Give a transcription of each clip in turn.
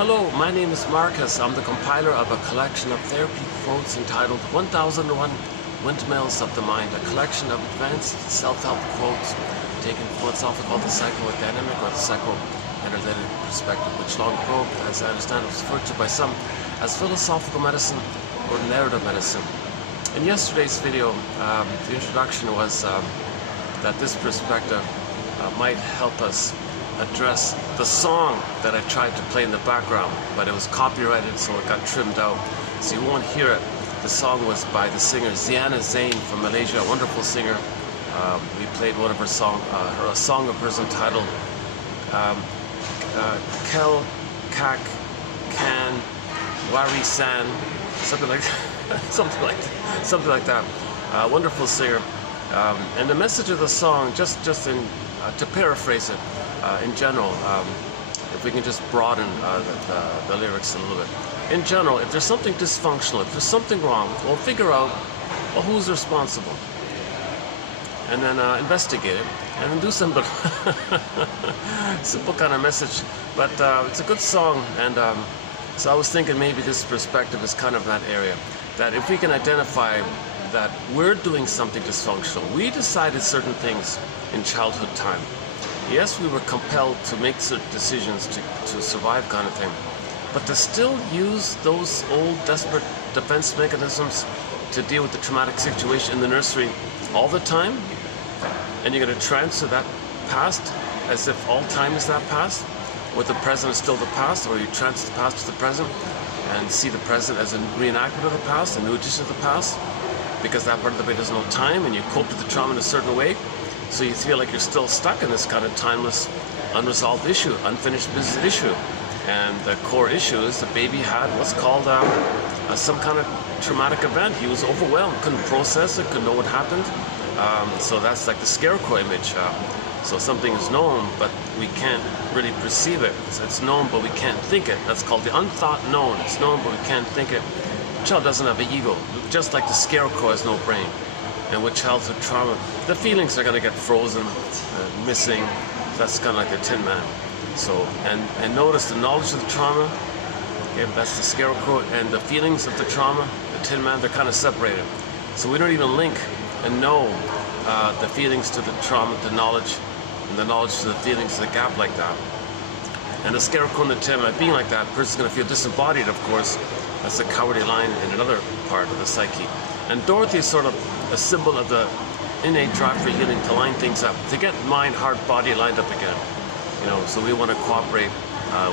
Hello, my name is Marcus. I'm the compiler of a collection of therapy quotes entitled 1001 Windmills of the Mind, a collection of advanced self-help quotes taken from what's often called the psychodynamic or the psychoanalytic perspective, which long ago, as I understand, was referred to by some as philosophical medicine or narrative medicine. In yesterday's video, the introduction was that this perspective might help us address the song that I tried to play in the background, but it was copyrighted, so it got trimmed out, so you won't hear it. The song was by the singer Ziana Zain from Malaysia, a wonderful singer. We played one of her a song of hers entitled Kel Kak Kan Warisan, something like that. Wonderful singer. And the message of the song, to paraphrase it, in general, if we can just broaden the lyrics a little bit. In general, if there's something dysfunctional, if there's something wrong, we'll figure out, well, who's responsible, and then investigate it, and then do something. Simple kind of message, but it's a good song, and so I was thinking maybe this perspective is kind of that area, that if we can identify that we're doing something dysfunctional, we decided certain things in childhood time. Yes, we were compelled to make certain decisions to survive, kind of thing, but to still use those old desperate defense mechanisms to deal with the traumatic situation in the nursery all the time, and you're going to transfer that past as if all time is that past, with the present is still the past, or you transfer the past to the present and see the present as a reenactment of the past, a new edition of the past, because that part of the way doesn't know time, and you cope with the trauma in a certain way. So you feel like you're still stuck in this kind of timeless, unresolved issue, unfinished business issue. And the core issue is the baby had what's called some kind of traumatic event. He was overwhelmed, couldn't process it, couldn't know what happened. So that's like the scarecrow image. So something is known, but we can't really perceive it. So it's known, but we can't think it. That's called the unthought known. It's known, but we can't think it. The child doesn't have an ego, just like the scarecrow has no brain. And with childhood trauma, the feelings are going to get frozen, missing. That's kind of like a tin man. So, and notice the knowledge of the trauma, okay, that's the scarecrow, and the feelings of the trauma, the tin man, they're kind of separated. So we don't even link and know the feelings to the trauma, the knowledge, and the knowledge to the feelings, the gap like that. And the scarecrow and the tin man being like that, the person's going to feel disembodied, of course. That's the cowardly line in another part of the psyche. And Dorothy is sort of a symbol of the innate drive for healing, to line things up, to get mind, heart, body lined up again. You know, so we want to cooperate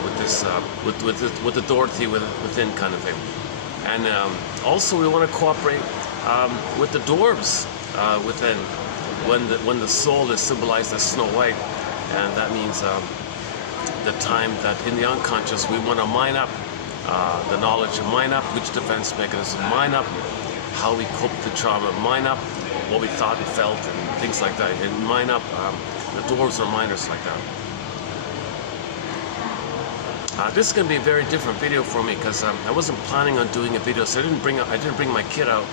with this, with the Dorothy within kind of thing. And also we want to cooperate with the dwarves within, when the soul is symbolized as Snow White, and that means the time that in the unconscious we want to mine up the knowledge, mine up which defense mechanism, mine up how we cope with the trauma, mine up what we thought and felt, and things like that, and mine up, the dwarves are miners like that. This is going to be a very different video for me, because I wasn't planning on doing a video, so I didn't bring my kit out,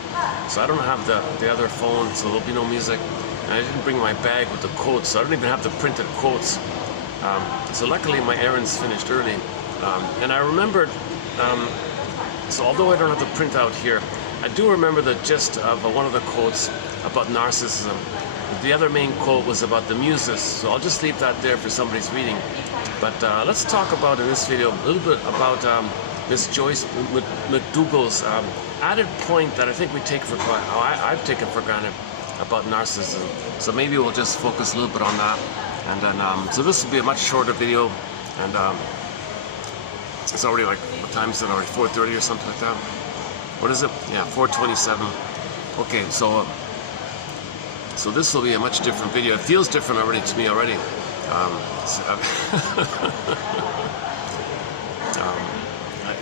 so I don't have the other phone, so there'll be no music, and I didn't bring my bag with the quotes, so I don't even have the printed quotes. So luckily my errand's finished early, and I remembered, so although I don't have the printout here, I do remember the gist of one of the quotes about narcissism. The other main quote was about the muses, so I'll just leave that there for somebody's reading. But let's talk about, in this video, a little bit about Miss Joyce McDougall's added point that I think we take for granted, I've taken for granted, about narcissism. So maybe we'll just focus a little bit on that. And then, so this will be a much shorter video, and it's already like, what time is it already? 4:30 or something like that. What is it? Yeah, 4:27. Okay, so this will be a much different video. It feels different already to me already.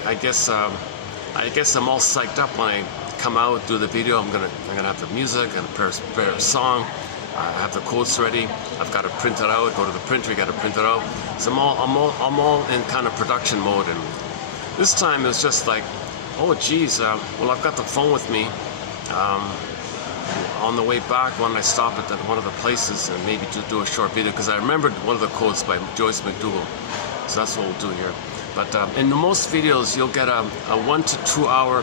I guess I'm all psyched up when I come out, do the video. I'm gonna have the music and prepare a song. I have the quotes ready. I've got to print it out. Go to the printer. You got to print it out. So I'm all in kind of production mode. And this time it's just like, oh geez, well, I've got the phone with me. On the way back, when I stop at one of the places, and maybe to do a short video, because I remembered one of the quotes by Joyce McDougall. So that's what we'll do here. But in most videos, you'll get a 1 to 2 hour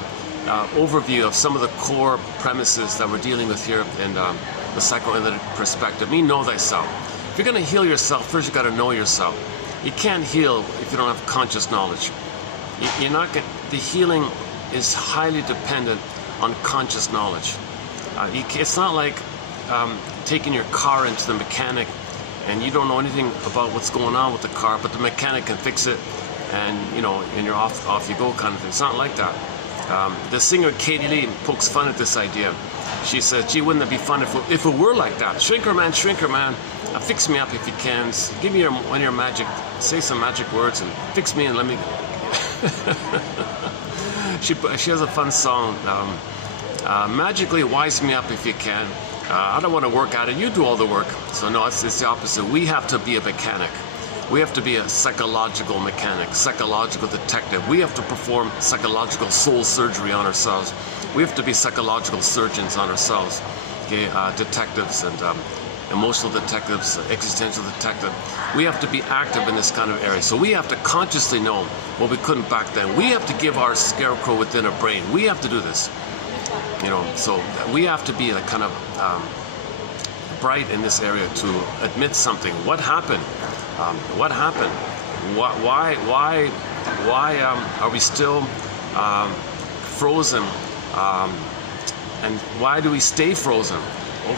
overview of some of the core premises that we're dealing with here in the psychoanalytic perspective. Know thyself. If you're going to heal yourself, first you got to know yourself. You can't heal if you don't have conscious knowledge. You're not get, the healing is highly dependent on conscious knowledge. It's not like taking your car into the mechanic and you don't know anything about what's going on with the car, but the mechanic can fix it, and and you're off you go kind of thing. It's not like that. The singer Katie Lee pokes fun at this idea. She says, "Gee, wouldn't it be fun if it were like that? Shrinker man, fix me up if you can. Give me one of your magic, say some magic words and fix me and let me." She has a fun song. Magically wise me up if you can. I don't want to work at it. You do all the work. So no, it's the opposite. We have to be a mechanic. We have to be a psychological mechanic, psychological detective. We have to perform psychological soul surgery on ourselves. We have to be psychological surgeons on ourselves. Okay, detectives and emotional detectives, existential detective. We have to be active in this kind of area. So we have to consciously know what we couldn't back then. We have to give our scarecrow within a brain. We have to do this. So we have to be a kind of bright in this area to admit something. What happened? What happened? Why are we still frozen? And why do we stay frozen?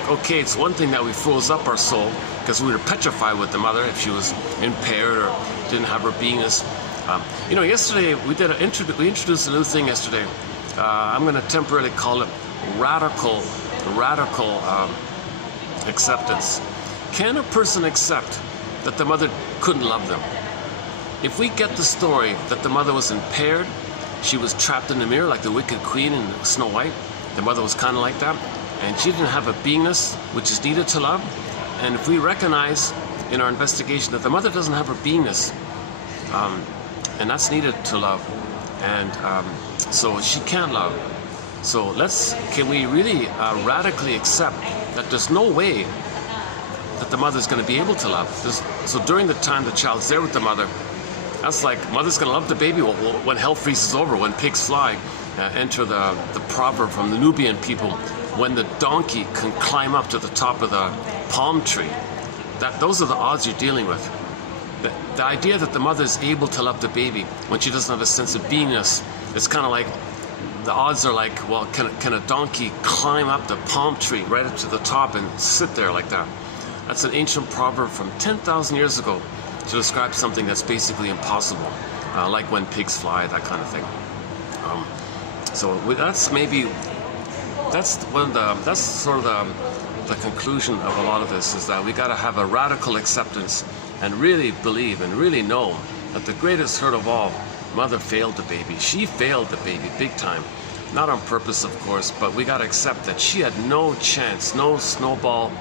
Okay, it's one thing that we froze up our soul because we were petrified with the mother if she was impaired or didn't have her beingness. Yesterday we introduced a new thing yesterday. I'm going to temporarily call it radical acceptance. Can a person accept that the mother couldn't love them? If we get the story that the mother was impaired, she was trapped in the mirror like the wicked queen in Snow White, the mother was kind of like that, and she didn't have a beingness which is needed to love, and if we recognize in our investigation that the mother doesn't have her beingness, and that's needed to love, and so she can't love. So can we really radically accept that there's no way that the mother's going to be able to love? So during the time the child's there with the mother, that's like mother's going to love the baby when hell freezes over, when pigs fly. Enter the proverb from the Nubian people, when the donkey can climb up to the top of the palm tree. Those are the odds you're dealing with. The idea that the mother is able to love the baby when she doesn't have a sense of beingness, it's kind of like the odds are like, well, can a donkey climb up the palm tree right up to the top and sit there like that? That's an ancient proverb from 10,000 years ago to describe something that's basically impossible, like when pigs fly, that kind of thing. So that's sort of the conclusion of a lot of this, is that we got to have a radical acceptance and really believe and really know that the greatest hurt of all, mother failed the baby. She failed the baby big time. Not on purpose, of course, but we got to accept that she had no chance, no snowball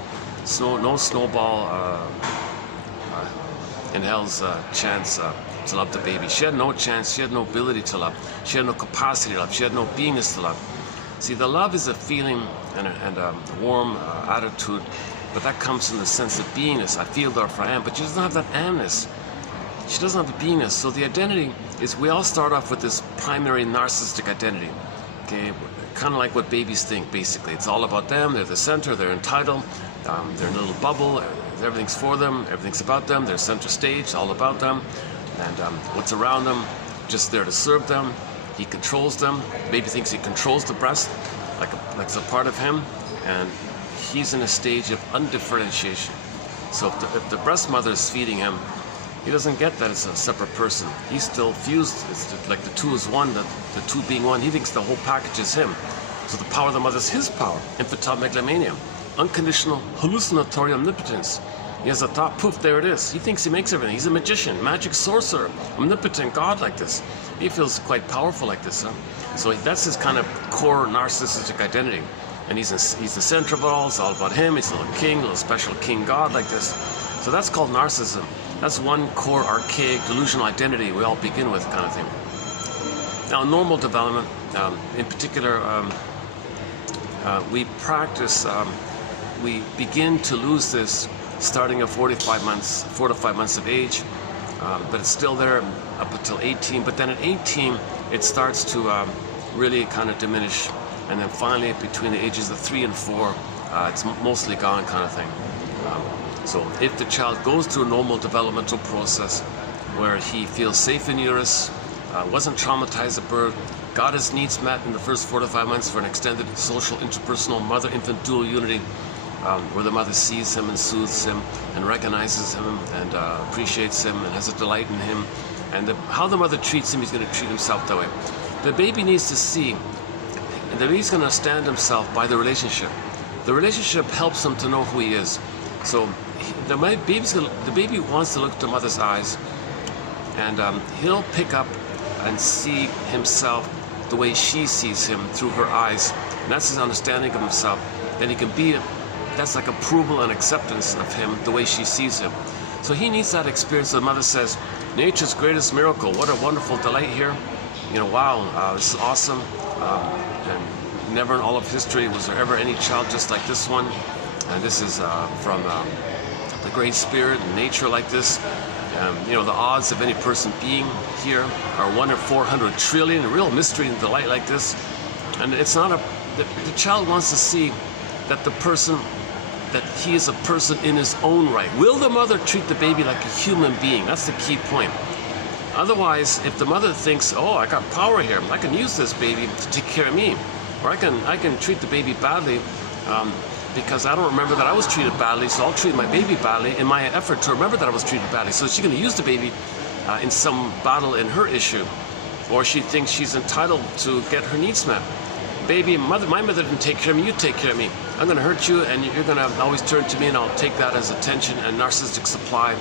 in hell's chance to love the baby. She had no chance. She had no ability to love. She had no capacity to love. She had no beingness to love. See, the love is a feeling and a warm attitude, but that comes from the sense of beingness. I feel, therefore I am. But she doesn't have that amness. She doesn't have the beingness. So the identity is, we all start off with this primary narcissistic identity. Okay, kind of like what babies think, basically. It's all about them. They're the center. They're entitled. They're in a little bubble. Everything's for them. Everything's about them. They're center stage. All about them. And what's around them, just there to serve them. He controls them. Baby thinks he controls the breast, like it's a part of him, and he's in a stage of undifferentiation. So if the breast mother is feeding him, he doesn't get that it's a separate person. He's still fused. It's like the two is one, the two being one. He thinks the whole package is him. So the power of the mother is his power. Infantile megalomania, unconditional hallucinatory omnipotence. He has a thought, poof, there it is. He thinks he makes everything. He's a magician, magic sorcerer, omnipotent God like this. He feels quite powerful like this. Huh? So that's his kind of core narcissistic identity. And he's the center of it all. It's all about him. He's a little king, a little special king God like this. So that's called narcissism. That's one core archaic delusional identity we all begin with, kind of thing. Now, normal development, in particular, we practice, we begin to lose this starting at 4 to 5 months of age. but it's still there up until 18. But then at 18, it starts to really kind of diminish. And then finally, between the ages of 3 and 4, it's mostly gone kind of thing. So if the child goes through a normal developmental process where he feels safe in utero, wasn't traumatized at birth, got his needs met in the first 4 to 5 months for an extended social, interpersonal, mother-infant dual unity, where the mother sees him and soothes him and recognizes him and appreciates him and has a delight in him, and how the mother treats him, he's going to treat himself that way. The baby needs to see, and the baby's going to stand himself by the relationship. The relationship helps him to know who he is. So the baby wants to look at the mother's eyes, and he'll pick up and see himself the way she sees him through her eyes. And that's his understanding of himself. Then he can be, that's like approval and acceptance of him the way she sees him. So he needs that experience. The mother says, nature's greatest miracle, what a wonderful delight here. You know, wow, this is awesome. And never in all of history was there ever any child just like this one. And this is from the Great Spirit and nature like this. You know, the odds of any person being here are 1 in 400 trillion, a real mystery and delight like this. And it's not the child wants to see that the person, that he is a person in his own right. Will the mother treat the baby like a human being? That's the key point. Otherwise, if the mother thinks, oh, I got power here, I can use this baby to take care of me, or I can treat the baby badly, because I don't remember that I was treated badly, so I'll treat my baby badly in my effort to remember that I was treated badly. So she's going to use the baby in some battle in her issue, or she thinks she's entitled to get her needs met. Baby, my mother didn't take care of me, you take care of me. I'm going to hurt you, and you're going to always turn to me, and I'll take that as attention and narcissistic supply.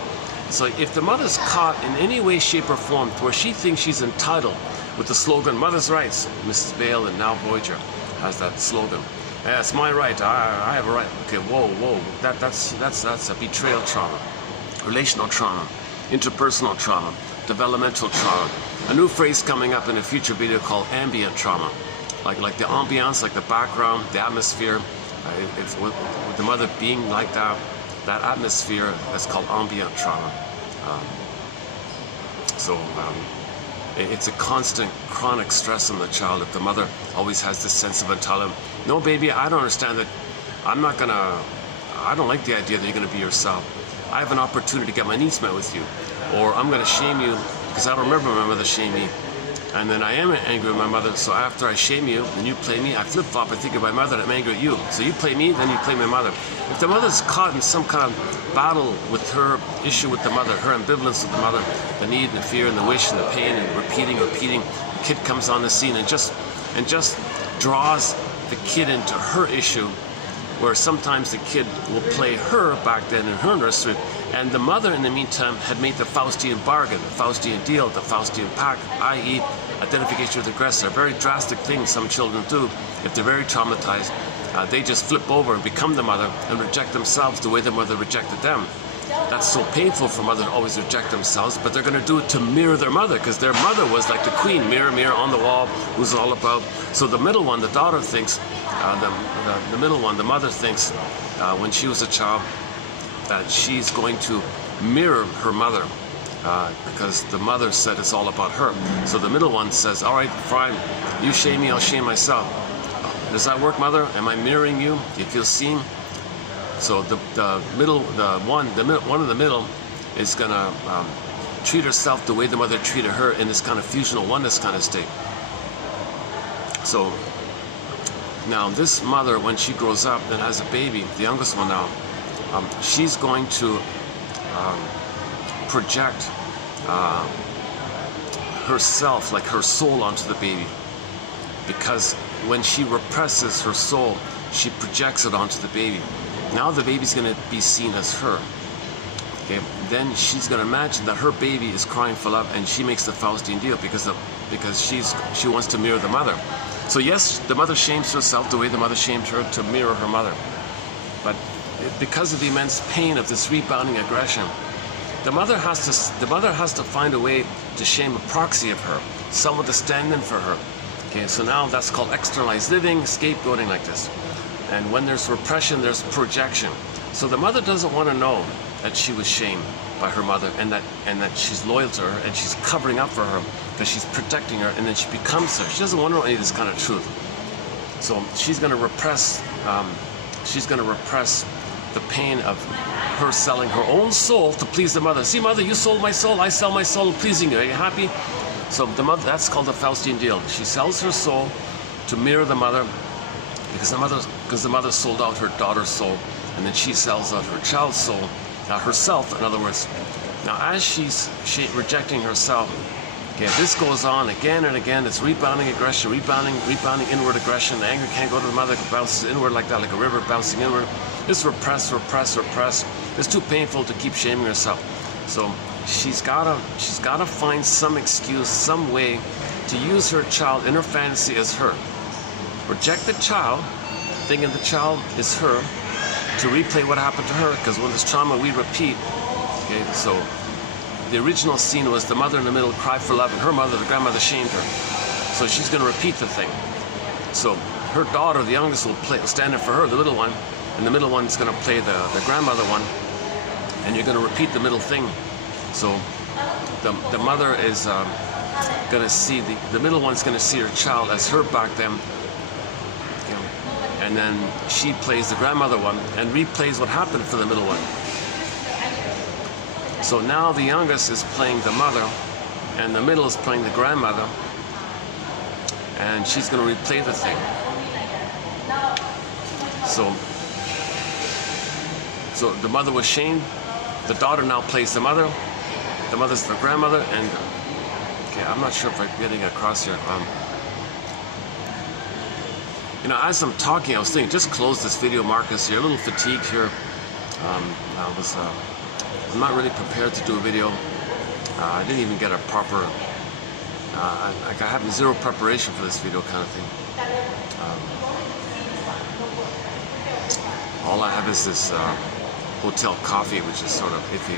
So if the mother's caught in any way, shape, or form where she thinks she's entitled with the slogan, Mother's Rights, Mrs. Bale and now Voyager has that slogan. Yeah, it's my right. I have a right. Okay, whoa. That's a betrayal trauma, relational trauma, interpersonal trauma, developmental trauma. A new phrase coming up in a future video called ambient trauma, like the ambiance, like the background, the atmosphere. It's with the mother being like that atmosphere is called ambient trauma. It's a constant, chronic stress on the child if the mother always has this sense of entitlement. No, baby, I don't understand that. I don't like the idea that you're going to be yourself. I have an opportunity to get my needs met with you. Or I'm going to shame you because I don't remember my mother shame me. And then I am angry with my mother, so after I shame you, and you play me, I flip-flop, I think of my mother, and I'm angry at you. So you play me, then you play my mother. If the mother's caught in some kind of battle with her issue with the mother, her ambivalence with the mother, the need and the fear and the wish and the pain and repeating, the kid comes on the scene and just draws the kid into her issue, where sometimes the kid will play her back then in her nursery, and the mother in the meantime had made the Faustian bargain, the Faustian deal, the Faustian pact, i.e. identification with the aggressor. A very drastic thing some children do if they're very traumatized. They just flip over and become the mother and reject themselves the way the mother rejected them. That's so painful for mothers to always reject themselves, but they're going to do it to mirror their mother, because their mother was like the queen, mirror, mirror on the wall, who's all about. So the middle one, the daughter thinks, the middle one, the mother thinks, when she was a child, that she's going to mirror her mother, because the mother said it's all about her. So the middle one says, all right, fine, you shame me, I'll shame myself. Does that work, mother? Am I mirroring you? Do you feel seen? So the one in the middle is gonna treat herself the way the mother treated her in this kind of fusional oneness kind of state. So now this mother, when she grows up and has a baby, the youngest one now, she's going to project herself, like her soul, onto the baby, because when she represses her soul, she projects it onto the baby. Now the baby's going to be seen as her. Okay, then she's going to imagine that her baby is crying for love, and she makes the Faustian deal because she wants to mirror the mother. So yes, the mother shames herself the way the mother shamed her to mirror her mother. But because of the immense pain of this rebounding aggression, the mother has to find a way to shame a proxy of her, someone to stand in for her. Okay, so now that's called externalized living, scapegoating like this. And when there's repression, there's projection. So the mother doesn't want to know that she was shamed. by her mother, and that she's loyal to her, and she's covering up for her because she's protecting her, and then she becomes her. She doesn't want to know any of this kind of truth. So she's going to repress. She's going to repress the pain of her selling her own soul to please the mother. See, mother, you sold my soul. I sell my soul pleasing you. Are you happy? So the mother, that's called the Faustian deal. She sells her soul to mirror the mother, because the mother sold out her daughter's soul, and then she sells out her child's soul, herself, in other words. Now, as she's rejecting herself, okay, this goes on again and again. It's rebounding aggression, rebounding inward aggression. The anger can't go to the mother, it bounces inward like that, like a river bouncing inward. It's repress. It's too painful to keep shaming herself. So she's gotta find some excuse, some way to use her child in her fantasy as her. Reject the child, thinking the child is her, to replay what happened to her, because when there's trauma, we repeat. Okay, so the original scene was the mother in the middle cried for love, and her mother, the grandmother, shamed her. So she's going to repeat the thing. So her daughter, the youngest, will stand in for her, the little one, and the middle one is going to play the grandmother one, and you're going to repeat the middle thing. So the mother is going to see, the middle one's going to see her child as her back then, and then she plays the grandmother one and replays what happened for the middle one. So now the youngest is playing the mother, and the middle is playing the grandmother, and she's going to replay the thing. So the mother was shamed, the daughter now plays the mother, the mother's the grandmother, and okay, I'm not sure if I'm getting across here. As I'm talking, I was thinking, just close this video, Marcus, here. A little fatigued here. I'm not really prepared to do a video. I didn't even get a proper, I have zero preparation for this video kind of thing. All I have is this hotel coffee, which is sort of iffy.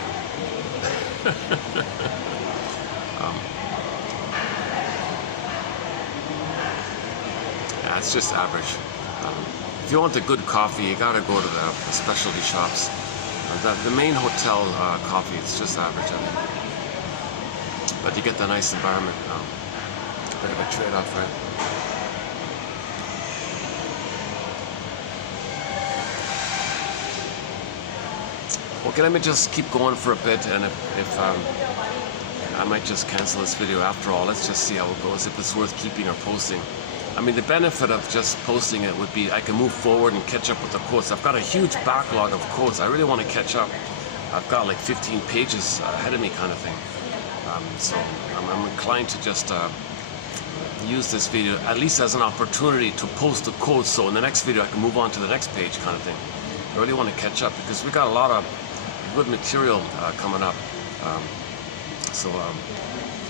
It's just average. If you want the good coffee, you gotta go to the specialty shops. The main hotel coffee, it's just average. But you get the nice environment. Bit of a trade-off, right? Okay, let me just keep going for a bit, and if I might just cancel this video after all. Let's just see how it goes, if it's worth keeping or posting. I mean, the benefit of just posting it would be I can move forward and catch up with the quotes. I've got a huge backlog of quotes. I really want to catch up. I've got like 15 pages ahead of me kind of thing. So I'm inclined to just use this video at least as an opportunity to post the quotes, so in the next video I can move on to the next page kind of thing. I really want to catch up because we got a lot of good material coming up.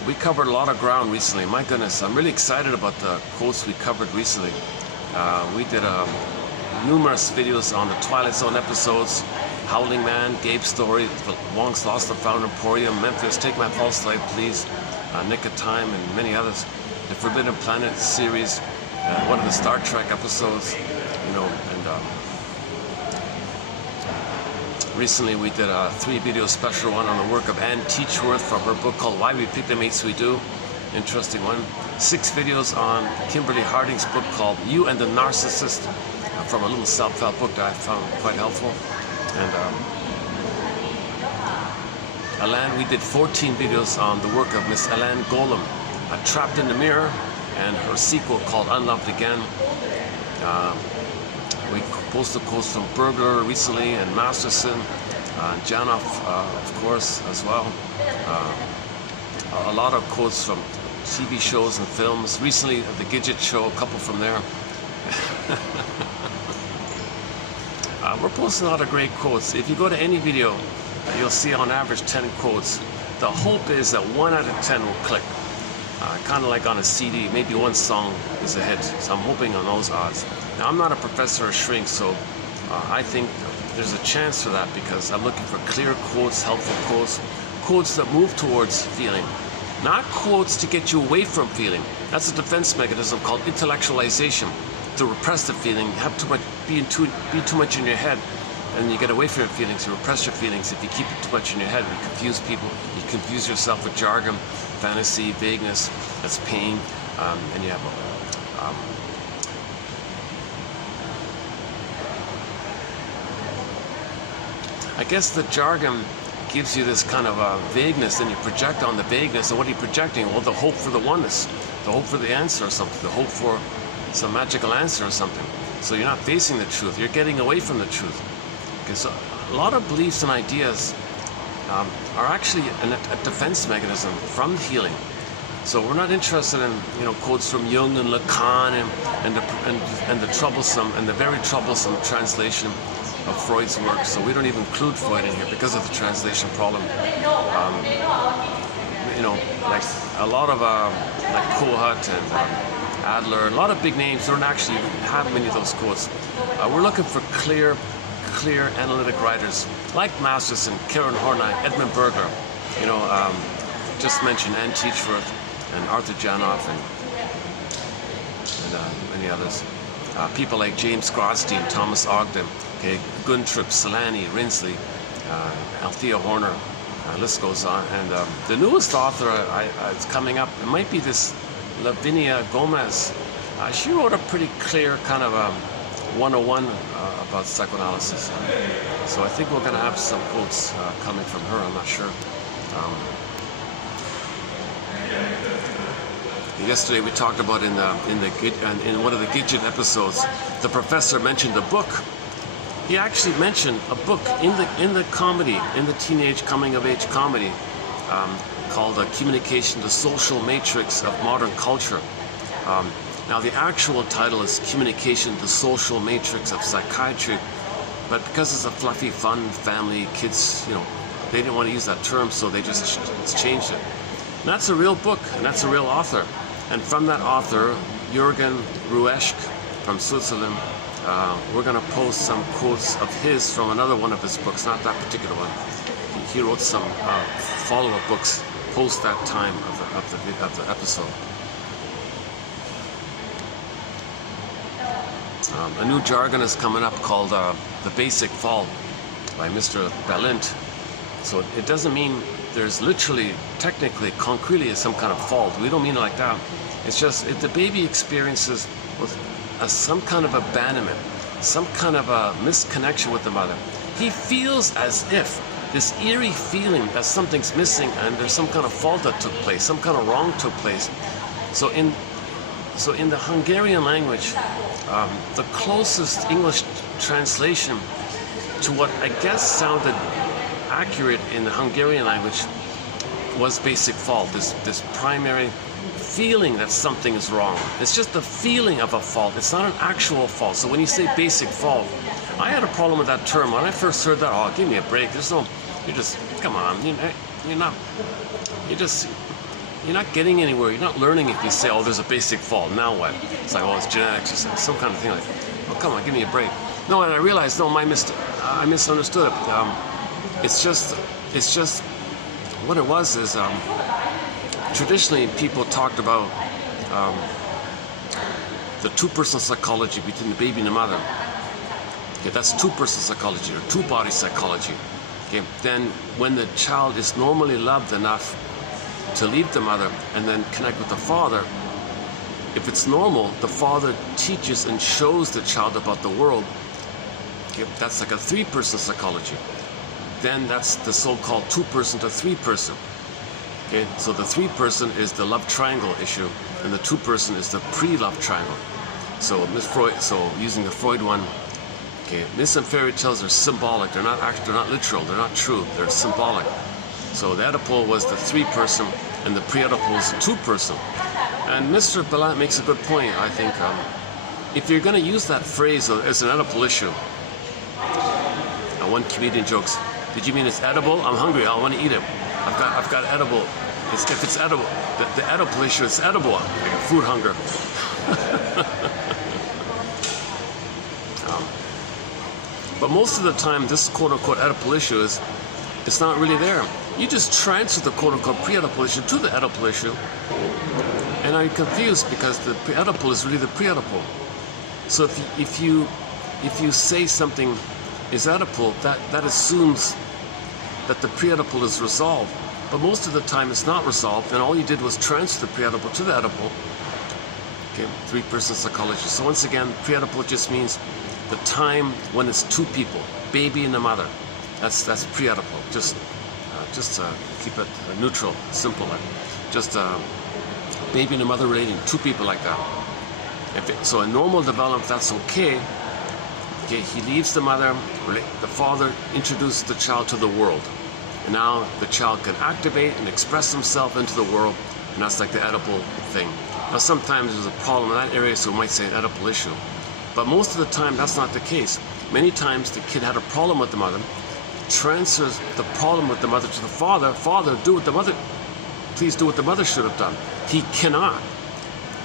We covered a lot of ground recently. My goodness, I'm really excited about the quotes we covered recently. We did numerous videos on the Twilight Zone episodes, Howling Man, Gabe's Story, Wong's Lost and Found Emporium, Memphis, Take My Pulse Light Please, Nick of Time, and many others. The Forbidden Planet series, one of the Star Trek episodes, recently we did a 3-video special one on the work of Anne Teachworth from her book called Why We Pick the Mates We Do. Interesting one. 6 videos on Kimberly Harding's book called You and the Narcissist, from a little self-help book that I found quite helpful. And we did 14 videos on the work of Miss Alain Golem, Trapped in the Mirror, and her sequel called Unloved Again. We posted quotes from Burglar recently, and Masterson, Janoff, of course, as well. A lot of quotes from TV shows and films. Recently, the Gidget Show, a couple from there. We're posting a lot of great quotes. If you go to any video, you'll see on average 10 quotes. The hope is that 1 out of 10 will click. Kind of like on a CD, maybe one song is a hit. So I'm hoping on those odds. Now, I'm not a professor or shrink, so I think there's a chance for that, because I'm looking for clear quotes, helpful quotes, quotes that move towards feeling. Not quotes to get you away from feeling. That's a defense mechanism called intellectualization, to repress the feeling, have too much, be too much in your head, and you get away from your feelings, you repress your feelings. If you keep it too much in your head, you confuse people, you confuse yourself with jargon, fantasy, vagueness, that's pain, and you have I guess the jargon gives you this kind of vagueness, and you project on the vagueness. And what are you projecting? Well, the hope for the oneness, the hope for the answer or something, the hope for some magical answer or something. So you're not facing the truth, you're getting away from the truth. Okay, so a lot of beliefs and ideas are actually a defense mechanism from healing. So we're not interested in, you know, quotes from Jung and Lacan and the troublesome and the very troublesome translation of Freud's work. So we don't even include Freud in here because of the translation problem. You know, like a lot of like Kohut and Adler, a lot of big names don't actually have many of those quotes. We're looking for clear analytic writers like Masterson, Karen Horney, Edmund Berger, you know, just mentioned Ann Teachworth and Arthur Janoff and many others. People like James Grotstein, Thomas Ogden, okay, Guntrup, Solani, Rinsley, Althea Horner, list goes on. And the newest author it's coming up, it might be this Lavinia Gomez. She wrote a pretty clear kind of 101 about psychoanalysis. So I think we're going to have some quotes coming from her, I'm not sure. Yesterday we talked about in one of the Gidget episodes, the professor mentioned a book. He actually mentioned a book in the comedy, in the teenage coming of age comedy, called Communication: The Social Matrix of Modern Culture. Now the actual title is Communication: The Social Matrix of Psychiatry, but because it's a fluffy, fun, family, kids, you know, they didn't want to use that term, so they just changed it. And that's a real book, and that's a real author. And from that author, Jürgen Ruesch from Switzerland, we're going to post some quotes of his from another one of his books, not that particular one. He wrote some follow-up books post that time of the episode. A new jargon is coming up called The Basic Fall by Mr. Balint. So it doesn't mean there's literally, technically, concretely some kind of fault. We don't mean it like that. It's just if the baby experiences with some kind of abandonment, some kind of a misconnection with the mother, he feels as if this eerie feeling that something's missing and there's some kind of fault that took place, some kind of wrong took place. So in the Hungarian language, the closest English translation to what I guess sounded accurate in the Hungarian language was basic fault, this primary feeling that something is wrong. It's just the feeling of a fault. It's not an actual fault. So when you say basic fault, I had a problem with that term. When I first heard that, oh, give me a break. There's no, come on, you're not getting anywhere. You're not learning if you say, oh, there's a basic fault. Now what? It's like, oh, it's genetics or some kind of thing like, oh, come on, give me a break. No, and I realized, no, I misunderstood it. It's just what it was is traditionally people talked about the two-person psychology between the baby and the mother. Okay, that's two-person psychology or two-body psychology. Okay, then when the child is normally loved enough to leave the mother and then connect with the father, if it's normal, the father teaches and shows the child about the world. Okay, that's like a three-person psychology. Then that's the so-called two-person to three-person. Okay, so the three-person is the love triangle issue, and the two-person is the pre-love triangle. So using the Freud one, okay, myths and fairy tales are symbolic. They're not literal. They're not true. They're symbolic. So the Oedipal was the three-person, and the pre-Oedipal is the two-person. And Mr. Ballant makes a good point, I think. If you're going to use that phrase as an Oedipal issue, one comedian jokes, "Did you mean it's edible? I'm hungry. I want to eat it. I've got edible. If it's edible, the Oedipal issue is edible. I got food hunger." But most of the time, this quote-unquote Oedipal issue it's not really there. You just transfer the quote-unquote pre-Oedipal issue to the Oedipal issue, and are you confused because the pre-Oedipal is really the pre-Oedipal. So if you say something is Oedipal, that assumes that the pre-Oedipal is resolved. But most of the time it's not resolved, and all you did was transfer the pre-Oedipal to the Oedipal. Okay, three-person psychology. So once again, pre-Oedipal just means the time when it's two people, baby and the mother. That's pre-Oedipal. Just keep it neutral, simple. Just baby and the mother relating, two people like that. So in normal development, that's okay. Okay, he leaves the mother, the father introduces the child to the world. And now the child can activate and express himself into the world, and that's like the Oedipal thing. Now sometimes there's a problem in that area, so we might say an Oedipal issue. But most of the time, that's not the case. Many times the kid had a problem with the mother, transfers the problem with the mother to the father. Father, do what the mother, please do what the mother should have done. He cannot.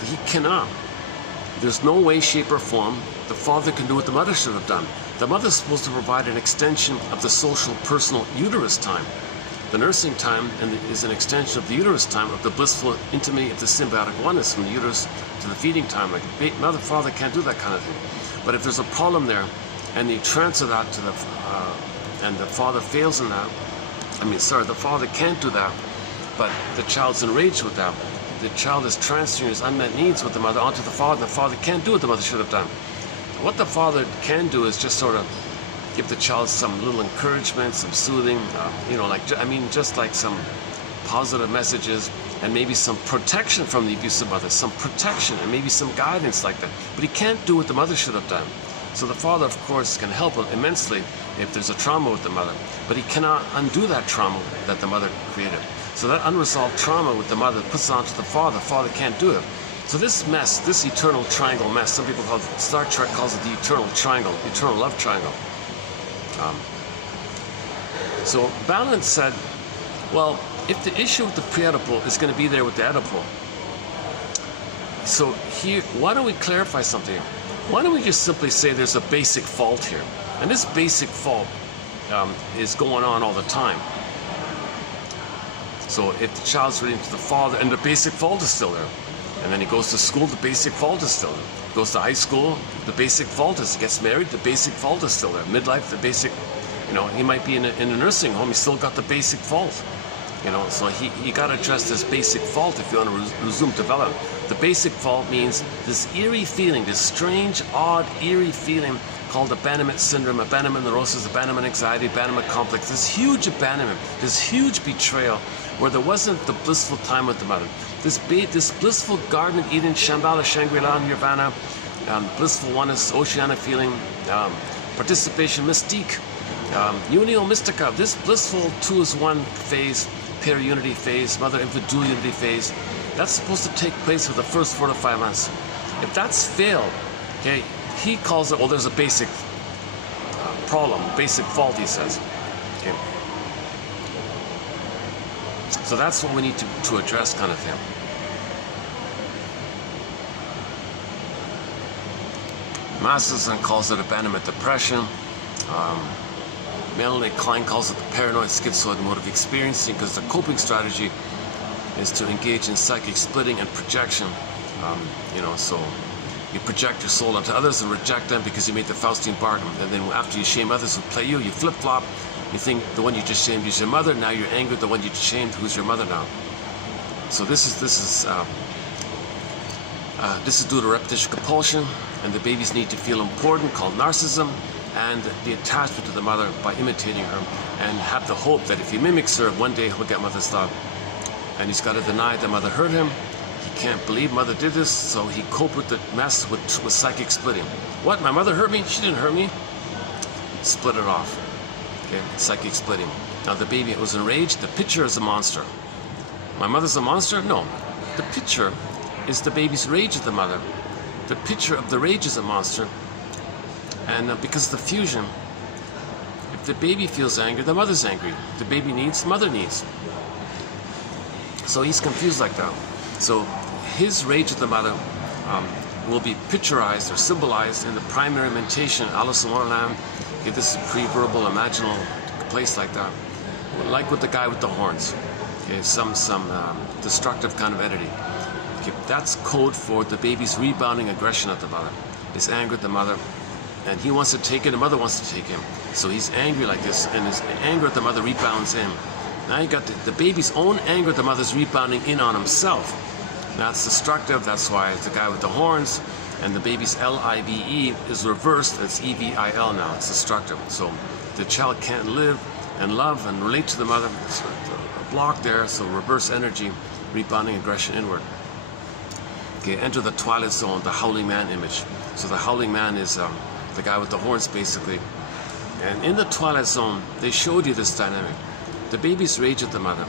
He cannot. There's no way, shape, or form the father can do what the mother should have done. The mother's supposed to provide an extension of the social, personal uterus time. The nursing time is an extension of the uterus time, of the blissful intimacy of the symbiotic oneness from the uterus to the feeding time. Like mother, father can't do that kind of thing. But if there's a problem there, and you transfer that to the, and the father fails in that, the father can't do that, but the child's enraged with that. The child is transferring his unmet needs with the mother onto the father, and the father can't do what the mother should have done. What the father can do is just sort of give the child some little encouragement, some soothing, just like some positive messages, and maybe some protection from the abusive mother, some protection and maybe some guidance like that. But he can't do what the mother should have done. So the father, of course, can help immensely if there's a trauma with the mother, but he cannot undo that trauma that the mother created. So that unresolved trauma with the mother puts it onto the father. The father can't do it. So this mess, this eternal triangle mess, some people call it, Star Trek calls it the eternal triangle, eternal love triangle. So Balance said, well, if the issue with the pre-Oedipal is going to be there with the Oedipal, so here, why don't we clarify something here? Why don't we just simply say there's a basic fault here? And this basic fault is going on all the time. So if the child's relating to the father, and the basic fault is still there, and then he goes to school, the basic fault is still there. Goes to high school, the basic fault is, gets married, the basic fault is still there. Midlife, the basic, he might be in a nursing home, he's still got the basic fault. So he got to address this basic fault if you want to resume development. The basic fault means this eerie feeling, this strange, odd, eerie feeling called abandonment syndrome, abandonment neurosis, abandonment anxiety, abandonment complex, this huge abandonment, this huge betrayal where there wasn't the blissful time with the mother. This blissful Garden of Eden, Shambhala, Shangri-La, Nirvana, blissful oneness, Oceana feeling, participation, mystique, unio mystica, this blissful two is one phase, pair unity phase, mother infant dual unity phase, that's supposed to take place for the first 4 to 5 months. If that's failed, okay, he calls it, well, there's a basic problem, basic fault, he says. Okay. So that's what we need to address, kind of thing. Narcissus calls it abandonment depression. Melanie Klein calls it the paranoid schizoid mode of experiencing, because the coping strategy is to engage in psychic splitting and projection. So you project your soul onto others and reject them because you made the Faustian bargain. And then after you shame others who play you, you flip-flop. You think the one you just shamed is your mother. Now you're angry at the one you just shamed, who's your mother now. So this is due to repetition compulsion, and the babies need to feel important, called narcissism, and the attachment to the mother by imitating her, and have the hope that if he mimics her, one day he'll get mother's love. And he's got to deny that mother hurt him. He can't believe mother did this, so he coped with the mess with psychic splitting. What? My mother hurt me? She didn't hurt me. Split it off. Okay, psychic splitting. Now the baby was enraged. The picture is a monster. My mother's a monster? No. The picture is the baby's rage at the mother. The picture of the rage is a monster. And because of the fusion, if the baby feels angry, the mother's angry. The baby needs, the mother needs. So he's confused like that. So his rage at the mother will be picturized or symbolized in the primary mentation, Alice in Wonderland. Okay, this is pre-verbal, imaginal place like that. Like with the guy with the horns. Okay, some destructive kind of entity. Okay, that's code for the baby's rebounding aggression at the mother. His anger at the mother. and he wants to take it, the mother wants to take him. So he's angry like this, and his anger at the mother rebounds in. Now you got the baby's own anger at the mother's rebounding in on himself. That's destructive. That's why it's the guy with the horns, and the baby's L-I-V-E is reversed. It's E-V-I-L now. It's destructive. So the child can't live and love and relate to the mother. It's a block there, so reverse energy, rebounding aggression inward. Okay, enter the Twilight Zone, the howling man image. So the howling man is the guy with the horns, basically. And in the Twilight Zone, they showed you this dynamic. The baby's rage at the mother.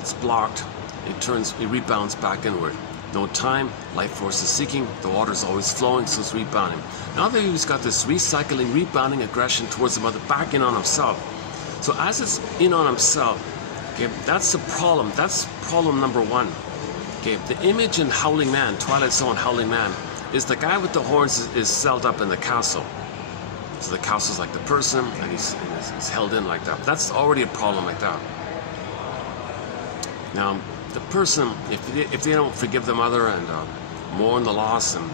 It's blocked. It rebounds back inward. No time, life force is seeking, the water's always flowing, so it's rebounding. Now the baby's got this recycling, rebounding aggression towards the mother, back in on himself. So as it's in on himself, okay, that's the problem. That's problem number one. Okay, the image in Howling Man, Twilight Zone Howling Man, is the guy with the horns is celled up in the castle. So the castle's like the person, and he's held in like that. That's already a problem like that. Now, the person, if they don't forgive the mother and mourn the loss, and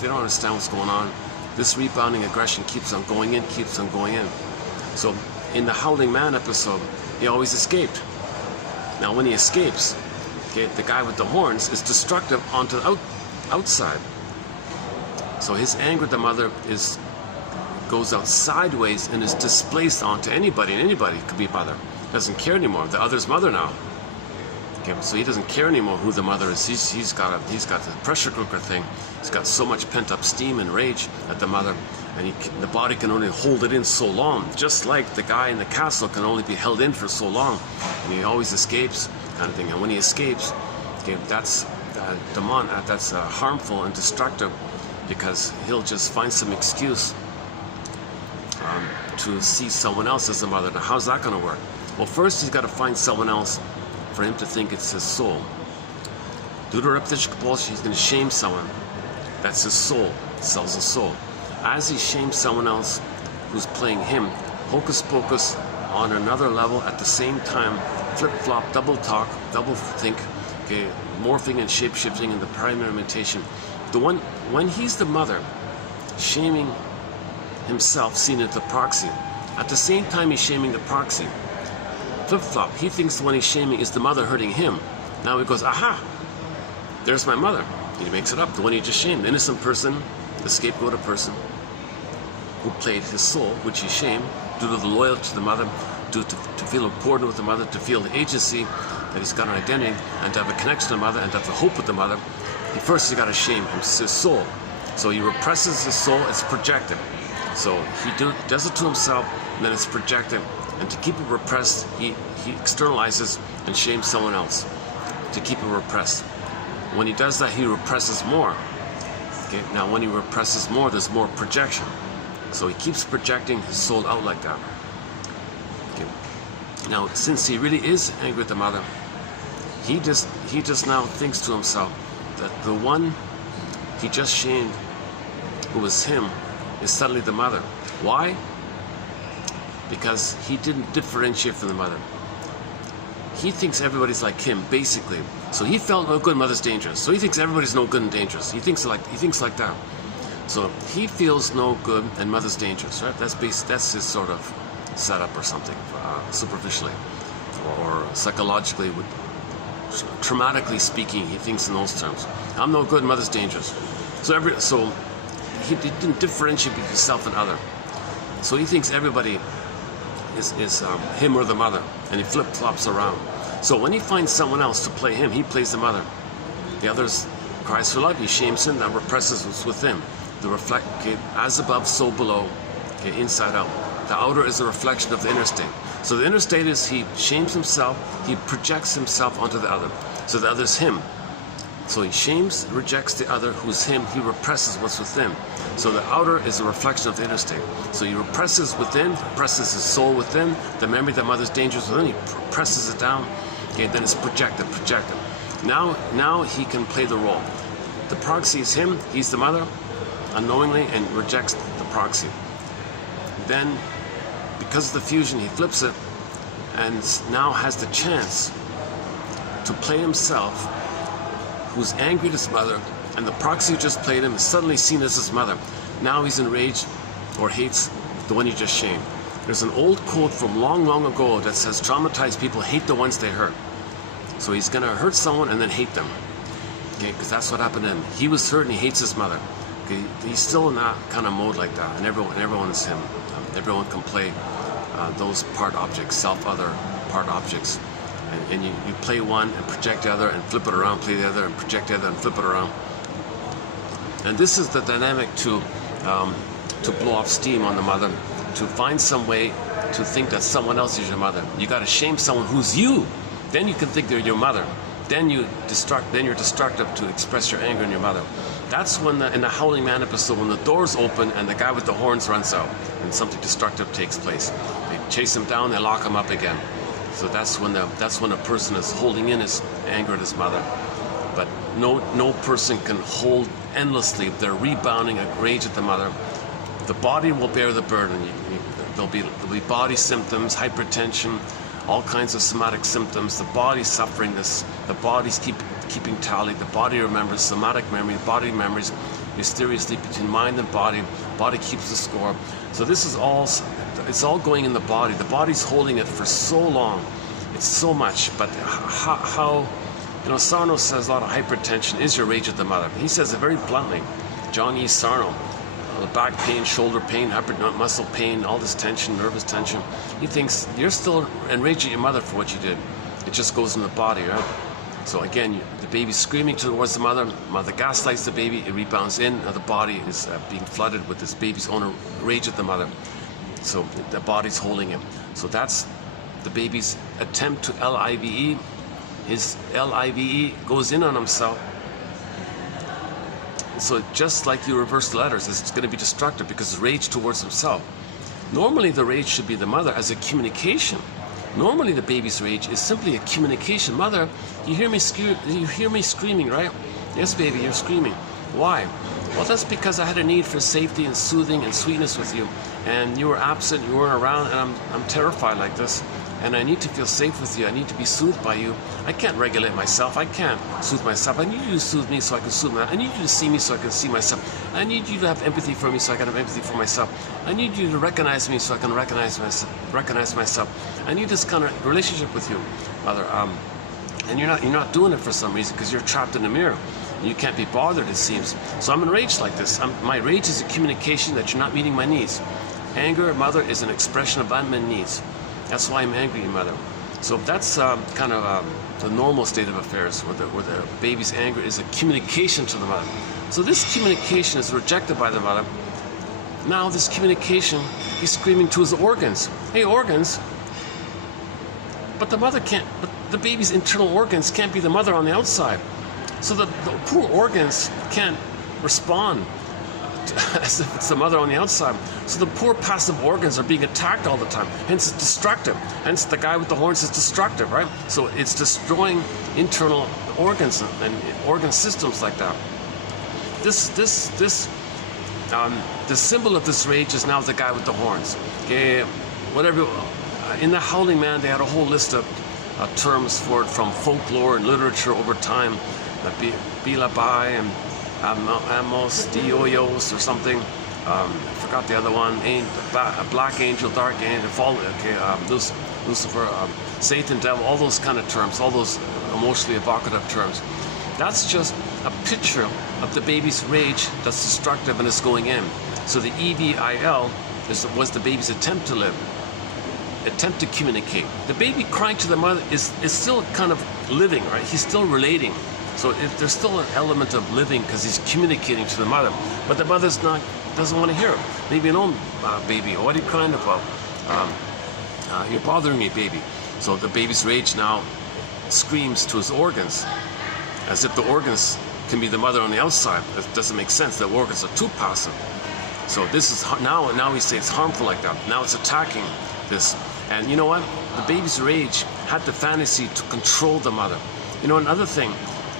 they don't understand what's going on, this rebounding aggression keeps on going in, keeps on going in. So in the Howling Man episode, he always escaped. Now when he escapes, okay, the guy with the horns is destructive onto the outside. So his anger at the mother goes out sideways and is displaced onto anybody, and anybody could be mother. Doesn't care anymore. The other's mother now. Okay, so he doesn't care anymore who the mother is. He's got the pressure cooker thing. He's got so much pent-up steam and rage at the mother, and the body can only hold it in so long. Just like the guy in the castle can only be held in for so long, and he always escapes, kind of thing. And when he escapes, okay, that's harmful and destructive, because he'll just find some excuse to see someone else as the mother. Now, how's that going to work? Well, first he's got to find someone else for him to think it's his soul. Due to repetition compulsion, he's going to shame someone. That's his soul. It sells his soul. As he shames someone else who's playing him, hocus pocus on another level at the same time, flip-flop, double talk, double think, okay, morphing and shape-shifting in the primary imitation. When he's the mother, shaming himself, seen as the proxy, at the same time he's shaming the proxy. Flip-flop, he thinks the one he's shaming is the mother hurting him. Now he goes, aha, there's my mother. He makes it up, the one he just shamed, the innocent person, the scapegoat person, who played his soul, which he shamed, due to the loyalty to the mother, to feel important with the mother, to feel the agency, that he's got an identity, and to have a connection to the mother, and to have the hope with the mother. He's got to shame his soul. So he represses his soul, it's projected. So he does it to himself, and then it's projected. And to keep it repressed, he externalizes and shames someone else to keep it repressed. When he does that, he represses more. Okay? Now when he represses more, there's more projection. So he keeps projecting his soul out like that. Okay? Now, since he really is angry at the mother, he just now thinks to himself that the one he just shamed, who was him, is suddenly the mother. Why? Because he didn't differentiate from the mother. He thinks everybody's like him, basically. So he felt no good, mother's dangerous. So he thinks everybody's no good and dangerous. He thinks like that. So he feels no good and mother's dangerous, right? That's his sort of setup or something, superficially or psychologically, traumatically speaking. He thinks in those terms. I'm no good, mother's dangerous. So he didn't differentiate between himself and other. So he thinks everybody is him or the mother, and he flip-flops around. So when he finds someone else to play him, he plays the mother. The others cries for love, he shames him, that represses what's within. The reflect, okay, as above, so below, okay, inside out. The outer is a reflection of the inner state. So the inner state is he shames himself, he projects himself onto the other. So the other's him. So he shames, rejects the other, who's him, he represses what's within. So the outer is a reflection of the inner state. So he represses within, represses his soul within, the memory that mother's dangerous within, he presses it down, okay, then it's projected. Now he can play the role. The proxy is him, he's the mother, unknowingly, and rejects the proxy. Then, because of the fusion, he flips it, and now has the chance to play himself, who's angry at his mother, and the proxy who just played him is suddenly seen as his mother. Now he's enraged, or hates the one you just shamed. There's an old quote from long, long ago that says traumatized people hate the ones they hurt. So he's going to hurt someone and then hate them. Okay, because that's what happened to him. He was hurt and he hates his mother. Okay, he's still in that kind of mode like that, and everyone's him. Everyone can play those part objects, self-other part objects. And you play one and project the other and flip it around, play the other and project the other and flip it around. And this is the dynamic to blow off steam on the mother, to find some way to think that someone else is your mother. You got to shame someone who's you. Then you can think they're your mother. Then you're destructive to express your anger in your mother. That's when in the Howling Man episode, when the doors open and the guy with the horns runs out and something destructive takes place. They chase him down, they lock him up again. So that's when a person is holding in his anger at his mother. But no person can hold endlessly if they're rebounding a rage at the mother. The body will bear the burden. There'll be body symptoms, hypertension, all kinds of somatic symptoms. The body's suffering this. The body's keeping tally. The body remembers somatic memory. The body memories mysteriously between mind and body. Body keeps the score. So this is it's all going in the body. The body's holding it for so long. It's so much. But how Sarno says a lot of hypertension is your rage at the mother. He says it very bluntly. John E. Sarno. Back pain, shoulder pain, muscle pain, all this tension, nervous tension. He thinks you're still enraged at your mother for what you did. It just goes in the body, right? So again, the baby's screaming towards the mother. Mother gaslights the baby. It rebounds in. The body is being flooded with this baby's own rage at the mother. So the body's holding it. So that's the baby's attempt to LIVE. His LIVE goes in on himself. So just like you reverse the letters, it's going to be destructive because it's rage towards himself. Normally the rage should be the mother as a communication. Normally the baby's rage is simply a communication. Mother, you hear me screaming, right? Yes, baby, you're screaming. Why? Well, that's because I had a need for safety and soothing and sweetness with you. And you were absent, you weren't around, and I'm terrified like this. And I need to feel safe with you. I need to be soothed by you. I can't regulate myself. I can't soothe myself. I need you to soothe me so I can soothe myself. I need you to see me so I can see myself. I need you to have empathy for me so I can have empathy for myself. I need you to recognize me so I can recognize myself. I need this kind of relationship with you, Mother. And you're not doing it for some reason because you're trapped in a mirror. And you can't be bothered, it seems. So I'm enraged like this. My rage is a communication that you're not meeting my needs. Anger, Mother, is an expression of unmet needs. That's why I'm angry, Mother. So that's kind of the normal state of affairs, where the baby's anger is a communication to the mother. So this communication is rejected by the mother. Now this communication, he's screaming to his organs. Hey, organs. But the mother can't, but the baby's internal organs can't be the mother on the outside. So the poor organs can't respond as if it's the mother on the outside. So the poor passive organs are being attacked all the time. Hence it's destructive. Hence the guy with the horns is destructive, right? So it's destroying internal organs and organ systems like that. The symbol of this rage is now the guy with the horns. Okay, whatever. In the Howling Man, they had a whole list of terms for it from folklore and literature over time. Bilabai and Amos, Dioyos or something. I forgot the other one. Black angel, dark angel, Lucifer, Satan, devil, all those kind of terms, all those emotionally evocative terms. That's just a picture of the baby's rage that's destructive and is going in. So the EVIL was the baby's attempt to live, attempt to communicate. The baby crying to the mother is still kind of living, right? He's still relating. So there's still an element of living because he's communicating to the mother, but the mother's doesn't want to hear him. Leave me alone, baby. What are you crying about? You're bothering me, baby. So the baby's rage now screams to his organs, as if the organs can be the mother on the outside. That doesn't make sense. The organs are too passive. So this is now we say it's harmful like that. Now it's attacking this. And you know what? The baby's rage had the fantasy to control the mother. You know, another thing,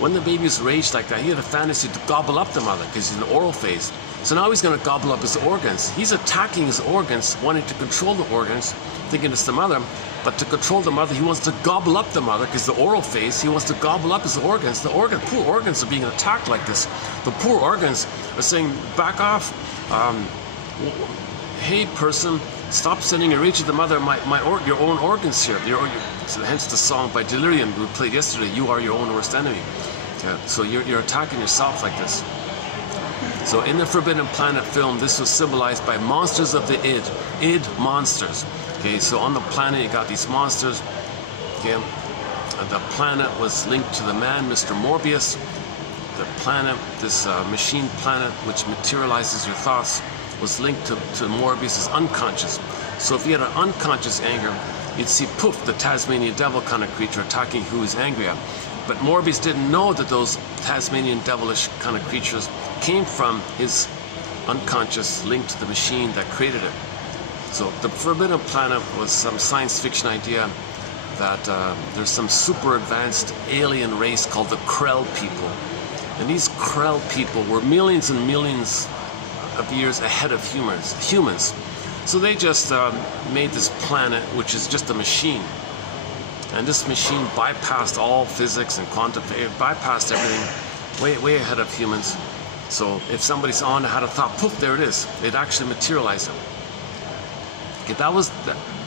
when the baby's raged like that, he had a fantasy to gobble up the mother because he's in the oral phase. So now he's going to gobble up his organs. He's attacking his organs, wanting to control the organs, thinking it's the mother. But to control the mother, he wants to gobble up the mother because the oral phase, he wants to gobble up his organs. The poor organs are being attacked like this. The poor organs are saying, back off. hey person, stop sending your to the mother, your own organs here. So hence the song by Delirium we played yesterday, you are your own worst enemy. So you're attacking yourself like this. So in the Forbidden Planet film, this was symbolized by monsters of the id monsters. Okay, so on the planet you got these monsters. Okay, the planet was linked to the man, Mr. Morbius. The planet, this machine planet, which materializes your thoughts, was linked to Morbius's unconscious. So if you had an unconscious anger, you'd see poof, the Tasmanian devil kind of creature attacking who he's angry at. But Morbius didn't know that those Tasmanian devilish kind of creatures came from his unconscious link to the machine that created it. So the Forbidden Planet was some science fiction idea that there's some super advanced alien race called the Krell people. And these Krell people were millions and millions of years ahead of humans. So they just made this planet, which is just a machine. And this machine bypassed all physics and quantum, it bypassed everything way ahead of humans. So if somebody's on had a thought, poof, there it is. It actually materialized it. Okay, that was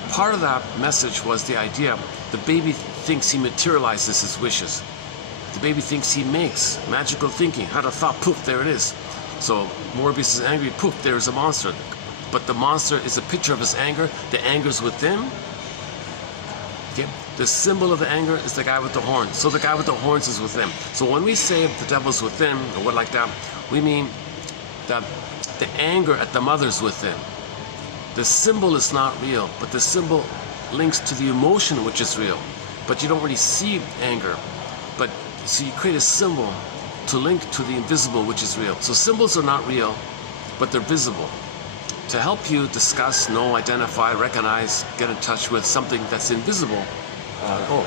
part of that message was the idea the baby thinks he materializes his wishes. The baby thinks he makes magical thinking, had a thought, poof, there it is. So Morbius is angry, poof, there's a monster. But the monster is a picture of his anger. The anger's within. Okay. The symbol of the anger is the guy with the horns. So the guy with the horns is within. So when we say the devil's within, or what like that, we mean that the anger at the mother's within. The symbol is not real, but the symbol links to the emotion which is real. But you don't really see anger. But so you create a symbol to link to the invisible which is real. So symbols are not real, but they're visible. To help you discuss, know, identify, recognize, get in touch with something that's invisible. Well,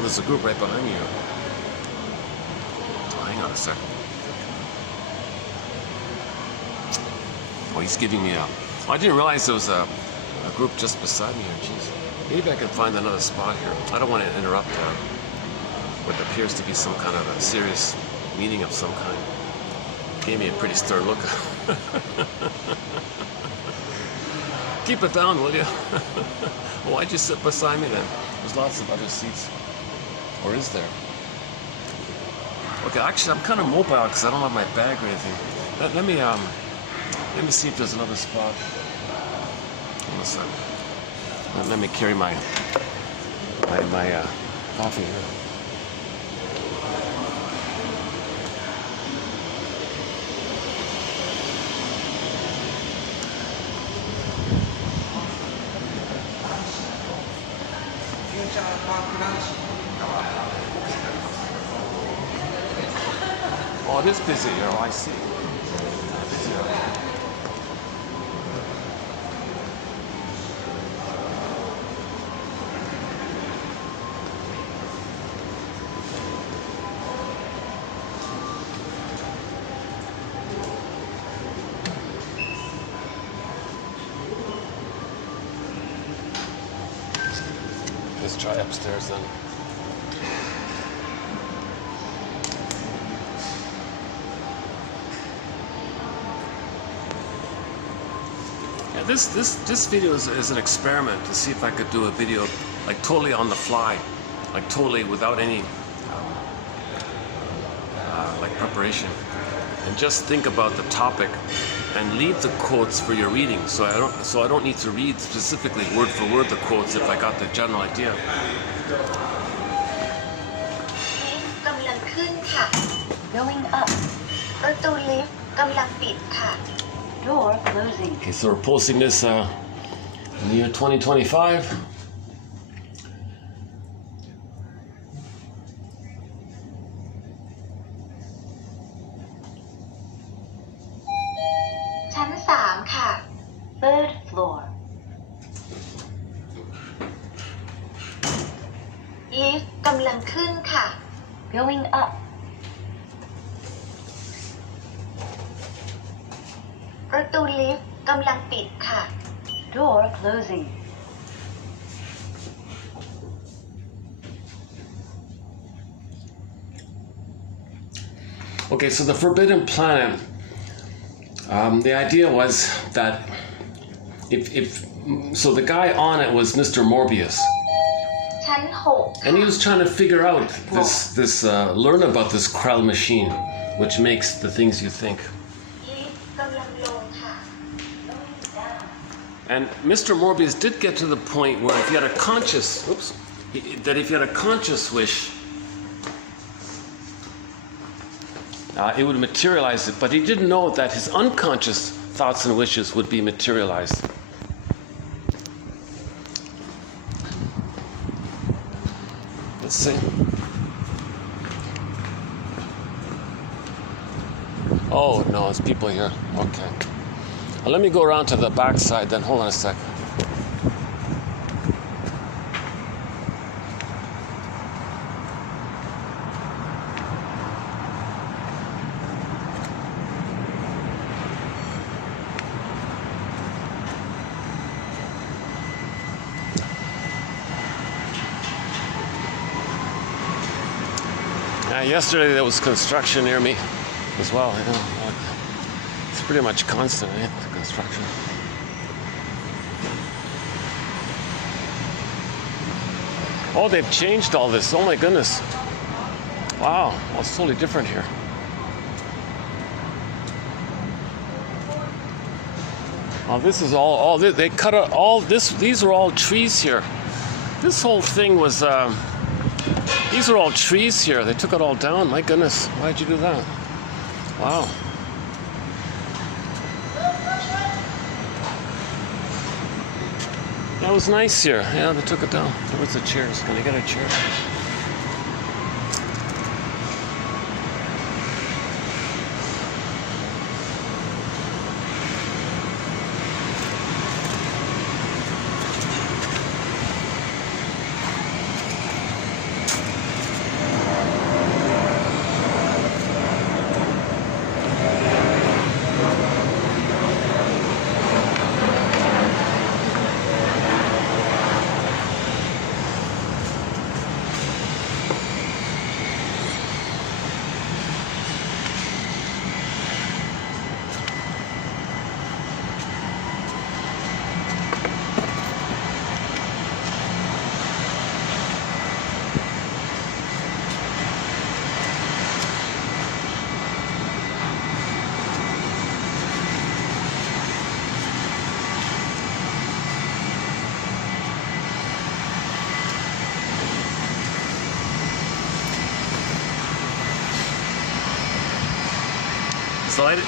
there's a group right behind me here. Oh, hang on a second. Oh, he's giving me a... Oh, I didn't realize there was a group just beside me here. Jeez. Maybe I can find another spot here. I don't want to interrupt what appears to be some kind of a serious meeting of some kind. Gave me a pretty stern look. Keep it down, will you? Why'd you sit beside me then? There's lots of other seats. Or is there? Okay, actually, I'm kind of mobile because I don't have my bag or anything. Let me see if there's another spot. Listen. Let me carry my coffee here. Oh, it is busy here. Oh, I see. Busy. Let's try upstairs then. Yeah, this video is an experiment to see if I could do a video like totally on the fly, like totally without any like preparation, and just think about the topic and leave the quotes for your reading. So I don't need to read specifically word for word the quotes if I got the general idea. Going up. ประตูลิฟต์กำลังปิดค่ะ Door closing. Okay, so we're posting this in the year 2025.ชั้น 3 ค่ะ Third floor. ลิฟต์กำลังขึ้นค่ะ Going up. ประตูลิฟต์กำลังปิดค่ะ Door closing. Okay, so the Forbidden Planet The idea was that so the guy on it was Mr. Morbius. ชั้น6 And he was trying to figure out learn about this Krell machine, which makes the things you think. ลิฟต์กำลังลงค่ะ Going down And Mr. Morbius did get to the point where if you had a conscious, wish, it would materialize it. But he didn't know that his unconscious thoughts and wishes would be materialized. Let's see. Oh no, there's people here. Okay. Well, let me go around to the back side then. Hold on a sec. Yesterday there was construction near me as well. You know, it's pretty much constant, the construction. Oh, they've changed all this. Oh my goodness. Wow, well, it's totally different here. Oh, this is all they cut out all this. These are all trees here. This whole thing was. These are all trees here. They took it all down. My goodness, why'd you do that? Wow. That was nice here. Yeah, they took it down. Where's the chairs? Can I get a chair?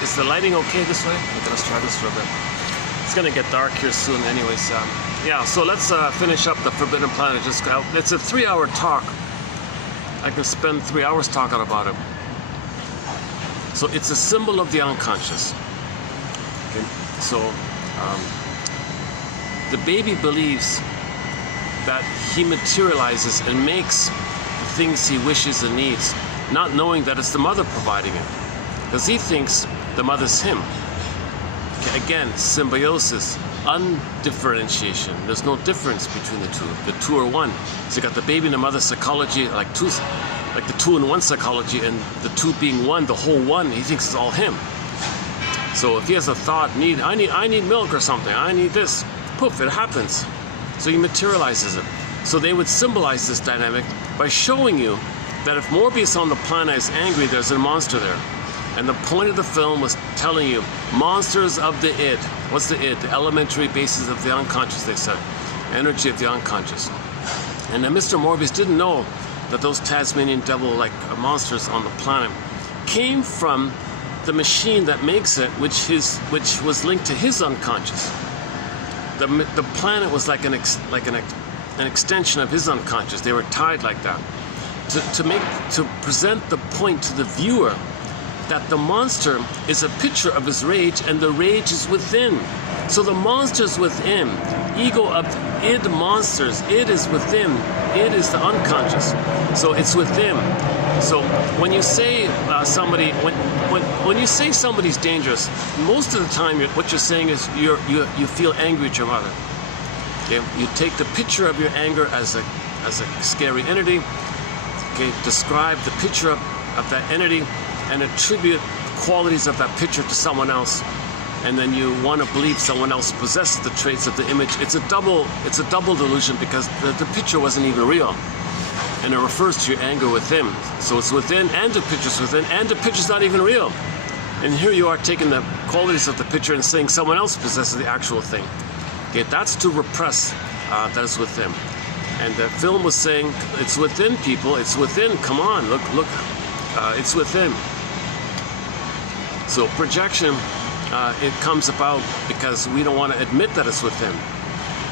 Is the lighting okay this way? Okay, let's try this for a bit. It's gonna get dark here soon anyways. Yeah, so let's finish up the Forbidden Planet. It's a 3-hour talk. I can spend 3 hours talking about it. So it's a symbol of the unconscious. Okay? So the baby believes that he materializes and makes the things he wishes and needs, not knowing that it's the mother providing it. Because he thinks the mother's him. Okay, again, symbiosis, undifferentiation. There's no difference between the two. The two are one. So you got the baby and the mother psychology, like the two in one psychology, and the two being one, the whole one. He thinks it's all him. So if he has a thought, I need milk or something. I need this. Poof, it happens. So he materializes it. So they would symbolize this dynamic by showing you that if Morbius on the planet is angry, there's a monster there. And the point of the film was telling you, monsters of the id. What's the id? The elementary basis of the unconscious, they said. Energy of the unconscious. And then Mr. Morbius didn't know that those Tasmanian devil-like monsters on the planet came from the machine that makes it, which was linked to his unconscious. The planet was like an extension of his unconscious. They were tied like that. To present the point to the viewer that the monster is a picture of his rage, and the rage is within. So the monster's within. Ego of id monsters. Id is within. Id is the unconscious. So it's within. So when you say when you say somebody's dangerous, most of the time what you're saying is you feel angry at your mother. Okay? You take the picture of your anger as a scary entity. Okay? Describe the picture of that entity and attribute qualities of that picture to someone else. and then you want to believe someone else possesses the traits of the image. It's a double delusion, because the picture wasn't even real. And it refers to your anger with him. So it's within, and the picture's within, and the picture's not even real. And here you are taking the qualities of the picture and saying someone else possesses the actual thing. Okay, that's to repress that is within. And the film was saying, it's within, people, it's within, come on, look, it's within. So projection, it comes about because we don't want to admit that it's within.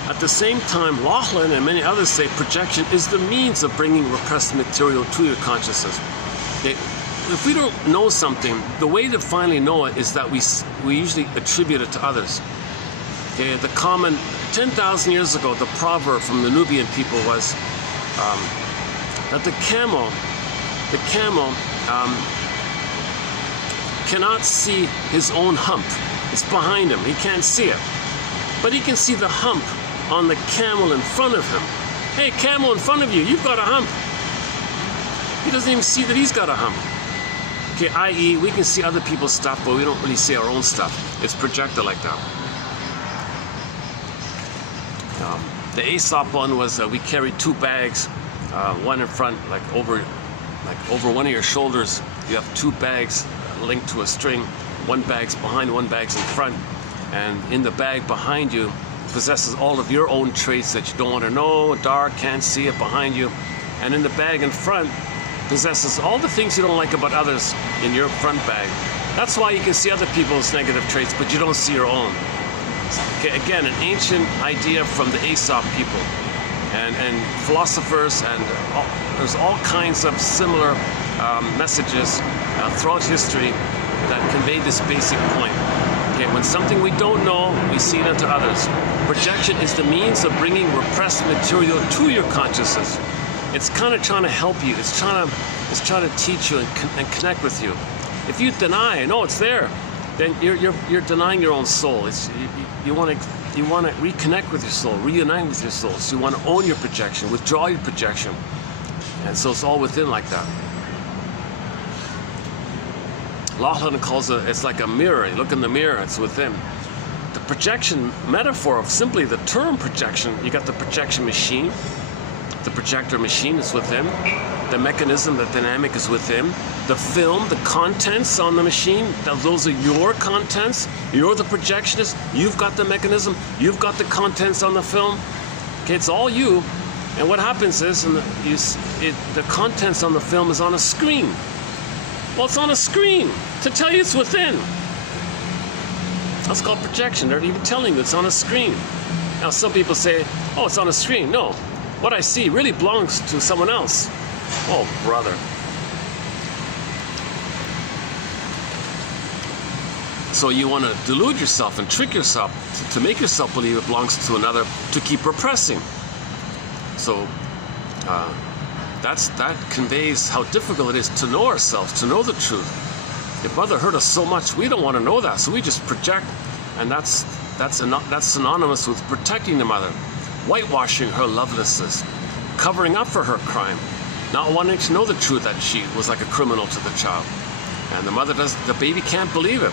At the same time, Laughlin and many others say projection is the means of bringing repressed material to your consciousness. Okay, if we don't know something, the way to finally know it is that we usually attribute it to others. Okay, the common 10,000 years ago, the proverb from the Nubian people was that the camel cannot see his own hump. It's behind him. He can't see it. But he can see the hump on the camel in front of him. Hey, camel in front of you, you've got a hump. He doesn't even see that he's got a hump. Okay, i.e., we can see other people's stuff, but we don't really see our own stuff. It's projected like that. The Aesop one was we carried 2 bags, one in front, like over one of your shoulders. You have 2 bags linked to a string. One bag's behind, one bag's in front, and in the bag behind you possesses all of your own traits that you don't want to know, dark, can't see it behind you, and in the bag in front possesses all the things you don't like about others in your front bag. That's why you can see other people's negative traits, but you don't see your own. Okay, again, an ancient idea from the Aesop people, and philosophers, and there's all kinds of similar messages throughout history that convey this basic point. Okay, when something we don't know, we see it into others. Projection is the means of bringing repressed material to your consciousness. It's kind of trying to help you. It's trying to teach you and connect with you. If you deny, no, it's there, then you're denying your own soul. You want to reconnect with your soul, reunite with your soul. So you want to own your projection, withdraw your projection, and so it's all within like that. Laughlin calls it's like a mirror. You look in the mirror, it's within. The projection metaphor of simply the term projection, you got the projection machine. The projector machine is within. The mechanism, the dynamic is within. The film, the contents on the machine, those are your contents. You're the projectionist. You've got the mechanism. You've got the contents on the film. Okay, it's all you. And what happens is, the contents on the film is on a screen. Well, it's on a screen to tell you it's within. That's called projection. They're even telling you it's on a screen. Now, some people say, oh, it's on a screen. No, what I see really belongs to someone else. Oh, brother. So you want to delude yourself and trick yourself to make yourself believe it belongs to another, to keep repressing. So that conveys how difficult it is to know ourselves, to know the truth. If Mother hurt us so much, we don't want to know that, so we just project, and that's synonymous with protecting the mother, whitewashing her lovelessness, covering up for her crime, not wanting to know the truth that she was like a criminal to the child. And the baby can't believe it.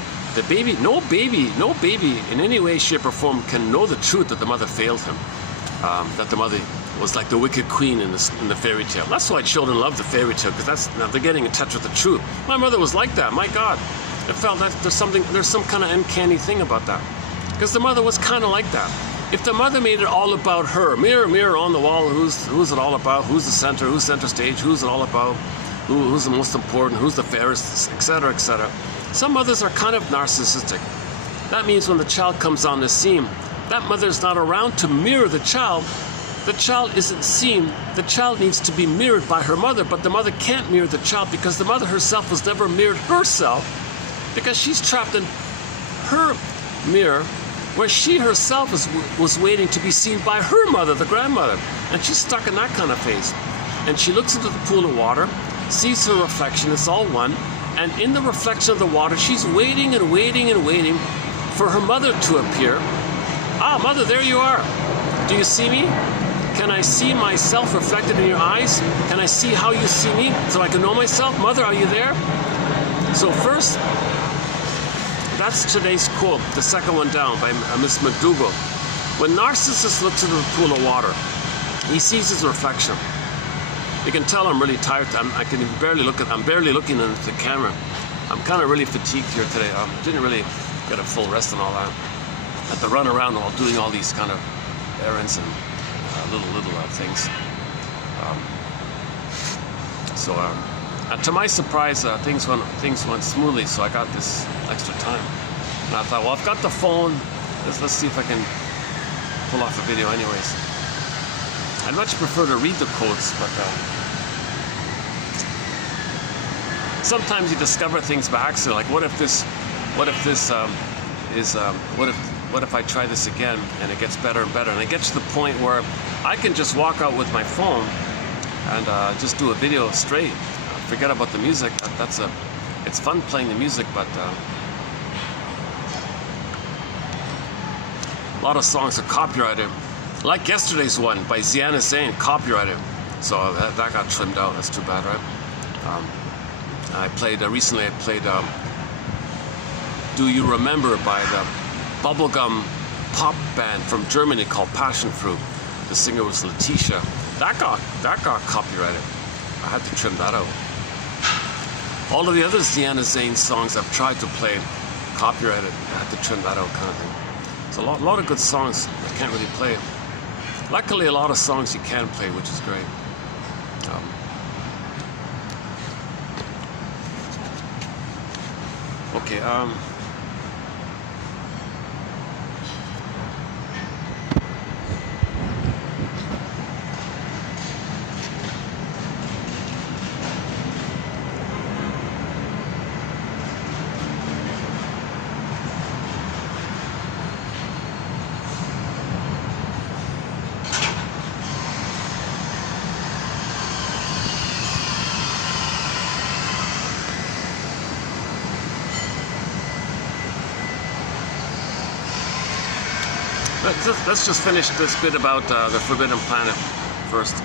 No baby in any way, shape, or form can know the truth that the mother failed him, that the mother was like the wicked queen in the fairy tale. That's why children love the fairy tale, because they're getting in touch with the truth. My mother was like that. My God, I felt that there's some kind of uncanny thing about that, because the mother was kind of like that. If the mother made it all about her, mirror, mirror on the wall, who's it all about? Who's the center? Who's center stage? Who's it all about? Who's the most important? Who's the fairest? Etc., etc. Some mothers are kind of narcissistic. That means when the child comes on the scene, that mother's not around to mirror the child. The child isn't seen. The child needs to be mirrored by her mother, but the mother can't mirror the child because the mother herself was never mirrored herself, because she's trapped in her mirror where she herself was waiting to be seen by her mother, the grandmother, and she's stuck in that kind of phase. And she looks into the pool of water, sees her reflection, it's all one, and in the reflection of the water, she's waiting and waiting and waiting for her mother to appear. Ah, mother, there you are. Do you see me? Can I see myself reflected in your eyes? Can I see how you see me so I can know myself? Mother, are you there? So first, that's today's quote, the second one down by Miss McDougall. When Narcissus looks into the pool of water, he sees his reflection. You can tell I'm really tired. I'm barely looking into the camera. I'm kind of really fatigued here today. Didn't really get a full rest and all that. Had to run around while doing all these kind of errands and little things. To my surprise, things went smoothly. So I got this extra time, and I thought, well, I've got the phone. Let's see if I can pull off a video, anyways. I'd much prefer to read the quotes, but sometimes you discover things by accident. Like, what if I try this again and it gets better and better, and it gets to the point where I can just walk out with my phone and just do a video straight. Forget about the music. It's fun playing the music, but a lot of songs are copyrighted. Like yesterday's one by Ziana Zane, copyrighted. So that got trimmed out. That's too bad, right? Recently I played Do You Remember by the bubblegum pop band from Germany called Passion Fruit. The singer was Letitia. That got copyrighted. I had to trim that out. All of the other Ziana Zane songs I've tried to play, copyrighted. I had to trim that out, kind of thing. It's a lot of good songs I can't really play. Luckily, a lot of songs you can play, which is great. Okay. Let's just finish this bit about the Forbidden Planet first.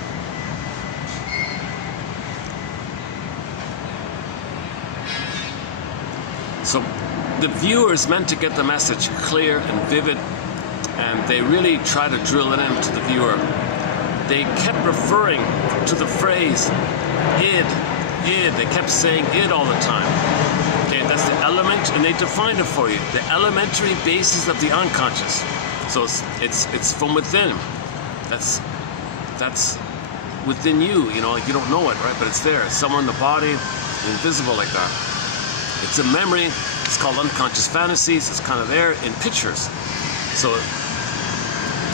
So the viewer is meant to get the message clear and vivid, and they really try to drill it into the viewer. They kept referring to the phrase id. They kept saying id all the time. Okay, that's the element, and they defined it for you. The elementary basis of the unconscious. So it's from within. That's within you. You know, like you don't know it, right? But it's there. It's somewhere in the body, invisible like that. It's a memory. It's called unconscious fantasies. It's kind of there in pictures. So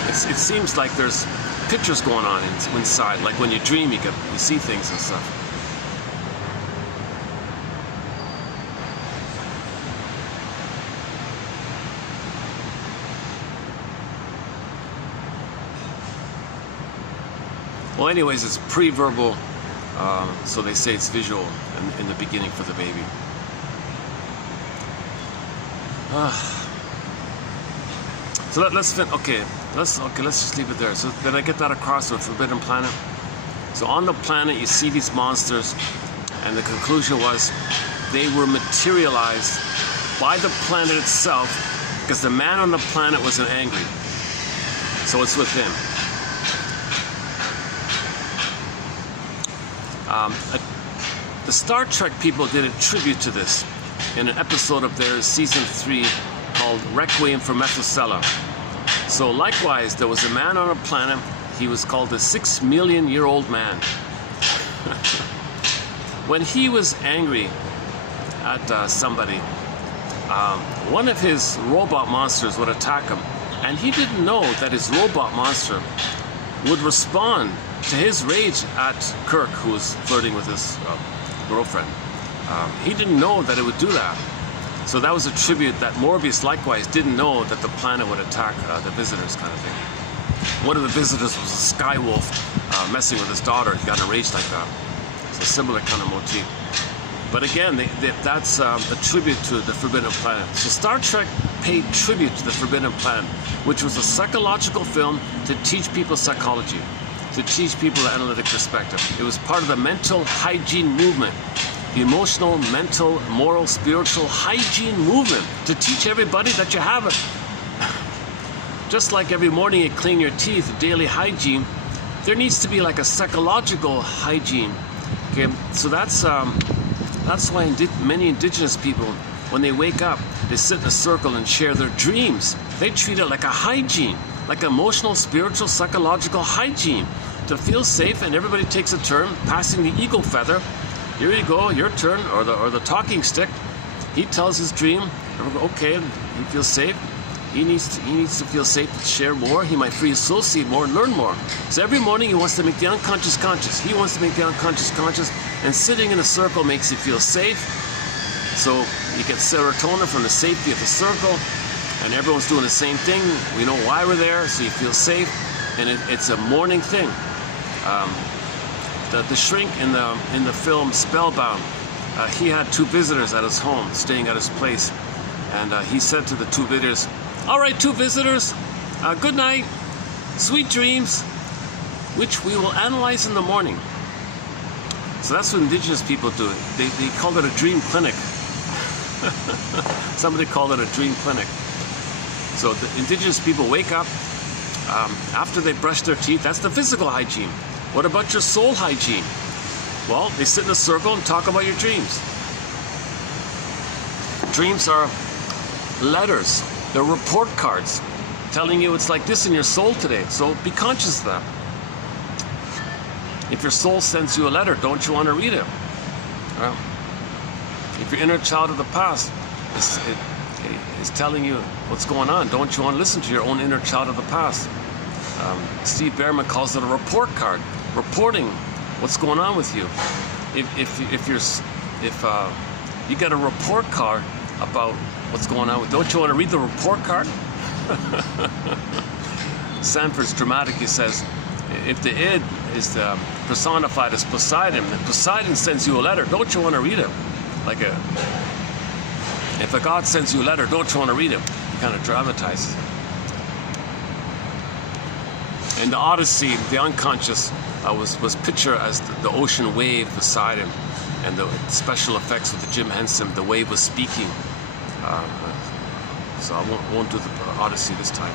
it seems like there's pictures going on inside. Like when you dream, you see things and stuff. Well, anyways, it's pre-verbal, so they say it's visual in the beginning for the baby. So let's just leave it there. So did I get that across with Forbidden Planet? So on the planet, you see these monsters, and the conclusion was they were materialized by the planet itself, because the man on the planet was angry. So it's with him. The Star Trek people did a tribute to this in an episode of their season 3 called Requiem for Methuselah. So likewise, there was a man on a planet. He was called the 6 million year old man. When he was angry at somebody, one of his robot monsters would attack him, and he didn't know that his robot monster would respond to his rage at Kirk, who was flirting with his girlfriend. He didn't know that it would do that. So that was a tribute that Morbius likewise didn't know that the planet would attack the visitors, kind of thing. One of the visitors was a sky wolf messing with his daughter. He got enraged like that. It's a similar kind of motif. But again, that's a tribute to the Forbidden Planet. So Star Trek paid tribute to the Forbidden Planet, which was a psychological film to teach people psychology, to teach people the analytic perspective. It was part of the mental hygiene movement the emotional, mental, moral, spiritual hygiene movement to teach everybody that you have it. Just like every morning you clean your teeth, daily hygiene, there needs to be like a psychological hygiene. Okay, so that's why many indigenous people, when they wake up, they sit in a circle and share their dreams. They treat it like a hygiene, like emotional, spiritual, psychological hygiene, to feel safe, and everybody takes a turn passing the eagle feather. Here you go, your turn, or the talking stick. He tells his dream. Okay, he feels safe. He needs to feel safe to share more. He might free associate more and learn more. So every morning he wants to make the unconscious conscious. He wants to make the unconscious conscious, and sitting in a circle makes you feel safe. So you get serotonin from the safety of the circle, and everyone's doing the same thing. We know why we're there, so you feel safe, and it's a morning thing. The shrink in the film Spellbound, he had 2 visitors at his home, staying at his place, and he said to the 2 visitors, "All right, 2 visitors, good night, sweet dreams, which we will analyze in the morning." So that's what indigenous people do. They call it a dream clinic. Somebody called it a dream clinic. So the indigenous people wake up after they brush their teeth. That's the physical hygiene. What about your soul hygiene? Well, they sit in a circle and talk about your dreams. Dreams are letters. They're report cards telling you it's like this in your soul today. So be conscious of that. If your soul sends you a letter, don't you want to read it? Well, if your inner child of the past is telling you what's going on, don't you want to listen to your own inner child of the past? Steve Behrman calls it a report card, reporting what's going on with you. If you get a report card about what's going on with, don't you want to read the report card? Sanford's dramatic, he says, if the id is personified as Poseidon, and Poseidon sends you a letter, don't you want to read it? If a god sends you a letter, don't you want to read it? He kind of dramatizes it. In the Odyssey, the unconscious was pictured as the ocean wave beside him, and the special effects with the Jim Henson, the wave was speaking. So I won't do the Odyssey this time.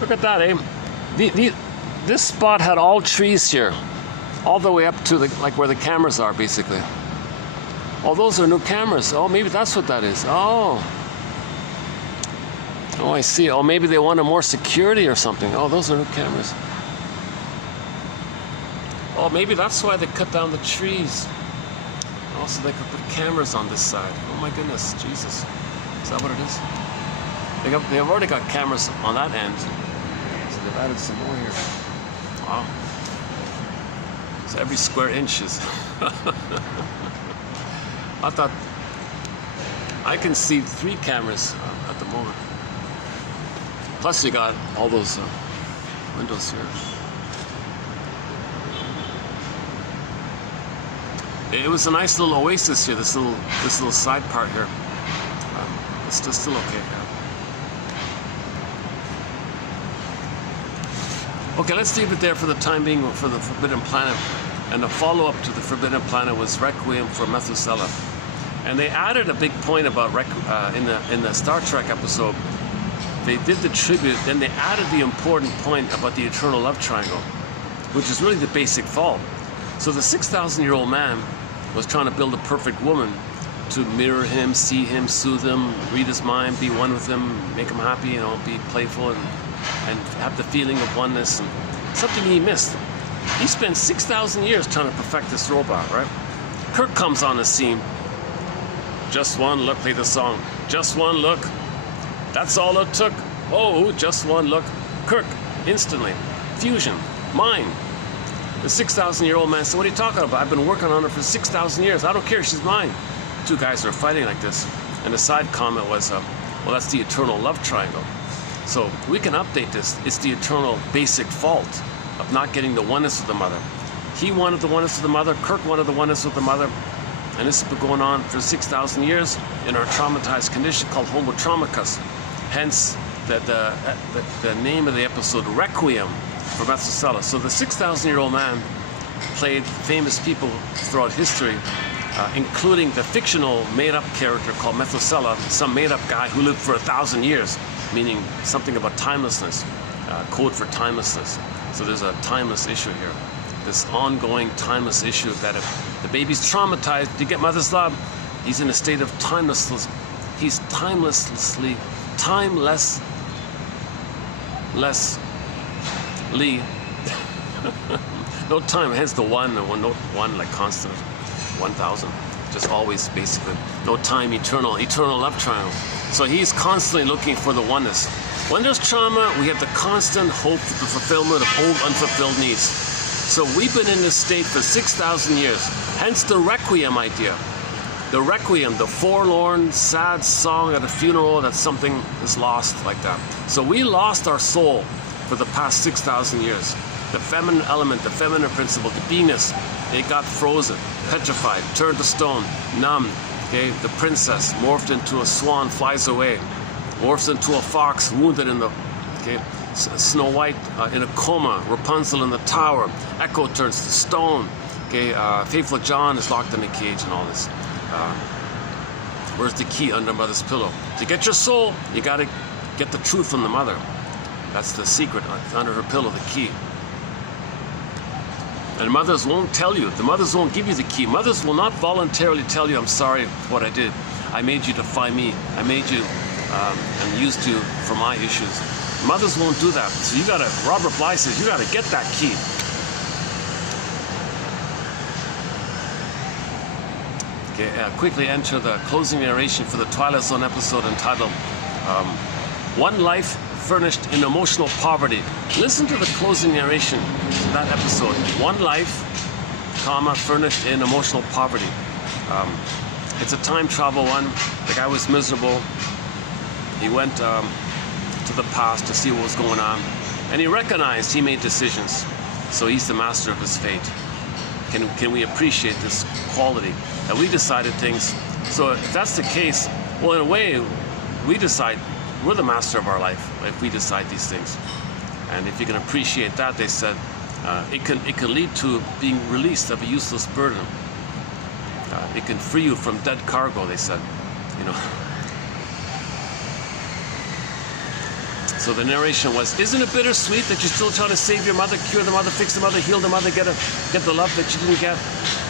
Look at that, eh? This spot had all trees here, all the way up to where the cameras are, basically. Oh, those are new cameras. Oh, maybe that's what that is. Oh, I see. Oh, maybe they wanted more security or something. Oh, those are new cameras. Oh, maybe that's why they cut down the trees. Oh, so they could put cameras on this side. Oh my goodness, Jesus. Is that what it is? They've already got cameras on that end. So they've added some more here. Wow. So every square inch is... I thought I can see 3 cameras at the moment. Plus you got all those windows here. It was a nice little oasis here. This little side part here. It's just still okay. Okay, let's leave it there for the time being for the Forbidden Planet. And the follow-up to the Forbidden Planet was Requiem for Methuselah. And they added a big point about in the Star Trek episode. They did the tribute, then they added the important point about the eternal love triangle, which is really the basic fault. So the 6,000-year-old man was trying to build a perfect woman to mirror him, see him, soothe him, read his mind, be one with him, make him happy, be playful and have the feeling of oneness. And something he missed. He spent 6,000 years trying to perfect this robot, right? Kirk comes on the scene. Just one look, play the song. Just one look. That's all it took. Oh, just one look. Kirk, instantly. Fusion. Mine. The 6,000-year-old man said, what are you talking about? I've been working on her for 6,000 years. I don't care. She's mine. 2 guys are fighting like this. And the side comment was, well, that's the eternal love triangle. So we can update this. It's the eternal basic fault of not getting the oneness with the mother. He wanted the oneness with the mother. Kirk wanted the oneness with the mother. And this has been going on for 6,000 years in our traumatized condition called Homo traumicus. Hence the name of the episode, Requiem for Methuselah. So the 6,000-year-old man played famous people throughout history, including the fictional made-up character called Methuselah, some made-up guy who lived for 1,000 years, meaning something about timelessness, code for timelessness. So there's a timeless issue here, this ongoing timeless issue that if the baby's traumatized, to get mother's love, he's in a state of timelessness. He's timelessly no time, hence the one like constant, 1,000, just always basically. No time, eternal love triangle. So he's constantly looking for the oneness. When there's trauma, we have the constant hope for the fulfillment of old unfulfilled needs. So we've been in this state for 6,000 years, hence the Requiem idea. The Requiem, the forlorn, sad song at a funeral that something is lost like that. So we lost our soul for the past 6,000 years. The feminine element, the feminine principle, the beingness, it got frozen, petrified, turned to stone, numb. Okay, the princess morphed into a swan, flies away, morphs into a fox, wounded in the, okay, Snow White in a coma, Rapunzel in the tower, Echo turns to stone. Okay, Faithful John is locked in a cage and all this. Where's the key? Under mother's pillow. To get your soul, you got to get the truth from the mother. That's the secret. Under her pillow, the key. And mothers won't tell you. The mothers won't give you the key. Mothers will not voluntarily tell you, I'm sorry for what I did. I made you defy me. I made you and used you for my issues. Mothers won't do that. So you got to, Robert Bly says, you got to get that key. Okay, quickly enter the closing narration for the Twilight Zone episode entitled One Life Furnished in Emotional Poverty. Listen to the closing narration to that episode. One life, comma, furnished in emotional poverty. It's a time travel one. The guy was miserable. He went to the past to see what was going on. And he recognized he made decisions. So he's the master of his fate. Can we appreciate this quality? That we decided things. So if that's the case, well, in a way, we decide, we're the master of our life if we decide these things. And if you can appreciate that, they said, it can lead to being released of a useless burden. It can free you from dead cargo, they said. You know. So the narration was, isn't it bittersweet that you're still trying to save your mother, cure the mother, fix the mother, heal the mother, get the love that you didn't get?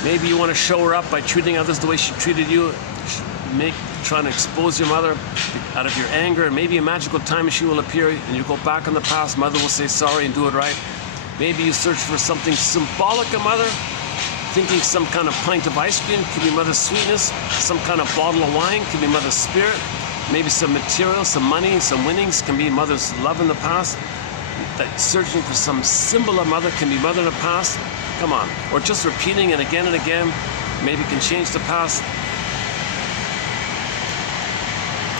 Maybe you want to show her up by treating others the way she treated you, trying to expose your mother out of your anger, and maybe a magical time machine will appear and you go back in the past, mother will say sorry and do it right. Maybe you search for something symbolic of mother, thinking some kind of pint of ice cream could be mother's sweetness, some kind of bottle of wine could be mother's spirit. Maybe some material, some money, some winnings can be mother's love in the past. That searching for some symbol of mother can be mother in the past. Come on. Or just repeating it again and again maybe can change the past.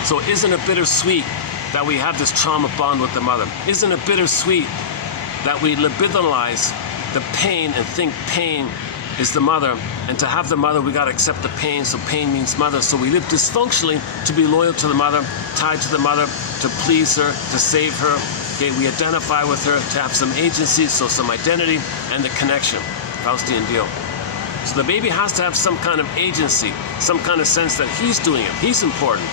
So isn't it bittersweet that we have this trauma bond with the mother? Isn't it bittersweet that we libidinalize the pain and think pain is the mother, and to have the mother, we got to accept the pain, so pain means mother. So we live dysfunctionally to be loyal to the mother, tied to the mother, to please her, to save her. Okay, we identify with her, to have some agency, so some identity, and the connection. Faustian deal. So the baby has to have some kind of agency, some kind of sense that he's doing it, he's important.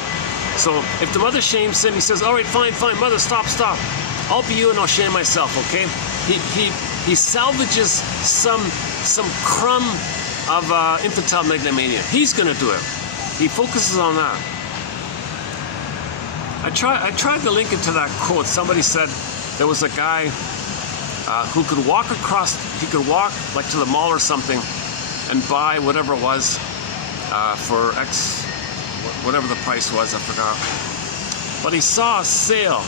So if the mother shames him, he says, all right, fine, mother, stop. I'll be you and I'll shame myself, okay? He salvages some crumb of infantile megalomania. He's going to do it. He focuses on that. I tried to link it to that quote. Somebody said there was a guy who could walk across, he could walk like to the mall or something and buy whatever it was for X, whatever the price was, I forgot. But he saw a sale.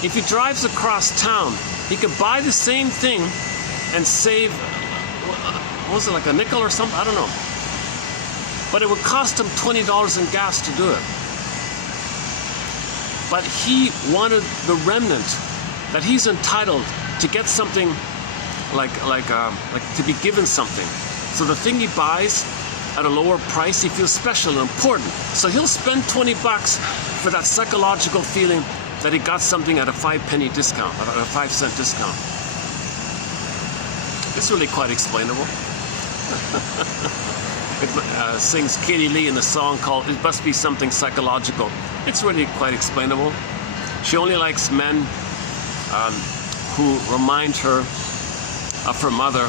If he drives across town, he could buy the same thing and save, what was it, like a nickel or something? I don't know. But it would cost him $20 in gas to do it. But he wanted the remnant, that he's entitled to get something like to be given something. So the thing he buys, at a lower price, he feels special and important. So he'll spend 20 bucks for that psychological feeling that he got something at a 5-penny discount, at a 5-cent discount. It's really quite explainable. It sings Katie Lee in a song called It Must Be Something Psychological. It's really quite explainable. She only likes men who remind her of her mother,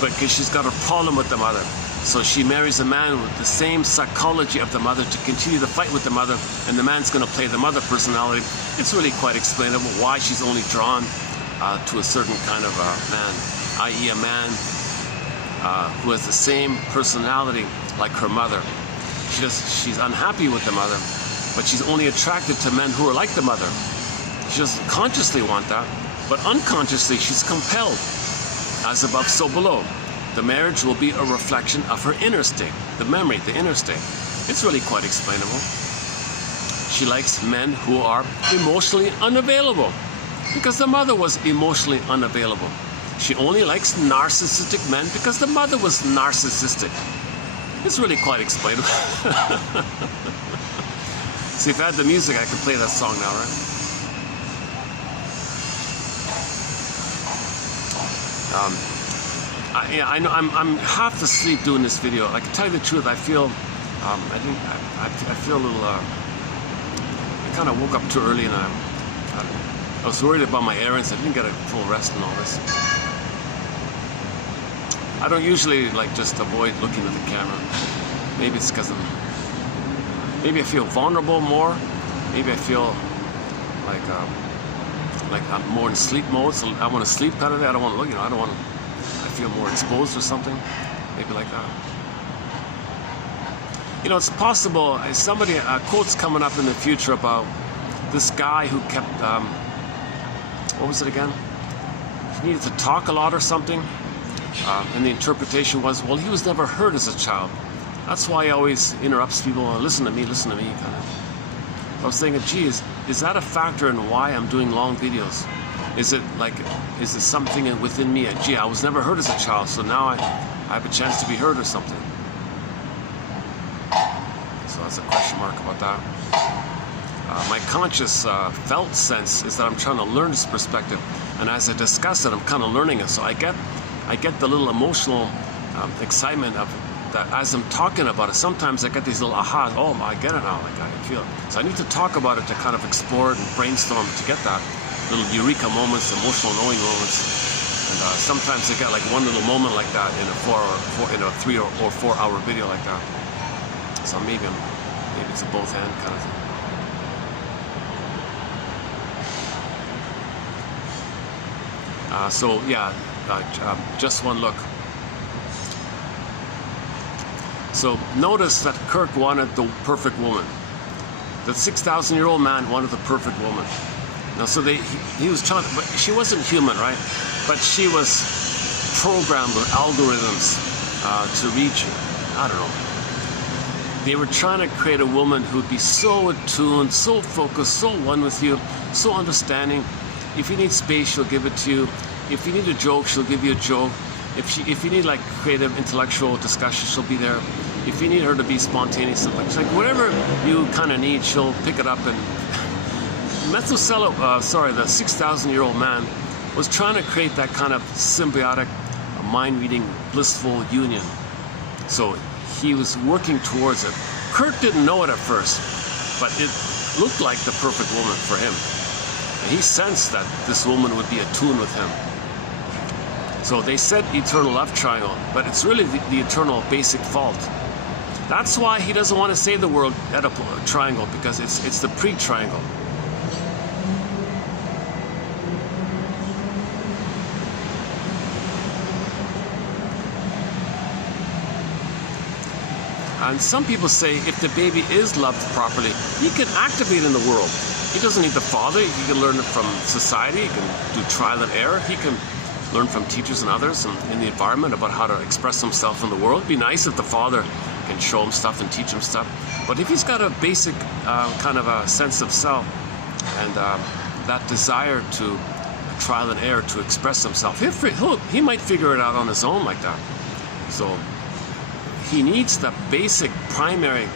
because she's got a problem with the mother. So she marries a man with the same psychology of the mother to continue the fight with the mother, and the man's going to play the mother personality. It's really quite explainable why she's only drawn to a certain kind of man, i.e. a man who has the same personality like her mother. She's unhappy with the mother, but she's only attracted to men who are like the mother. She doesn't consciously want that, but unconsciously she's compelled. As above, so below. The marriage will be a reflection of her inner state, the memory, the inner state. It's really quite explainable. She likes men who are emotionally unavailable, because the mother was emotionally unavailable. She only likes narcissistic men because the mother was narcissistic. It's really quite explainable. See, if I had the music, I could play that song now, right? I know I'm half asleep doing this video. Like, to tell you the truth, I feel I feel a little. I kind of woke up too early, and I was worried about my errands. I didn't get a full rest and all this. I don't usually just avoid looking at the camera. Maybe it's because maybe I feel vulnerable more. Maybe I feel like I'm more in sleep mode, so I want to sleep kind of day. I don't want to look, I don't want to. I feel more exposed or something, maybe like that. It's possible. Somebody quote's coming up in the future about this guy who kept. What was it again? He needed to talk a lot or something, and the interpretation was, well, he was never heard as a child. That's why he always interrupts people. Listen to me, kind of. I was thinking, geez, is that a factor in why I'm doing long videos? Is it something within me? Gee, I was never heard as a child, so now I have a chance to be heard or something. So that's a question mark about that. My conscious felt sense is that I'm trying to learn this perspective, and as I discuss it, I'm kind of learning it. So I get the little emotional excitement of that as I'm talking about it. Sometimes I get these little ahas. Oh, I get it now. Like, I feel it. So I need to talk about it to kind of explore it and brainstorm to get that little eureka moments, emotional knowing moments. And sometimes I get like one little moment like that in a 3 or 4 hour video like that. So maybe it's a both hand kind of thing. So yeah, just one look. So notice that Kirk wanted the perfect woman. The 6,000-year-old man wanted the perfect woman. Now, so he was trying, but she wasn't human, right? But she was programmed with algorithms to reach, I don't know. They were trying to create a woman who'd be so attuned, so focused, so one with you, so understanding. If you need space, she'll give it to you. If you need a joke, she'll give you a joke. If you need like creative, intellectual discussion, she'll be there. If you need her to be spontaneous, like whatever you kind of need, she'll pick it up. And Methuselah, the 6,000-year-old man, was trying to create that kind of symbiotic, mind-reading, blissful union. So he was working towards it. Kirk didn't know it at first, but it looked like the perfect woman for him. And he sensed that this woman would be attuned with him. So they said eternal love triangle, but it's really the eternal basic fault. That's why he doesn't want to say the word Oedipal triangle, because it's the pre-triangle. And some people say if the baby is loved properly, he can activate in the world. He doesn't need the father. He can learn it from society. He can do trial and error. He can learn from teachers and others in the environment about how to express himself in the world. It'd be nice if the father can show him stuff and teach him stuff. But if he's got a basic kind of a sense of self and that desire to trial and error to express himself, he might figure it out on his own like that. So he needs the basic primary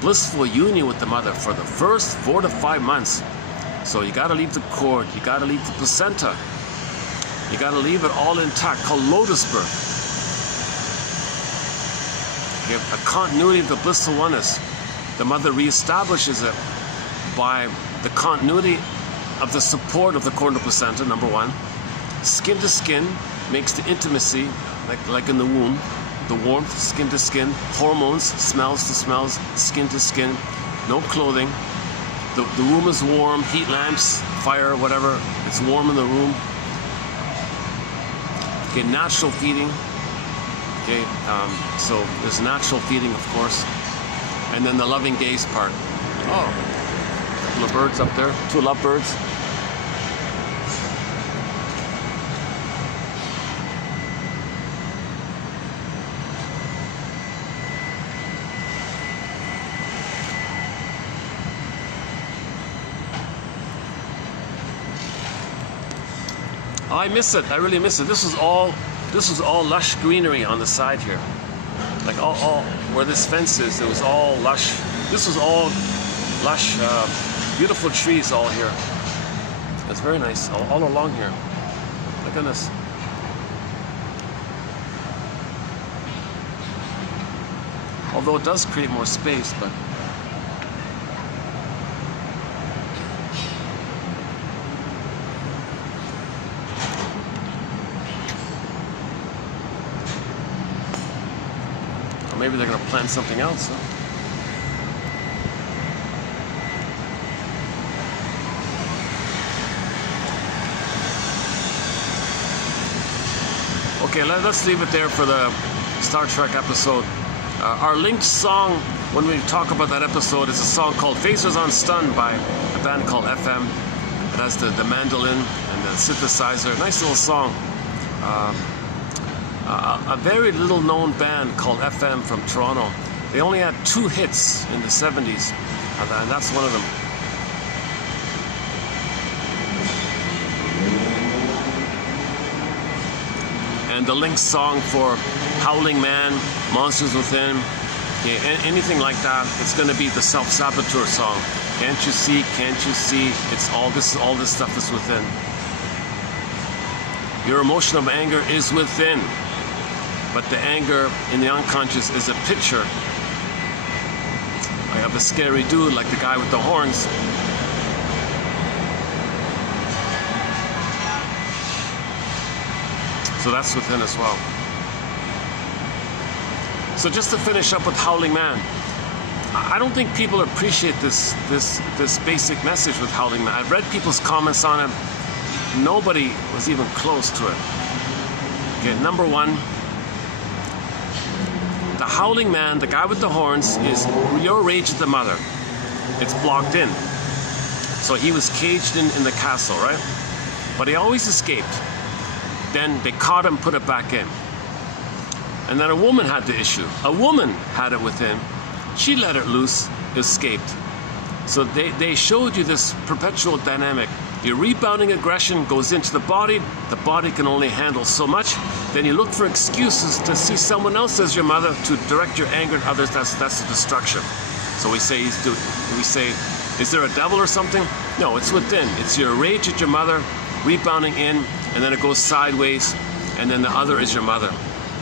blissful union with the mother for the first 4 to 5 months. So you got to leave the cord, you got to leave the placenta, you got to leave it all intact, called lotus birth. You have a continuity of the blissful oneness. The mother reestablishes it by the continuity of the support of the corneal placenta, number one. Skin to skin makes the intimacy, like in the womb, the warmth, skin to skin, hormones, smells to smells, skin to skin, no clothing. The room is warm, heat lamps, fire, whatever, it's warm in the room. Okay, natural feeding. Okay, so there's natural feeding, of course. And then the loving gaze part. Oh, a couple of birds up there, 2 lovebirds. I miss it. I really miss it. This was all lush greenery on the side here. Like all where this fence is, it was all lush. This was all lush, beautiful trees all here. It's very nice all along here. Look at this. Although it does create more space, but. Maybe they're going to plant something else. Huh? Okay, let's leave it there for the Star Trek episode. Our linked song, when we talk about that episode, is a song called Phasers on Stun by a band called FM. It has the mandolin and the synthesizer. Nice little song. A very little known band called FM from Toronto. They only had 2 hits in the 70s, and that's one of them. And the link song for Howling Man, Monsters Within, okay, anything like that, it's going to be the self-saboteur song. Can't you see, can't you see, it's all this stuff is within. Your emotion of anger is within. But the anger in the unconscious is a picture. I have a scary dude like the guy with the horns. So that's within as well. So just to finish up with Howling Man, I don't think people appreciate this basic message with Howling Man. I've read people's comments on it. Nobody was even close to it. Okay, number one. The Howling Man, the guy with the horns, is your rage at the mother. It's blocked in. So he was caged in the castle, right? But he always escaped. Then they caught him, put it back in. And then a woman had the issue. A woman had it within. She let it loose, escaped. So they showed you this perpetual dynamic. Your rebounding aggression goes into the body can only handle so much. Then you look for excuses to see someone else as your mother to direct your anger at others. That's the destruction. So we say, is there a devil or something? No, it's within. It's your rage at your mother, rebounding in, and then it goes sideways, and then the other is your mother.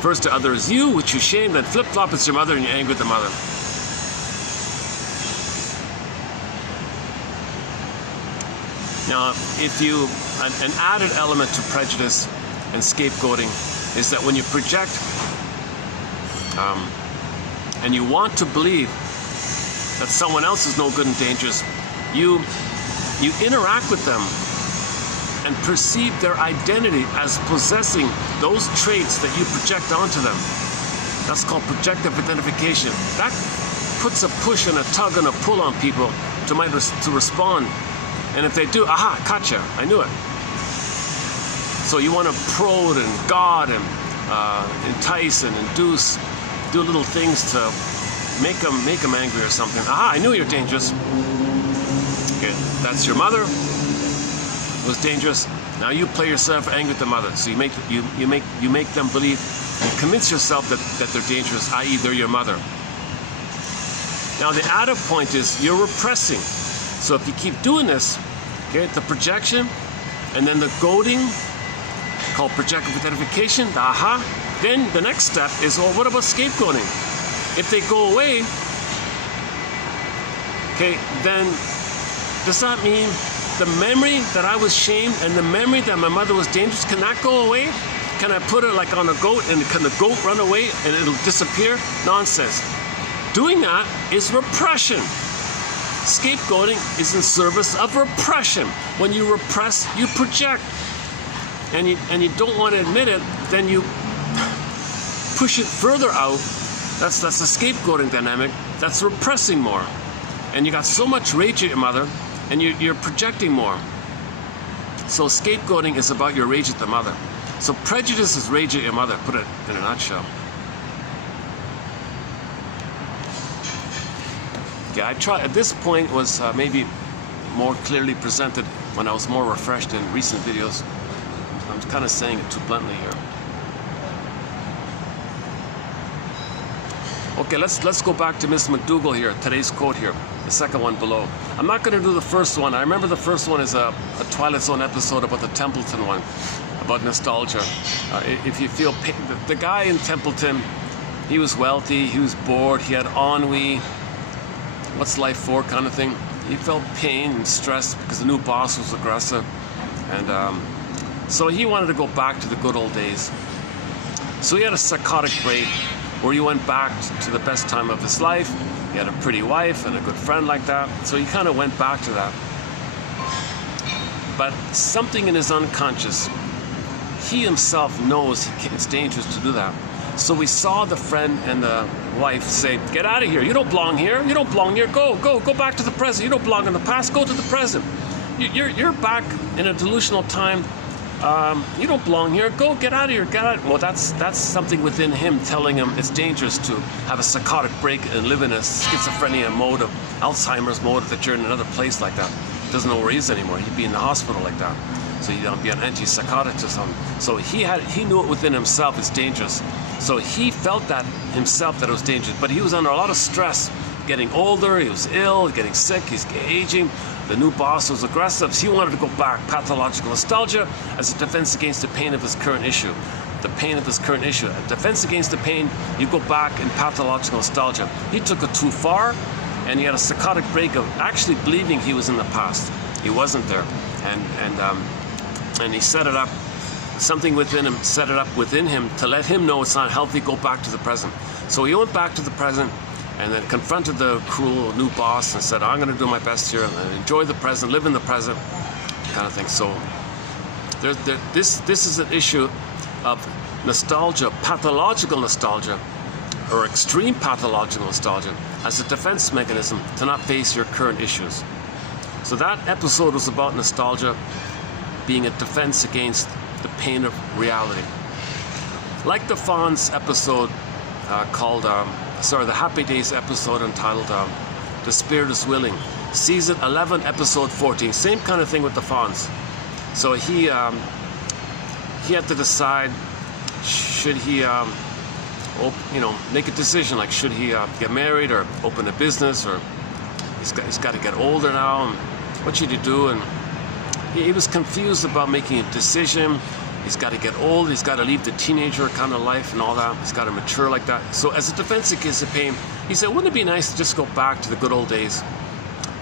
First the other is you, which you shame, then flip-flop, it's your mother, and you anger at the mother. Now, an added element to prejudice and scapegoating is that when you project and you want to believe that someone else is no good and dangerous, you interact with them and perceive their identity as possessing those traits that you project onto them. That's called projective identification. That puts a push and a tug and a pull on people to respond. And if they do, aha, gotcha, I knew it. So you want to prod and guard and entice and induce, do little things to make them angry or something. Aha, I knew you're dangerous. Okay, that's your mother. Was dangerous. Now you play yourself angry at the mother. So you make them believe and convince yourself that they're dangerous, i.e. they're your mother. Now the added point is you're repressing. So if you keep doing this, okay, the projection and then the goading, called projective identification, the aha, then the next step is, well, what about scapegoating? If they go away, okay, then does that mean the memory that I was shamed and the memory that my mother was dangerous, can that go away? Can I put it like on a goat and can the goat run away and it'll disappear? Nonsense. Doing that is repression. Scapegoating is in service of repression. When you repress, you project. And you don't want to admit it, then you push it further out. That's the scapegoating dynamic. That's repressing more. And you got so much rage at your mother, and you're projecting more. So scapegoating is about your rage at the mother. So prejudice is rage at your mother, put it in a nutshell. Yeah, I try. At this point was maybe more clearly presented when I was more refreshed in recent videos. I'm kind of saying it too bluntly here. Okay, let's go back to Miss McDougall here. Today's quote here, the second one below. I'm not going to do the first one. I remember the first one is a Twilight Zone episode about the Templeton one, about nostalgia. If you feel pain, the guy in Templeton, he was wealthy, he was bored, he had ennui. What's life for kind of thing. He felt pain and stress because the new boss was aggressive, and so he wanted to go back to the good old days. So he had a psychotic break where he went back to the best time of his life. He had a pretty wife and a good friend like that, so he kind of went back to that. But something in his unconscious, he himself knows it's dangerous to do that. So we saw the friend and the wife say, get out of here, you don't belong here, you don't belong here, go back to the present, you don't belong in the past, go to the present. You're back in a delusional time, you don't belong here, get out of here, get out. Well, that's something within him telling him it's dangerous to have a psychotic break and live in a schizophrenia mode, of Alzheimer's mode, that you're in another place like that. He doesn't know where he is anymore, he'd be in the hospital like that. So you'd be an antipsychotic or something. So he knew it within himself, it's dangerous. So he felt that himself, that it was dangerous, but he was under a lot of stress, getting older, he was ill, getting sick, he's aging, the new boss was aggressive, so he wanted to go back, pathological nostalgia, as a defense against the pain of his current issue. The pain of his current issue. A defense against the pain, you go back in pathological nostalgia. He took it too far, and he had a psychotic break of actually believing he was in the past. He wasn't there, and he set it up. Something within him set it up within him to let him know it's not healthy, go back to the present. So he went back to the present and then confronted the cruel new boss and said, I'm going to do my best here and enjoy the present, live in the present, kind of thing. So this is an issue of nostalgia, pathological nostalgia, or extreme pathological nostalgia, as a defense mechanism to not face your current issues. So that episode was about nostalgia being a defense against the pain of reality. Like the Fonz episode the Happy Days episode entitled The Spirit is Willing. Season 11, episode 14. Same kind of thing with the Fonz. So he had to decide, should he make a decision, like should he get married or open a business, or he's got to get older now, and what should he do? And he was confused about making a decision. He's got to get old, he's got to leave the teenager kind of life and all that. He's got to mature like that. So as a defense against the pain, he said, wouldn't it be nice to just go back to the good old days?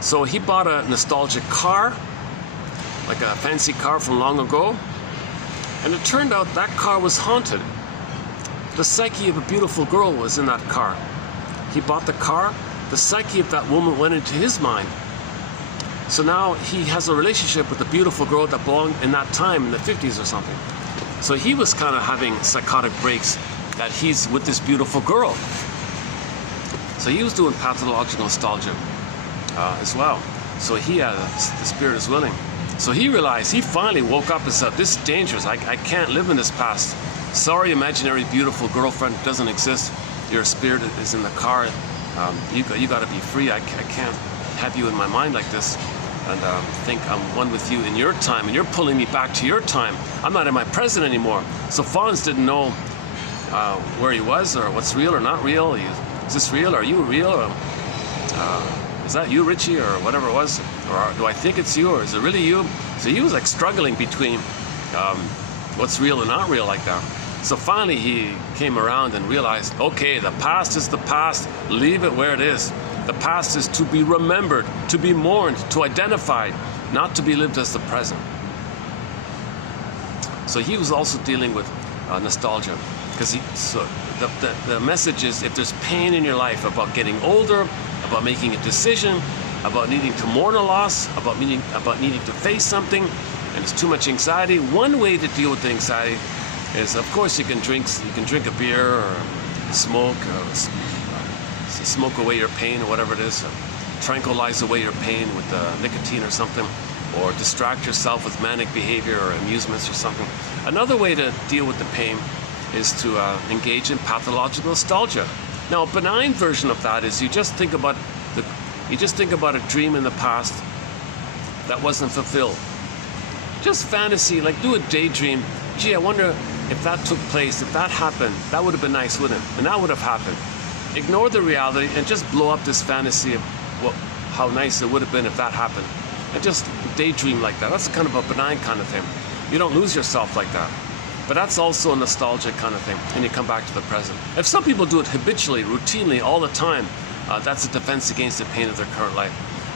So he bought a nostalgic car, like a fancy car from long ago. And it turned out that car was haunted. The psyche of a beautiful girl was in that car. He bought the car, the psyche of that woman went into his mind. So now he has a relationship with a beautiful girl that belonged in that time, in the 50s or something. So he was kind of having psychotic breaks that he's with this beautiful girl. So he was doing pathological nostalgia as well. So he had the spirit is willing. So he realized, he finally woke up and said, this is dangerous. I can't live in this past. Sorry, imaginary beautiful girlfriend doesn't exist. Your spirit is in the car. You got to be free. I can't have you in my mind like this and think I'm one with you in your time, and you're pulling me back to your time. I'm not in my present anymore. So Fonz didn't know where he was, or what's real or not real. Is this real? Are you real? Or, is that you, Richie, or whatever it was? Or do I think it's you, or is it really you? So he was like struggling between what's real and not real like that. So finally he came around and realized, okay, the past is the past, leave it where it is. The past is to be remembered, to be mourned, to identify, not to be lived as the present. So he was also dealing with nostalgia, because the message is, if there's pain in your life about getting older, about making a decision, about needing to mourn a loss, about needing to face something, and it's too much anxiety, one way to deal with the anxiety is, of course, you can drink a beer or smoke away your pain, or whatever it is, tranquilize away your pain with nicotine or something, or distract yourself with manic behavior or amusements or something. Another way to deal with the pain is to engage in pathological nostalgia. Now, a benign version of that is you just think about a dream in the past that wasn't fulfilled. Just fantasy, like do a daydream. Gee, I wonder if that took place, if that happened, that would have been nice, wouldn't it? And that would have happened. Ignore the reality and just blow up this fantasy of how nice it would have been if that happened. And just daydream like that. That's kind of a benign kind of thing. You don't lose yourself like that. But that's also a nostalgic kind of thing, and you come back to the present. If some people do it habitually, routinely, all the time, that's a defense against the pain of their current life.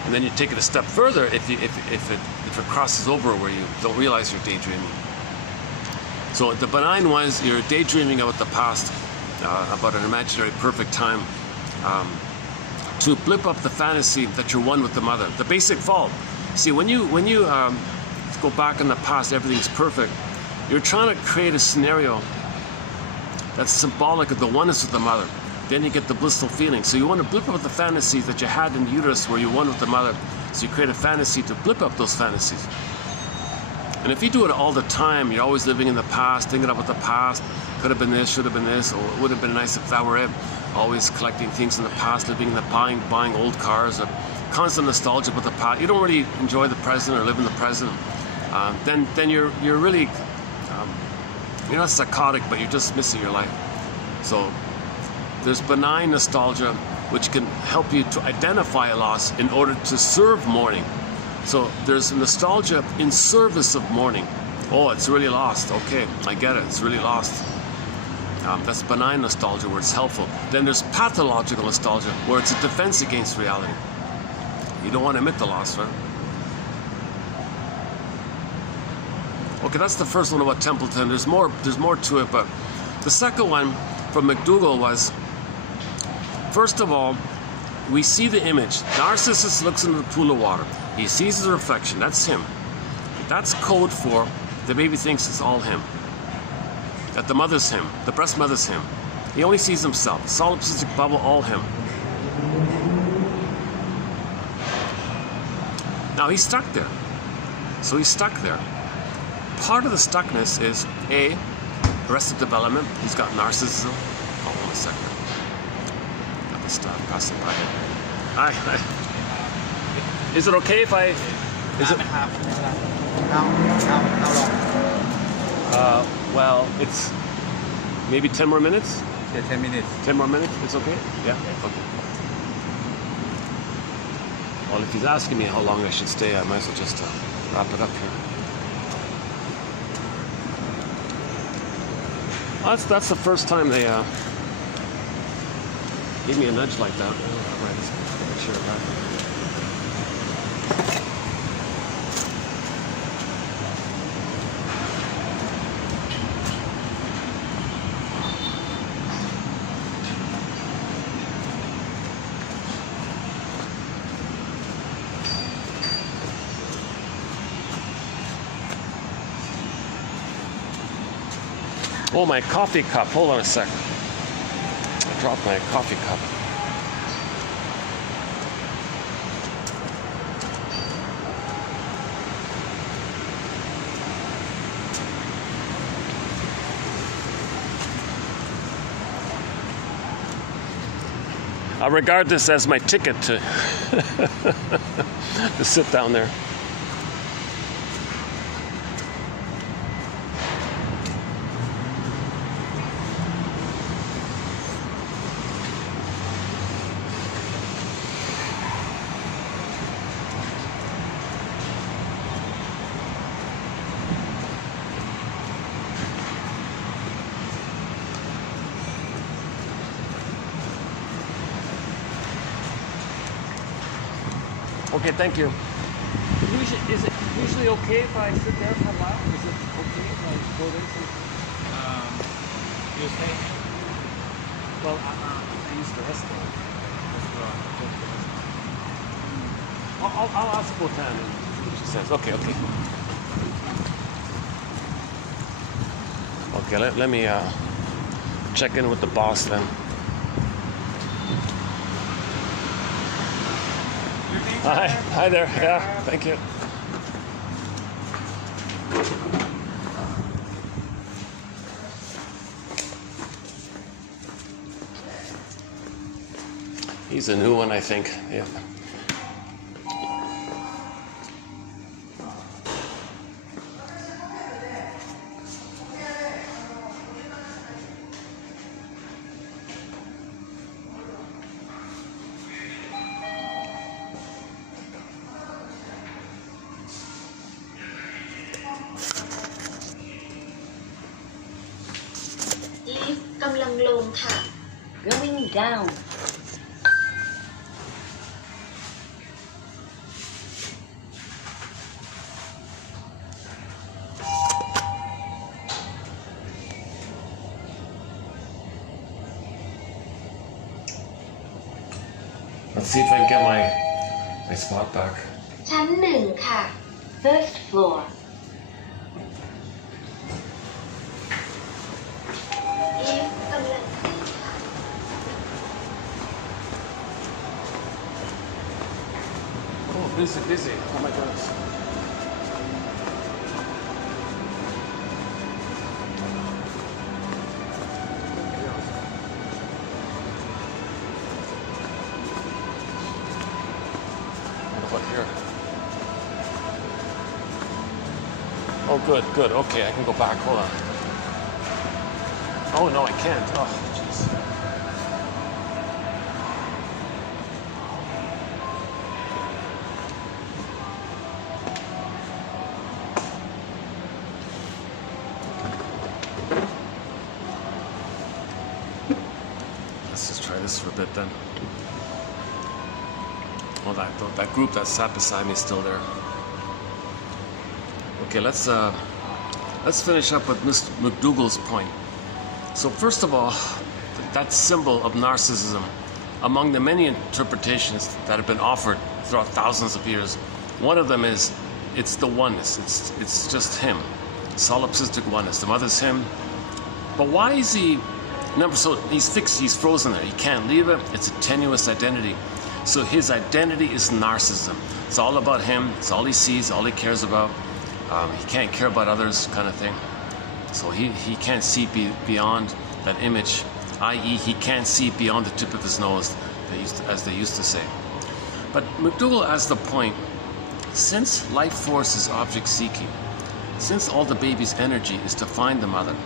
And then you take it a step further if it crosses over where you don't realize you're daydreaming. So the benign ones, you're daydreaming about the past, about an imaginary perfect time, to blip up the fantasy that you're one with the mother. The basic fault. See, when you go back in the past, everything's perfect. You're trying to create a scenario that's symbolic of the oneness with the mother. Then you get the blissful feeling. So you want to blip up the fantasies that you had in the uterus where you're one with the mother. So you create a fantasy to blip up those fantasies. And if you do it all the time, you're always living in the past, thinking about the past, could have been this, should have been this, or it would have been nice if that were it. Always collecting things in the past, living in the buying old cars, or constant nostalgia about the past. You don't really enjoy the present or live in the present. Then you're really, you're not psychotic, but you're just missing your life. So there's benign nostalgia, which can help you to identify a loss in order to serve mourning. So there's nostalgia in service of mourning. Oh, it's really lost. Okay, I get it. It's really lost. That's benign nostalgia, where it's helpful. Then there's pathological nostalgia, where it's a defense against reality. You don't want to admit the loss, right? Okay, that's the first one about Templeton. There's more to it, but the second one from McDougall was, first of all, we see the image. Narcissus looks into the pool of water. He sees his reflection. That's him. That's code for the baby thinks it's all him. That the mother's him. The breast mother's him. He only sees himself. Solipsistic bubble, all him. Now he's stuck there. So he's stuck there. Part of the stuckness is arrested development. He's got narcissism. Hold on a second. Got the stuff passing by here. Hi. Is it okay if I? Is it? How long? Well, it's maybe 10 more minutes. Yeah, 10 minutes. 10 more minutes. It's okay. Yeah. Okay. Well, if he's asking me how long I should stay, I might as well just wrap it up here. Well, that's the first time they gave me a nudge like that. Right, let's make sure of that. Oh, my coffee cup. Hold on a second. I dropped my coffee cup. I regard this as my ticket to, to sit down there. Okay, thank you. Is it usually okay if I sit there for a while? Is it okay if I go this? You stay? Well, I use the restroom. I'll ask Bhutan and see what she says. Okay, okay. Okay, let me check in with the boss then. Hi there. Yeah, thank you. He's a new one, I think. Yeah. Lift กำลังลงค่ะ Going down Let's see if I can get my spot back. ชั้นหนึ่งค่ะ First floor Lift กำลังขึ้นค่ะ Oh, busy. Oh my goodness. What here? Oh, good. Okay, I can go back. Hold on. Oh no, I can't. Oh, jeez. Let's just try this for a bit then. Oh, that group that sat beside me is still there. Okay, let's finish up with Mr. McDougall's point. So first of all, that symbol of narcissism, among the many interpretations that have been offered throughout thousands of years, one of them is it's the oneness. It's just him, solipsistic oneness. The mother's him. But why is he? Remember, so he's fixed. He's frozen there. He can't leave it. It's a tenuous identity. So his identity is narcissism. It's all about him. It's all he sees, all he cares about. He can't care about others, kind of thing. So he can't see beyond that image, i.e. he can't see beyond the tip of his nose, as they used to say. But McDougall adds the point, since life force is object seeking, since all the baby's energy is to find the mother,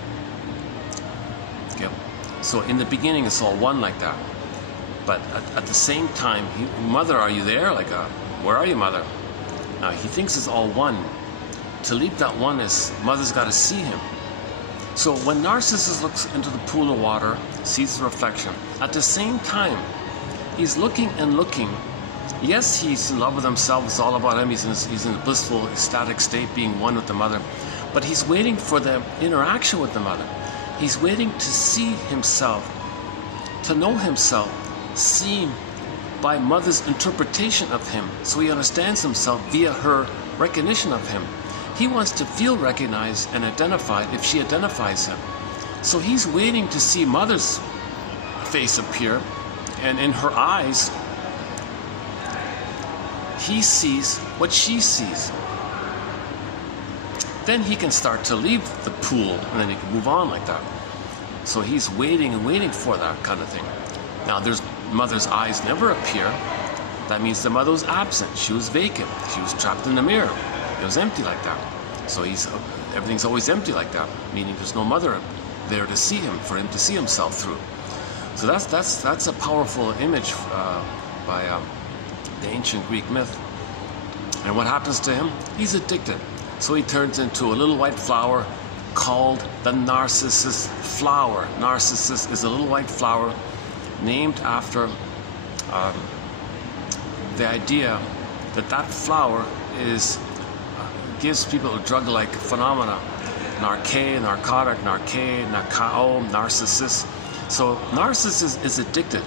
okay, so in the beginning it's all one like that. But at the same time, mother, are you there? Like, where are you, mother? Now, he thinks it's all one. To leap that oneness, mother's got to see him. So when Narcissus looks into the pool of water, sees the reflection, at the same time, he's looking and looking. Yes, he's in love with himself. It's all about him. He's in a blissful, ecstatic state, being one with the mother. But he's waiting for the interaction with the mother. He's waiting to see himself, to know himself, seen by mother's interpretation of him, so he understands himself via her recognition of him. He wants to feel recognized and identified if she identifies him. So he's waiting to see mother's face appear, and in her eyes, he sees what she sees. Then he can start to leave the pool, and then he can move on like that. So he's waiting and waiting for that kind of thing. Now, there's mother's eyes never appear. That means the mother was absent. She was vacant. She was trapped in the mirror. It was empty like that. So everything's always empty like that, meaning there's no mother there to see him, for him to see himself through. So that's a powerful image by the ancient Greek myth. And what happens to him? He's addicted. So he turns into a little white flower called the Narcissus flower. Narcissus is a little white flower named after the idea that flower is gives people a drug-like phenomena. Narcotic, Narcao, Narcissus. So Narcissus is addicted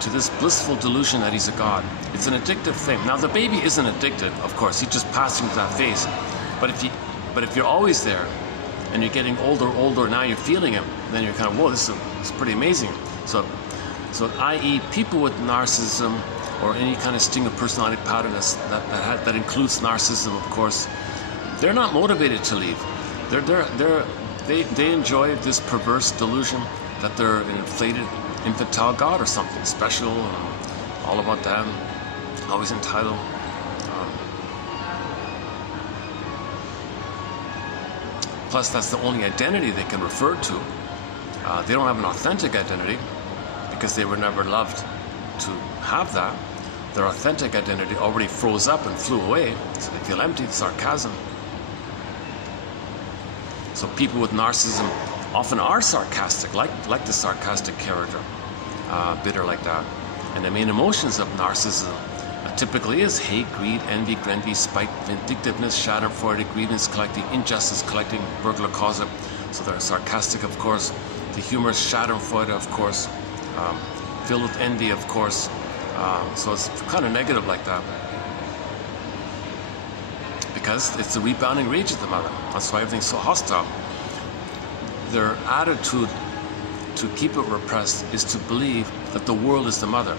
to this blissful delusion that he's a god. It's an addictive thing. Now the baby isn't addicted, of course. He's just passing through that phase. But if you're always there, and you're getting older, now you're feeling him, then you're kind of, whoa, this is pretty amazing. So i.e., people with narcissism or any kind of sting of personality pattern that includes narcissism, of course, they're not motivated to leave. They enjoy this perverse delusion that they're an inflated infantile god or something special, all about them, always entitled. Plus, that's the only identity they can refer to. They don't have an authentic identity because they were never loved to have that. Their authentic identity already froze up and flew away, so they feel empty, sarcasm. So people with narcissism often are sarcastic, like the sarcastic character, bitter like that. And the main emotions of narcissism typically is hate, greed, envy, spite, vindictiveness, schadenfreude, grievance collecting, injustice collecting, burglar causa. So they're sarcastic, of course. The humorous schadenfreude, of course. Filled with envy, of course. So it's kind of negative like that. Because it's the rebounding rage of the mother. That's why everything's so hostile. Their attitude to keep it repressed is to believe that the world is the mother.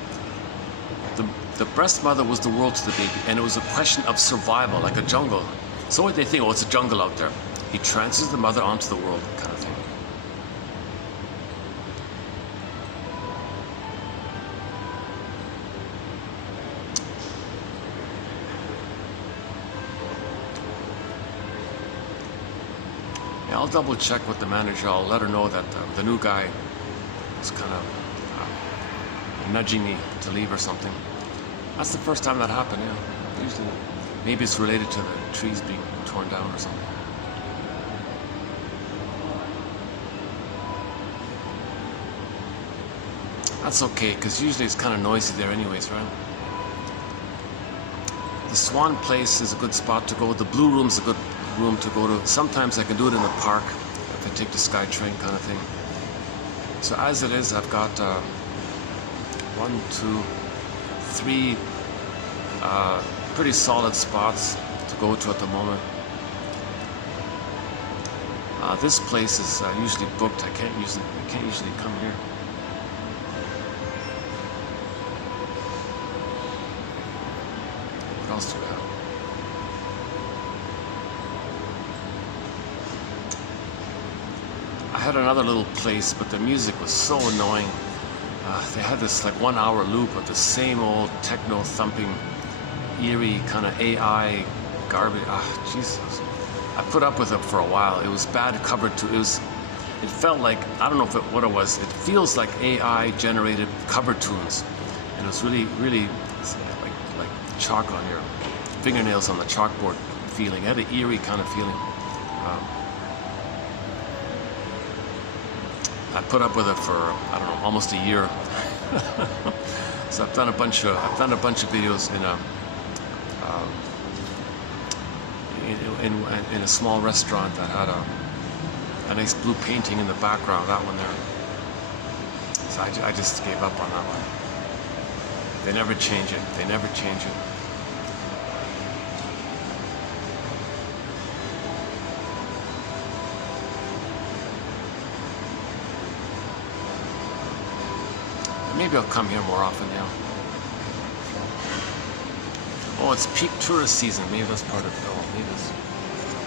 The breast mother was the world to the baby, and it was a question of survival, like a jungle. So what they think, oh, it's a jungle out there. He transfers the mother onto the world, kind of thing. Yeah, I'll double check with the manager. I'll let her know that the new guy is kind of nudging me to leave or something. That's the first time that happened, yeah. Usually, maybe it's related to the trees being torn down or something. That's okay, because usually it's kind of noisy there anyways, right? The Swan Place is a good spot to go. The Blue Room's a good room to go to. Sometimes I can do it in the park if I take the SkyTrain kind of thing. So as it is, I've got 1, 2, 3 pretty solid spots to go to at the moment. This place is usually booked. I can't usually come here. What else do we have? I had another little place, but the music was so annoying. They had this like 1 hour loop of the same old techno thumping, eerie kind of AI garbage. Jesus. I put up with it for a while. It was bad covered too. It felt like, I don't know what it was. It feels like AI generated cover tunes. And it was really, really like chalk on your fingernails on the chalkboard feeling. It had an eerie kind of feeling. I put up with it for, I don't know, almost a year. So I've done a bunch of videos in a small restaurant that had a nice blue painting in the background. That one there. So I just gave up on that one. They never change it. They never change it. Maybe I'll come here more often now. Oh, it's peak tourist season. Maybe that's part of it. Oh, maybe it's...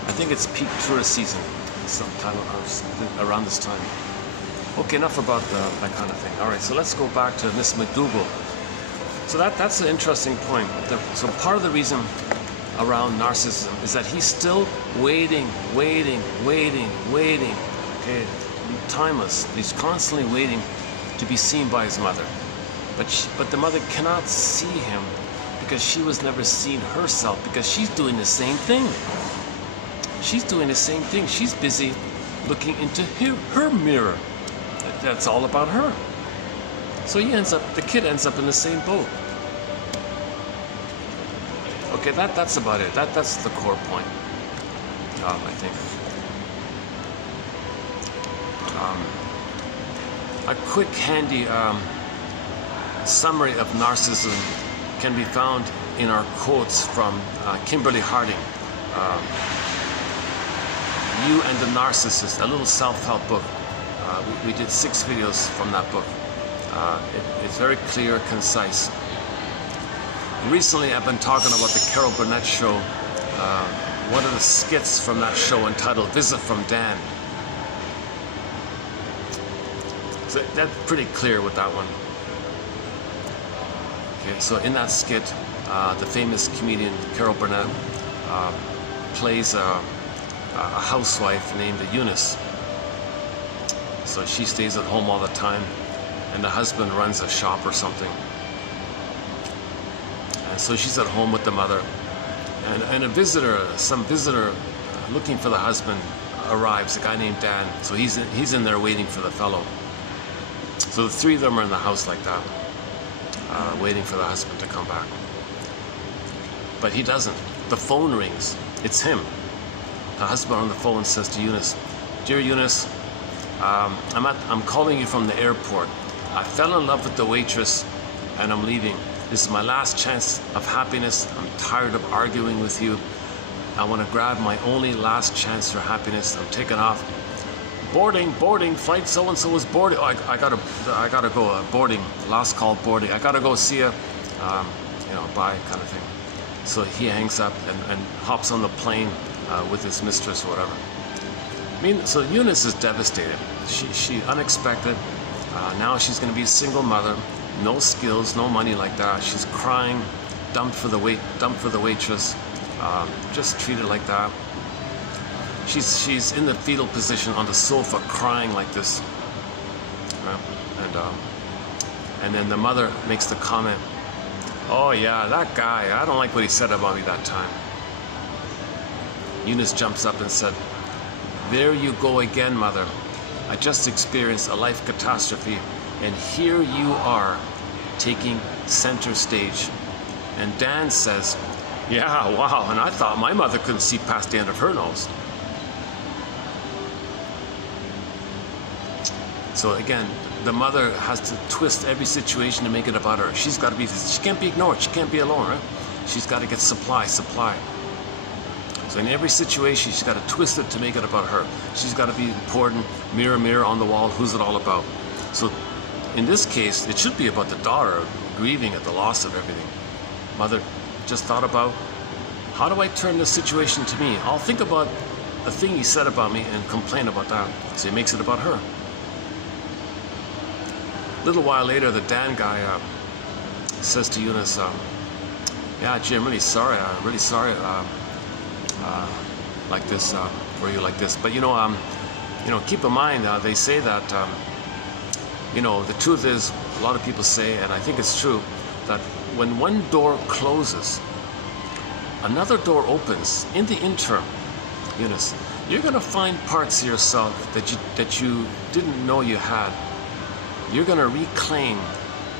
I think it's peak tourist season sometime around this time. Okay, enough about that kind of thing. All right, so let's go back to Miss McDougall. So that's an interesting point. So part of the reason around narcissism is that he's still waiting. Okay, timeless. He's constantly waiting to be seen by his mother, but the mother cannot see him because she was never seen herself, because she's doing the same thing. She's doing the same thing. She's busy looking into her mirror. That's all about her. So the kid ends up in the same boat. Okay, that's about it. That's the core point, I think. A quick, handy summary of narcissism can be found in our quotes from Kimberly Harding, You and the Narcissus, a little self-help book. We did 6 videos from that book. It's very clear, concise. Recently, I've been talking about the Carol Burnett show. One of the skits from that show entitled "Visit from Dan." So that's pretty clear with that one. Okay, so in that skit, the famous comedian Carol Burnett plays a housewife named Eunice. So she stays at home all the time, and the husband runs a shop or something. And so she's at home with the mother, and some visitor looking for the husband arrives, a guy named Dan. So he's in there waiting for the fellow. So the 3 of them are in the house like that, waiting for the husband to come back. But he doesn't. The phone rings. It's him. The husband on the phone says to Eunice, "Dear Eunice, I'm calling you from the airport. I fell in love with the waitress and I'm leaving. This is my last chance of happiness. I'm tired of arguing with you. I want to grab my only last chance for happiness. I'm taking off. Boarding, flight so-and-so is boarding. Oh, I gotta go, boarding, last call boarding. I gotta go see you, bye, kind of thing." So he hangs up and hops on the plane with his mistress or whatever. So Eunice is devastated. She unexpected. Now she's going to be a single mother, no skills, no money like that. She's crying, dumped for the waitress, just treated like that. She's in the fetal position on the sofa, crying like this. And then the mother makes the comment, "Oh yeah, that guy, I don't like what he said about me that time." Eunice jumps up and said, "There you go again, mother. I just experienced a life catastrophe, and here you are, taking center stage." And Dan says, "Yeah, wow, and I thought my mother couldn't see past the end of her nose." So again, the mother has to twist every situation to make it about her. She can't be ignored, she can't be alone, right? She's got to get supply. So in every situation, she's got to twist it to make it about her. She's got to be important, mirror, mirror on the wall, who's it all about? So in this case, it should be about the daughter grieving at the loss of everything. Mother just thought about, how do I turn this situation to me? I'll think about the thing he said about me and complain about that. So he makes it about her. A little while later, the Dan guy says to Eunice, "Yeah, Jim, really sorry. Like this, for you like this. But keep in mind, they say that, the truth is, a lot of people say, and I think it's true, that when one door closes, another door opens. In the interim, Eunice, you're going to find parts of yourself that you didn't know you had. You're going to reclaim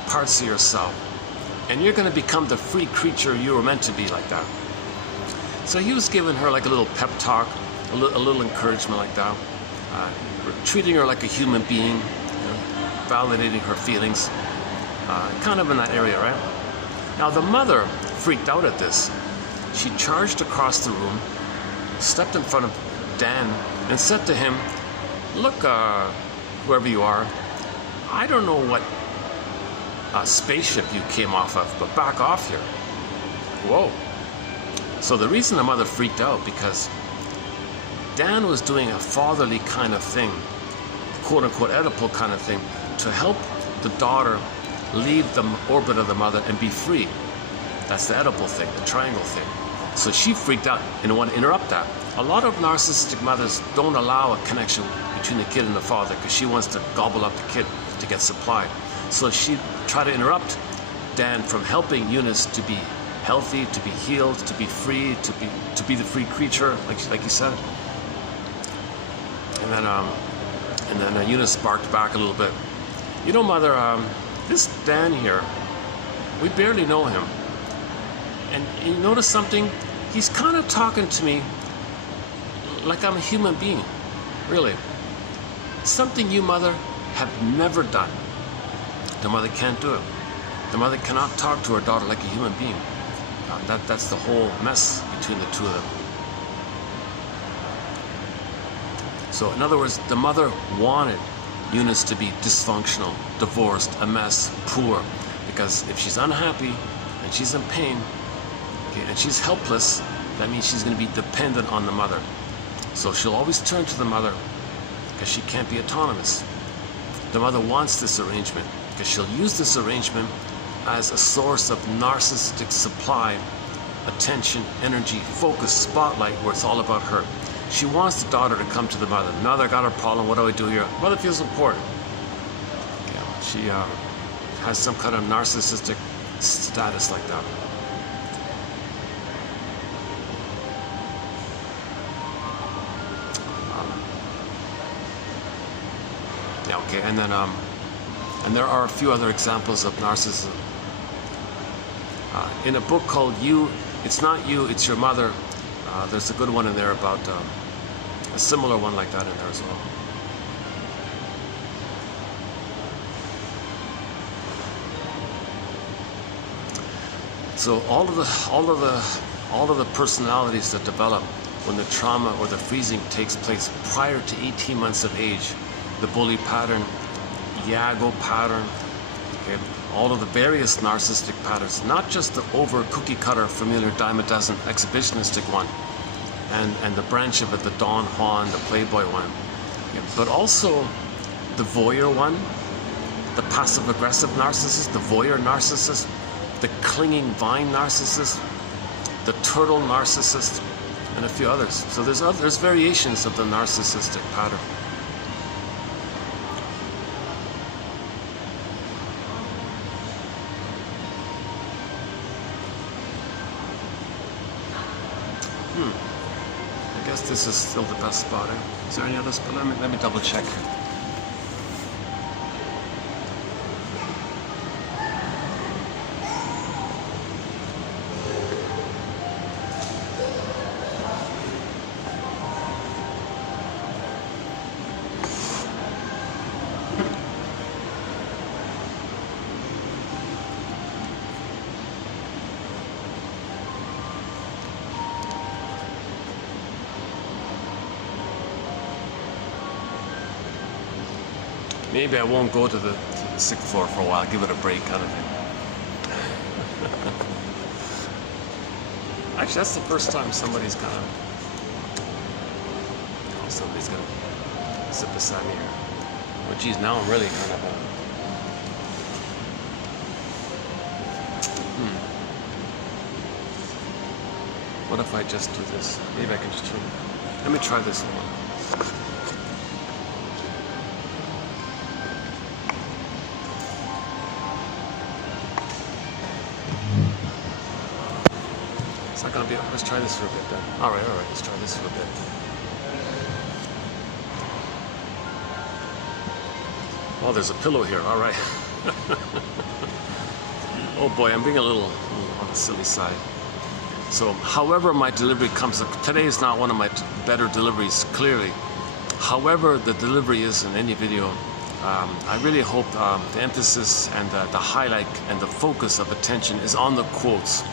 parts of yourself, and you're going to become the free creature you were meant to be, like that." So he was giving her like a little pep talk, a little encouragement like that, treating her like a human being, validating her feelings, kind of in that area, right? Now the mother freaked out at this. She charged across the room, stepped in front of Dan, and said to him, "Look, whoever you are, I don't know what spaceship you came off of, but back off here." Whoa. So the reason the mother freaked out, because Dan was doing a fatherly kind of thing, quote-unquote Oedipal kind of thing, to help the daughter leave the orbit of the mother and be free. That's the Oedipal thing, the triangle thing. So she freaked out and wanted to interrupt that. A lot of narcissistic mothers don't allow a connection between the kid and the father because she wants to gobble up the kid to get supply. So she tried to interrupt Dan from helping Eunice to be healthy, to be healed, to be free, to be the free creature, like you said. And then Eunice sparked back a little bit. "Mother, this Dan here, we barely know him. And you notice something? He's kind of talking to me like I'm a human being, really. Something you, mother, have never done. The mother can't do it. The mother cannot talk to her daughter like a human being. That's the whole mess between the two of them. So, in other words, the mother wanted Eunice to be dysfunctional, divorced, a mess, poor. Because if she's unhappy and she's in pain, okay, and she's helpless, that means she's going to be dependent on the mother. So she'll always turn to the mother because she can't be autonomous. The mother wants this arrangement because she'll use this arrangement as a source of narcissistic supply, attention, energy, focus, spotlight, where it's all about her. She wants the daughter to come to the mother. Mother, I got a problem. What do I do here? Mother feels important. Yeah, she has some kind of narcissistic status like that. Yeah, okay, and then and there are a few other examples of narcissism. In a book called You, It's Not You, It's Your Mother, there's a good one in there about a similar one like that in there as well. So all of the personalities that develop when the trauma or the freezing takes place prior to 18 months of age, the bully pattern, Iago pattern, okay, all of the various narcissistic patterns, not just the over cookie cutter familiar dime a dozen exhibitionistic one, and the branch of it, the Don Juan, the Playboy one, okay, but also the voyeur one, the passive aggressive narcissist, the voyeur narcissist, the clinging vine narcissist, the turtle narcissist, and a few others. So there's variations of the narcissistic pattern. I guess this is still the best spot. Is there any other spot? Let me double check. Maybe I won't go to the sixth floor for a while, give it a break kind of thing. Actually, that's the first time somebody's gonna sit beside me here. Well, geez, now I'm really kind of What if I just do this? Maybe I can just turn. Let me try this one. It's not gonna be. Let's try this for a bit then. All right. Let's try this for a bit. Oh, there's a pillow here. All right. Oh boy, I'm being a little on the silly side. So, however my delivery comes, today is not one of my better deliveries, clearly. However the delivery is in any video, I really hope the emphasis and the highlight and the focus of attention is on the quotes.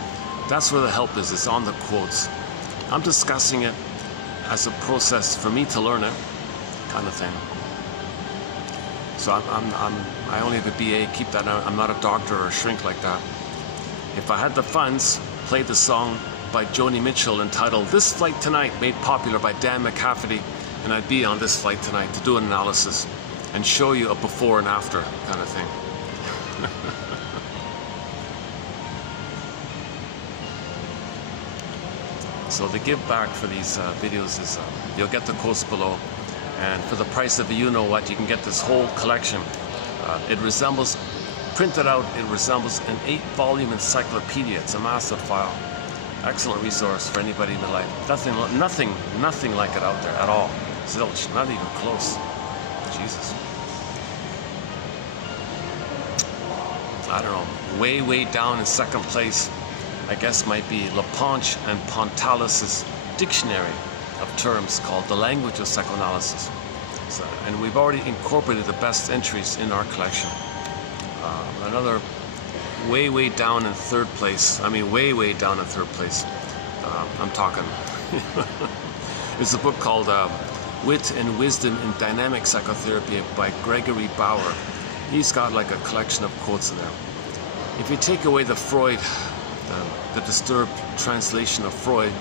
That's where the help is, it's on the quotes. I'm discussing it as a process for me to learn it, kind of thing. So I only have a BA, keep that out. I'm not a doctor or a shrink like that. If I had the funds, play the song by Joni Mitchell entitled This Flight Tonight, made popular by Dan McCafferty, and I'd be on this flight tonight to do an analysis and show you a before and after kind of thing. So the give back for these videos is you'll get the quotes below, and for the price of a you-know-what, you can get this whole collection. It resembles, printed out, it resembles an 8-volume encyclopedia. It's a massive file. Excellent resource for anybody in their life. Nothing like it out there at all. Zilch, not even close. Jesus. I don't know, way down in second place I guess might be Laponche and Pontalus's dictionary of terms called The Language of Psychoanalysis. So, and we've already incorporated the best entries in our collection. Another way down in third place, I mean way down in third place, I'm talking, it's a book called Wit and Wisdom in Dynamic Psychotherapy by Gregory Bauer. He's got like a collection of quotes in there. If you take away the Freud, the disturbed translation of Freud,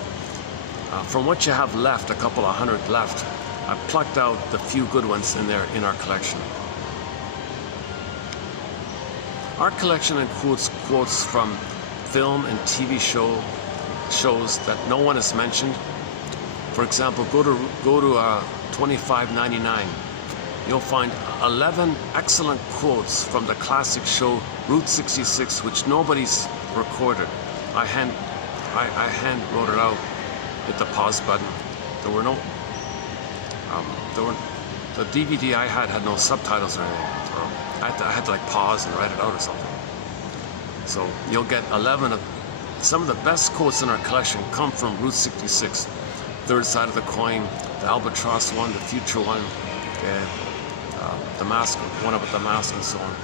from what you have left, a couple of hundred left, I plucked out the few good ones in there in our collection. Our collection includes quotes from film and TV shows that no one has mentioned. For example, go to $25.99. You'll find 11 excellent quotes from the classic show Route 66, which nobody's recorded. I hand wrote it out. Hit the pause button. There were no. The DVD I had no subtitles or anything. I had to like pause and write it out or something. So you'll get 11 of some of the best quotes in our collection come from Route 66, Third Side of the Coin, the Albatross one, the Future one, the mask, one about the mask, and so on.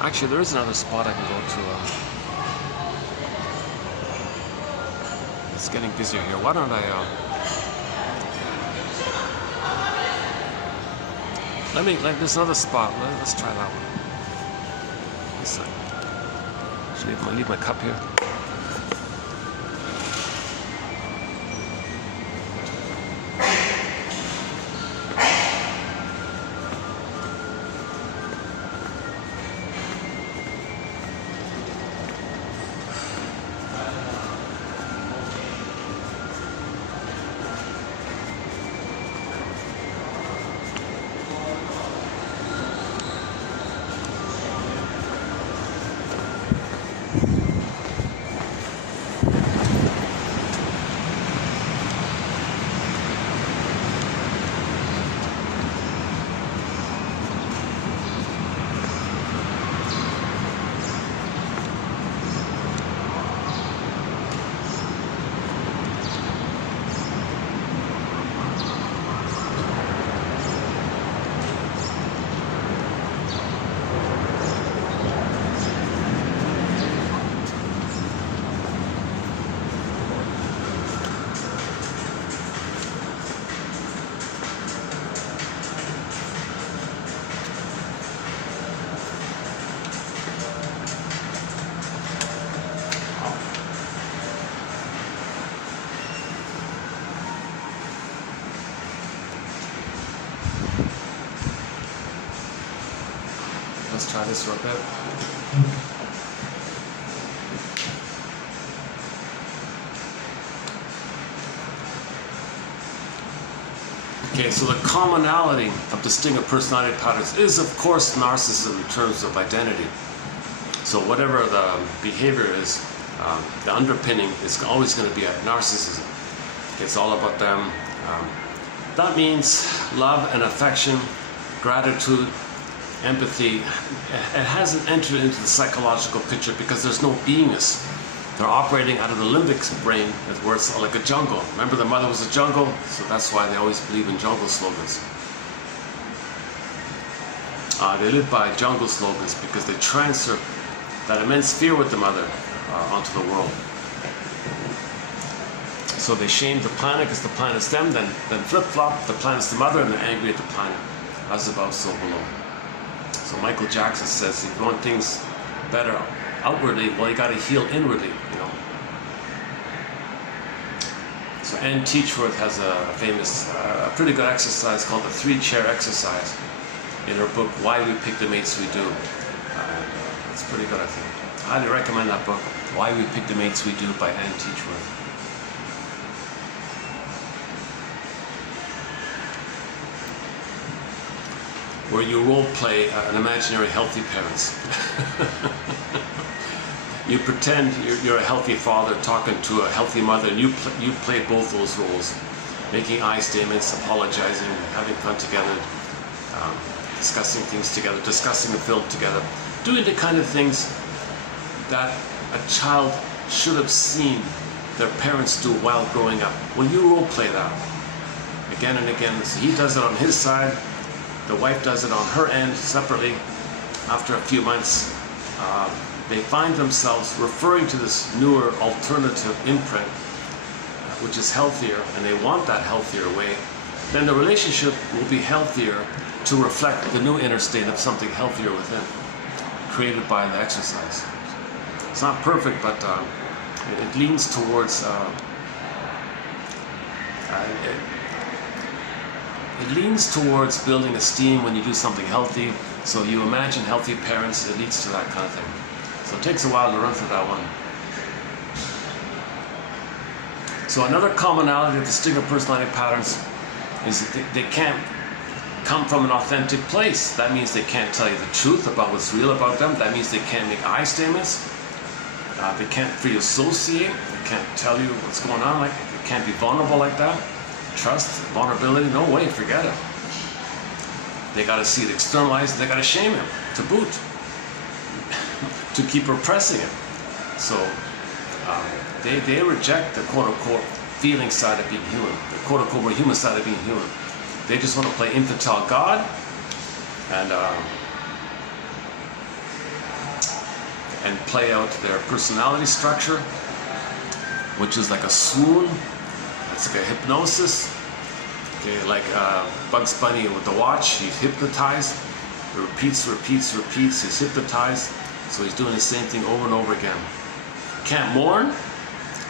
Actually, there is another spot I can go to. It's getting busier here. Why don't I? There's another spot. Let's try that one. This side. Should I leave my cup here? Let's try this for a bit. Okay, so the commonality of distinctive personality patterns is, of course, narcissism in terms of identity. So whatever the behavior is, the underpinning is always going to be a narcissism. It's all about them. That means love and affection, gratitude, empathy. It hasn't entered into the psychological picture because there's no beingness. They're operating out of the limbic brain, where it's like a jungle. Remember, the mother was a jungle, so that's why they always believe in jungle slogans. They live by jungle slogans because they transfer that immense fear with the mother onto the world. So they shame the planet because the planet's them, then flip-flop, the planet's the mother, and they're angry at the planet. As above, so below. So Michael Jackson says, if you want things better outwardly, well, you got to heal inwardly, you know. So Ann Teachworth has a famous, pretty good exercise called the 3-chair exercise in her book, Why We Pick the Mates We Do. It's pretty good, I think. I highly recommend that book, Why We Pick the Mates We Do by Ann Teachworth. Where you role play an imaginary healthy parents. You pretend you're a healthy father talking to a healthy mother, and you play both those roles, making I statements, apologizing, having fun together. discussing things together, discussing a film together, doing the kind of things that a child should have seen their parents do while growing up. Well, you role play that again and again. So he does it on his side, the wife does it on her end separately. After a few months, they find themselves referring to this newer alternative imprint, which is healthier, and they want that healthier way. Then the relationship will be healthier to reflect the new inner state of something healthier within, created by the exercise. It's not perfect, but it leans towards it leans towards building esteem when you do something healthy. So you imagine healthy parents, it leads to that kind of thing. So it takes a while to run through that one. So another commonality of the stinger personality patterns is that they can't come from an authentic place. That means they can't tell you the truth about what's real about them. That means they can't make I statements. They can't free associate. They can't tell you what's going on. Like, they can't be vulnerable like that. Trust, vulnerability, no way, forget it. They got to see it externalized. They got to shame him to boot, to keep repressing it. So they reject the quote-unquote feeling side of being human, the quote-unquote more human side of being human. They just want to play infantile God and play out their personality structure, which is like a swoon. It's like a hypnosis. Okay, like Bugs Bunny with the watch, he's hypnotized. He repeats. He's hypnotized. So he's doing the same thing over and over again. Can't mourn.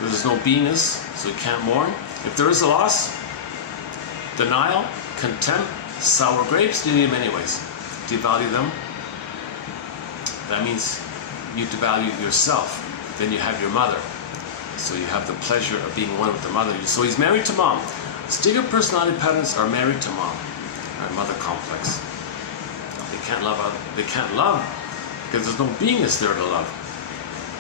There's no beingness, so he can't mourn. If there is a loss, denial, contempt, sour grapes, you need them anyways. Devalue them. That means you devalue yourself. Then you have your mother. So you have the pleasure of being one with the mother. So he's married to mom. Stinger personality patterns are married to mom. Right? Mother complex. They can't love because there's no beingness there to love.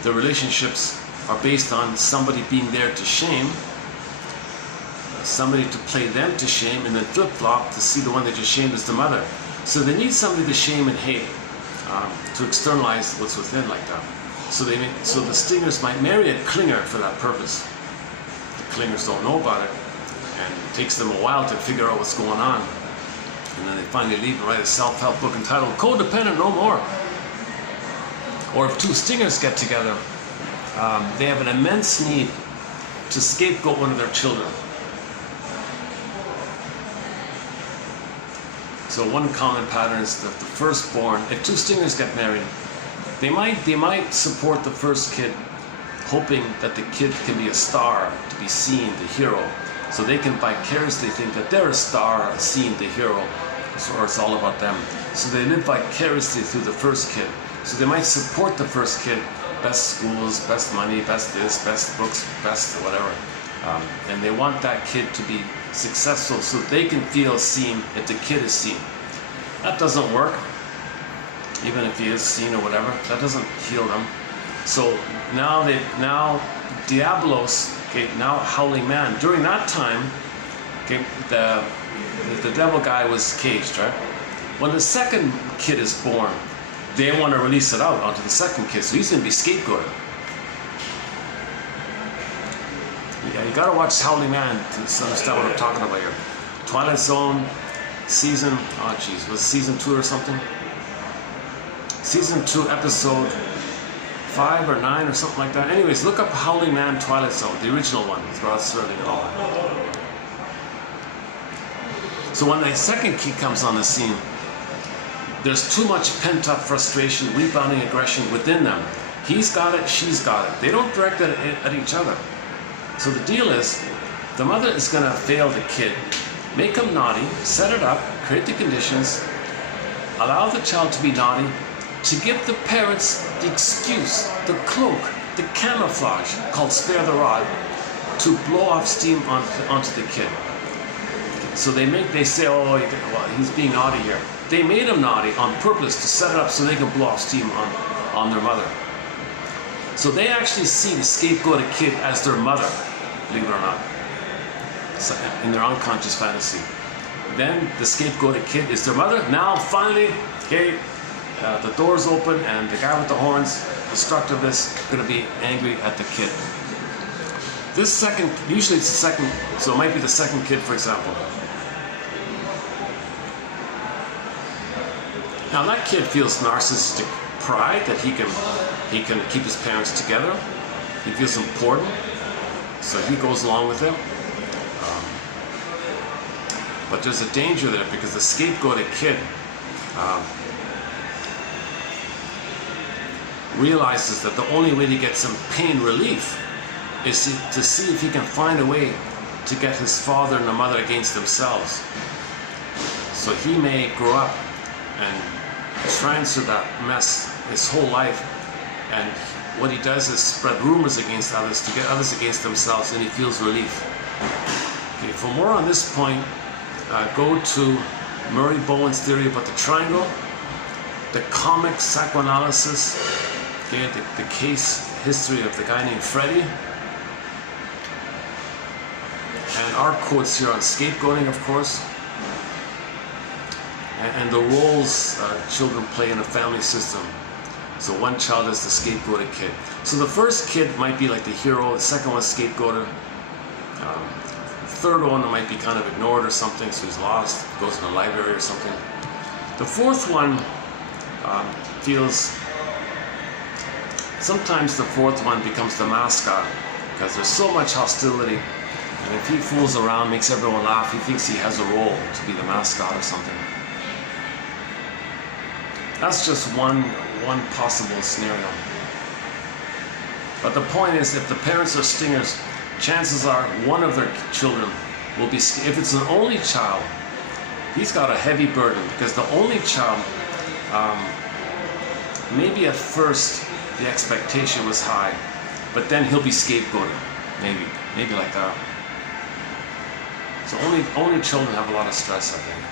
The relationships are based on somebody being there to shame, somebody to play them to shame, and then flip-flop to see the one that you shamed as the mother. So they need somebody to shame and hate, to externalize what's within like that. So the stingers might marry a clinger for that purpose. The clingers don't know about it, and it takes them a while to figure out what's going on. And then they finally leave and write a self-help book entitled Codependent No More. Or if two stingers get together, they have an immense need to scapegoat one of their children. So one common pattern is that the firstborn, if two stingers get married, they might support the first kid, hoping that the kid can be a star, to be seen, the hero. So they can vicariously think that they're a star, seen, the hero, or it's all about them. So they live vicariously through the first kid. So they might support the first kid, best schools, best money, best this, best books, best whatever. And they want that kid to be successful so they can feel seen if the kid is seen. That doesn't work. Even if he is seen or whatever, that doesn't heal them. So now Diablos, okay, now Howling Man. During that time, okay, the devil guy was caged, right? When the second kid is born, they want to release it out onto the second kid, so he's going to be scapegoated. Yeah, you got to watch Howling Man to understand what I'm talking about here. Twilight Zone, season, oh jeez, was it season 2 or something? Season 2, episode 5 or 9 or something like that. Anyways, look up Howling Man Twilight Zone, the original one, with Rod Serling and all that. So when the second kid comes on the scene, there's too much pent-up frustration, rebounding aggression within them. He's got it, she's got it. They don't direct it at each other. So the deal is, the mother is going to fail the kid, make him naughty, set it up, create the conditions, allow the child to be naughty, to give the parents the excuse, the cloak, the camouflage, called spare the rod, to blow off steam onto the kid. So they say, oh, well, he's being naughty here. They made him naughty on purpose to set it up so they can blow off steam on their mother. So they actually see the scapegoated kid as their mother, believe it or not, in their unconscious fantasy. then the scapegoated kid is their mother. Now finally, okay, the door's open and the guy with the horns, destructiveness, going to be angry at the kid. This second, usually it's the second, so it might be the second kid, for example. Now that kid feels narcissistic pride that he can keep his parents together. He feels important, so he goes along with it. But there's a danger there because the scapegoated kid realizes that the only way to get some pain relief is to see if he can find a way to get his father and the mother against themselves. So he may grow up and transfer that mess his whole life, and what he does is spread rumors against others to get others against themselves, and he feels relief. Okay, for more on this point, go to Murray Bowen's theory about the triangle, the comic psychoanalysis, okay, the case history of the guy named Freddie, and our quotes here on scapegoating, of course, and the roles children play in a family system. So one child is the scapegoated kid. So the first kid might be like the hero, the second one's scapegoater. The third one might be kind of ignored or something, so he's lost, goes in the library or something. The fourth one feels, sometimes the fourth one becomes the mascot because there's so much hostility, and if he fools around, makes everyone laugh, he thinks he has a role to be the mascot or something. That's just one possible scenario. But the point is, if the parents are stingers, chances are one of their children will be, if it's an only child, he's got a heavy burden because the only child, maybe at first the expectation was high, but then he'll be scapegoated, maybe like that. So only children have a lot of stress, I think.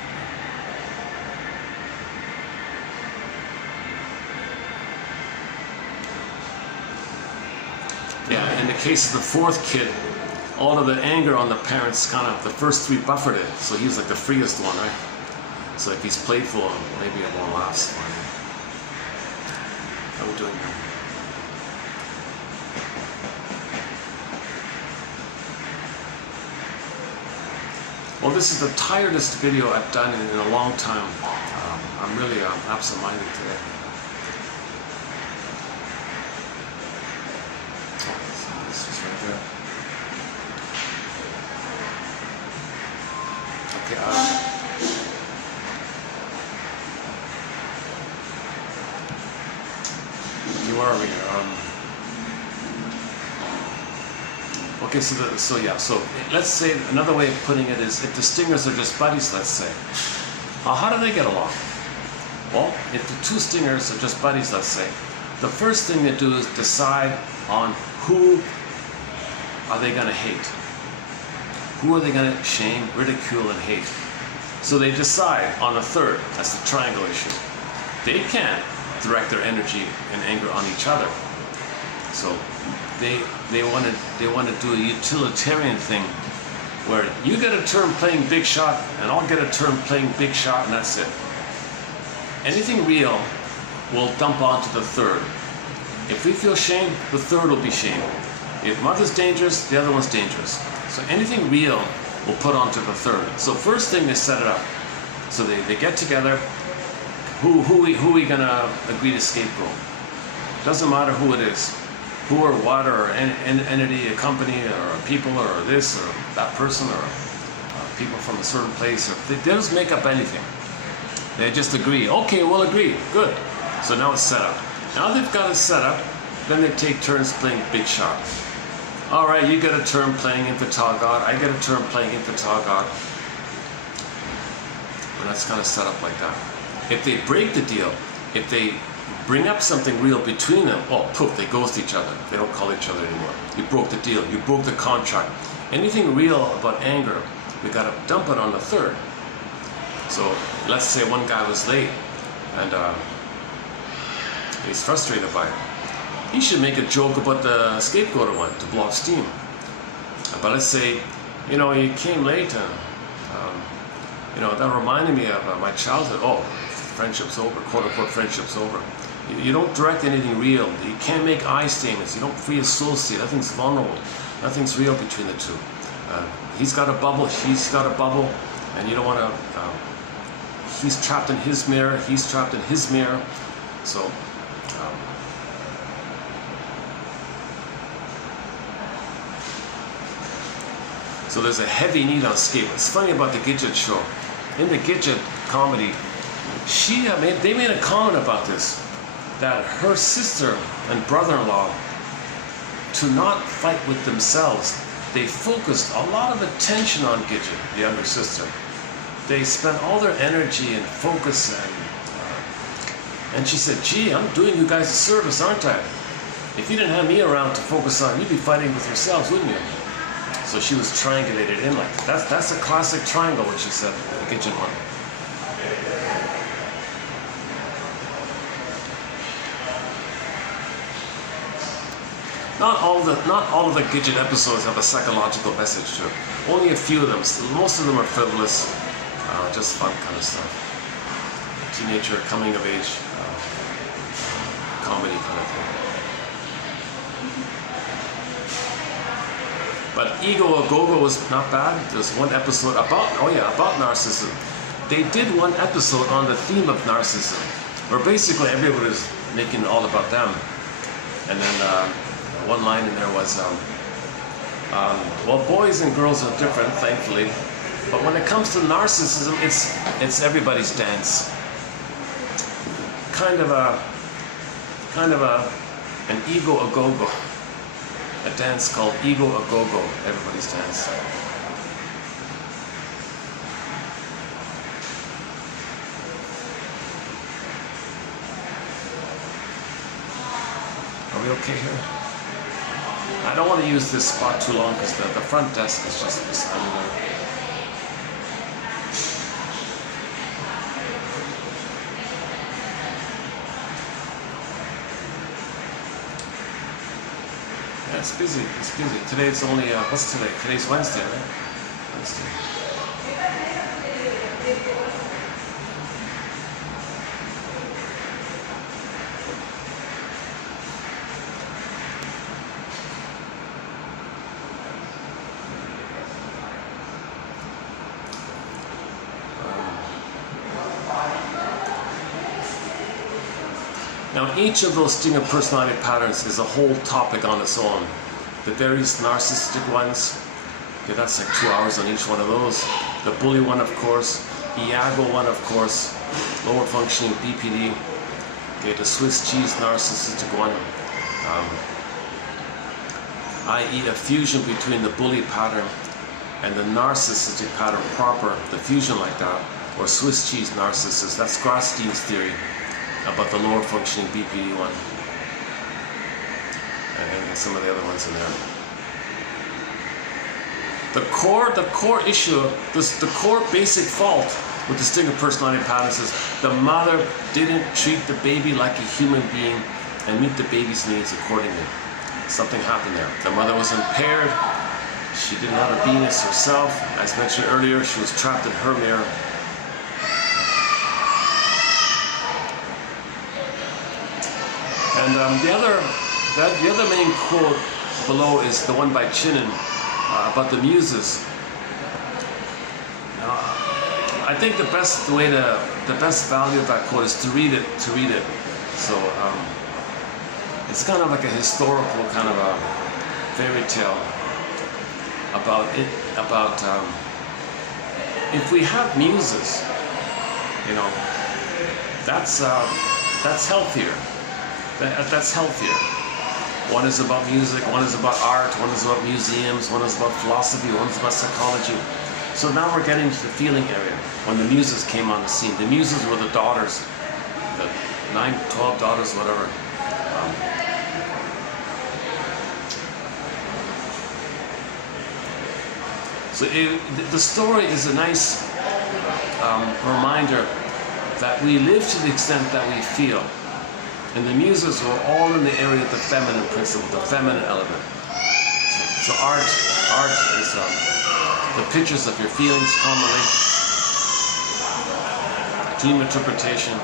Yeah, in the case of the fourth kid, all of the anger on the parents, kind of the first three buffered it, so he's like the freest one, right? So if he's playful, maybe it won't last. How are we doing now? Well, this is the tiredest video I've done in a long time. I'm really absent-minded today. Okay, where are we? Okay, so let's say another way of putting it is if the stingers are just buddies, let's say. How do they get along? Well, if the two stingers are just buddies, let's say, the first thing they do is decide on who are they going to hate. Who are they going to shame, ridicule, and hate? So they decide on a third. That's the triangle issue. They can't direct their energy and anger on each other. So they want to do a utilitarian thing where you get a turn playing big shot and I'll get a turn playing big shot, and that's it. Anything real will dump onto the third. If we feel shame, the third will be shame. If mother's dangerous, the other one's dangerous. So anything real will put onto the third. So first thing, they set it up. So they get together. Who we gonna agree to scapegoat? Doesn't matter who it is. Who or what, or an entity, a company, or a people, or this, or that person, or people from a certain place. Or they just make up anything. They just agree. Okay, we'll agree. Good. So now it's set up. Now they've got it set up, then they take turns playing big shot. All right, you get a turn playing infantile god. I get a turn playing infantile god. And that's kind of set up like that. If they break the deal, if they bring up something real between them, oh, poof, they ghost each other. They don't call each other anymore. You broke the deal. You broke the contract. Anything real about anger, we got to dump it on the third. So let's say one guy was late and he's frustrated by it. He should make a joke about the scapegoater one to blow off steam. But let's say, you know, he came late and You know, that reminded me of my childhood. Oh, friendship's over, quote unquote, friendship's over. You don't direct anything real. You can't make I statements. You don't free associate. Nothing's vulnerable. Nothing's real between the two. He's got a bubble, she's got a bubble, and you don't want to. He's trapped in his mirror. He's trapped in his mirror. So. So there's a heavy need on escape. It's funny about the Gidget show. In the Gidget comedy, they made a comment about this, that her sister and brother-in-law, to not fight with themselves, they focused a lot of attention on Gidget, the younger sister. They spent all their energy and focus, and she said, gee, I'm doing you guys a service, aren't I? If you didn't have me around to focus on, you'd be fighting with yourselves, wouldn't you? So she was triangulated in like that. That's a classic triangle, what she said, the Gidget one. Not all of the Gidget episodes have a psychological message to it. Only a few of them. Most of them are frivolous, just fun kind of stuff. Teenager, coming of age, comedy kind of thing. But Ego A Go-Go was not bad. There's one episode about Narcissus. They did one episode on the theme of narcissism, where basically everybody was making it all about them. And then one line in there was, well, boys and girls are different, thankfully, but when it comes to narcissism, it's everybody's dance. Kind of an Ego A Go-Go. A dance called Ego A Go-Go, everybody's dance. Are we okay here? I don't want to use this spot too long because the front desk is just beside me there. Yeah, it's busy. It's busy. Today's only, what's today? Today's Wednesday, right? Wednesday. Now, each of those distinct personality patterns is a whole topic on its own. The various narcissistic ones, okay, that's like 2 hours on each one of those. The bully one, of course. Iago one, of course. Lower functioning BPD. Okay, the Swiss cheese narcissistic one. I.e. a fusion between the bully pattern and the narcissistic pattern proper, the fusion like that, or Swiss cheese narcissist. That's Grostein's theory about the lower functioning BPD one, and some of the other ones in there. The core issue, the core basic fault with distinct personality patterns is the mother didn't treat the baby like a human being and meet the baby's needs accordingly. Something happened there. The mother was impaired. She didn't have a beingness herself. As mentioned earlier, she was trapped in her mirror. And the other main quote below is the one by Chinen about the muses. Now, I think the best value of that quote is to read it. So it's kind of like a historical kind of a fairy tale about if we have muses, you know, that's healthier. That's healthier. One is about music, one is about art, one is about museums, one is about philosophy, one is about psychology. So now we're getting to the feeling area when the muses came on the scene. The muses were the daughters, the 9, 12 daughters, whatever. So the story is a nice reminder that we live to the extent that we feel. And the muses were all in the area of the feminine principle, the feminine element. So art is the pictures of your feelings commonly. dream interpretation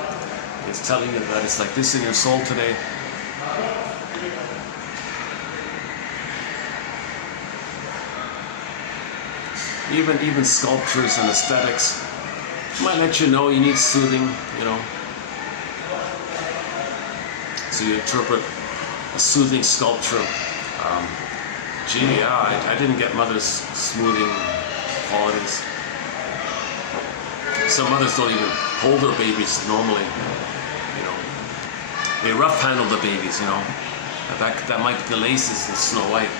is telling you that it's like this in your soul today. Even sculptures and aesthetics might let you know you need soothing, you know. So you interpret a soothing sculpture. Gee, yeah, I didn't get mother's smoothing qualities. Some mothers don't even hold their babies normally, you know. They rough handle the babies, you know. That might be the laces in Snow White.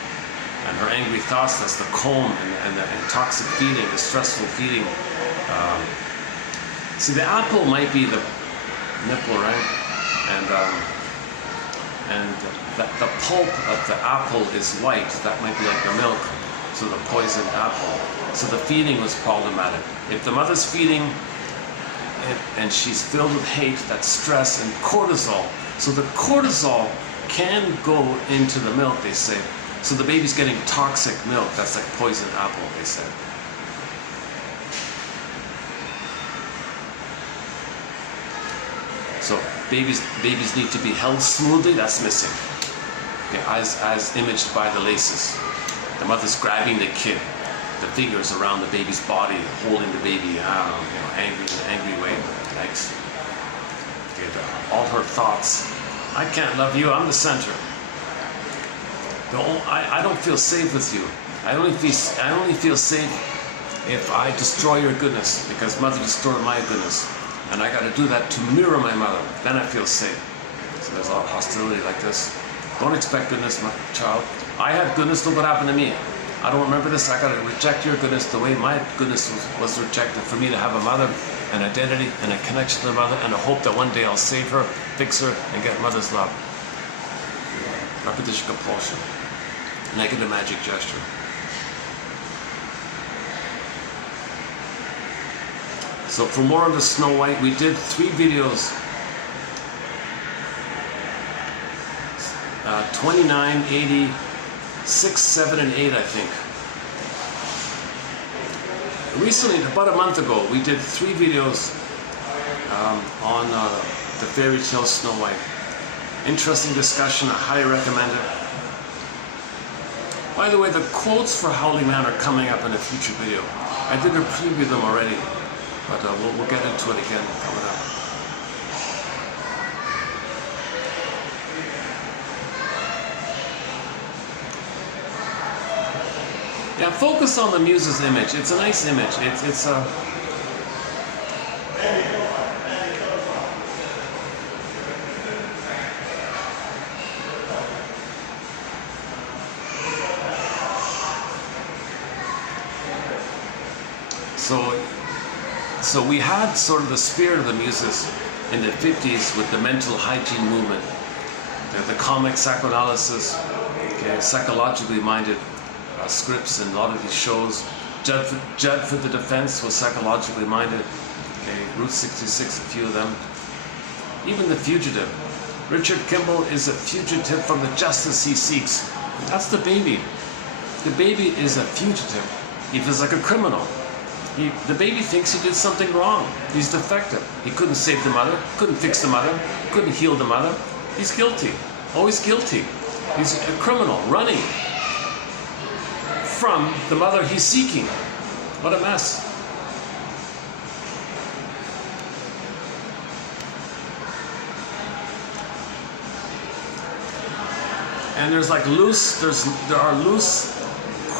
And her angry thoughts, that's the comb and the toxic feeding, the stressful feeding. See, the apple might be the nipple, right? And the pulp of the apple is white. That might be like the milk, so the poisoned apple. So the feeding was problematic. If the mother's feeding and she's filled with hate, that's stress and cortisol. So the cortisol can go into the milk, they say. So the baby's getting toxic milk. That's like poison apple, they said. So babies need to be held smoothly. That's missing. Okay, as imaged by the laces. The mother's grabbing the kid. The fingers around the baby's body, holding the baby, angry in an angry way. Yikes. Okay, all her thoughts. I can't love you. I'm the center. I don't feel safe with you. I only feel safe if I destroy your goodness, because mother destroyed my goodness, and I got to do that to mirror my mother. Then I feel safe. So there's a lot of hostility like this. Don't expect goodness, my child. I had goodness. Look what happened to me. I don't remember this. I got to reject your goodness the way my goodness was rejected. For me to have a mother, an identity, and a connection to the mother, and a hope that one day I'll save her, fix her, and get mother's love. Repetition compulsion. Negative magic gesture. So for more on the Snow White, we did 3 videos. 29, 80, 6, 7, and 8, I think. Recently, about a month ago, we did 3 videos on the fairy tale Snow White. Interesting discussion. I highly recommend it. By the way, the quotes for Howling Man are coming up in a future video. I did preview them already, but we'll get into it again coming up. Yeah, focus on the muse's image. It's a nice image. It's a... So we had sort of the spirit of the muses in the 50s with the mental hygiene movement, the comic psychoanalysis, okay, psychologically minded scripts in a lot of these shows. Judd for the Defense was psychologically minded. Okay, Route 66, a few of them. Even The Fugitive. Richard Kimball is a fugitive from the justice he seeks. That's the baby. The baby is a fugitive. He feels like a criminal. The baby thinks he did something wrong. He's defective. He couldn't save the mother, couldn't fix the mother, couldn't heal the mother. He's guilty. Always guilty. He's a criminal running from the mother he's seeking. What a mess. And there's like there are loose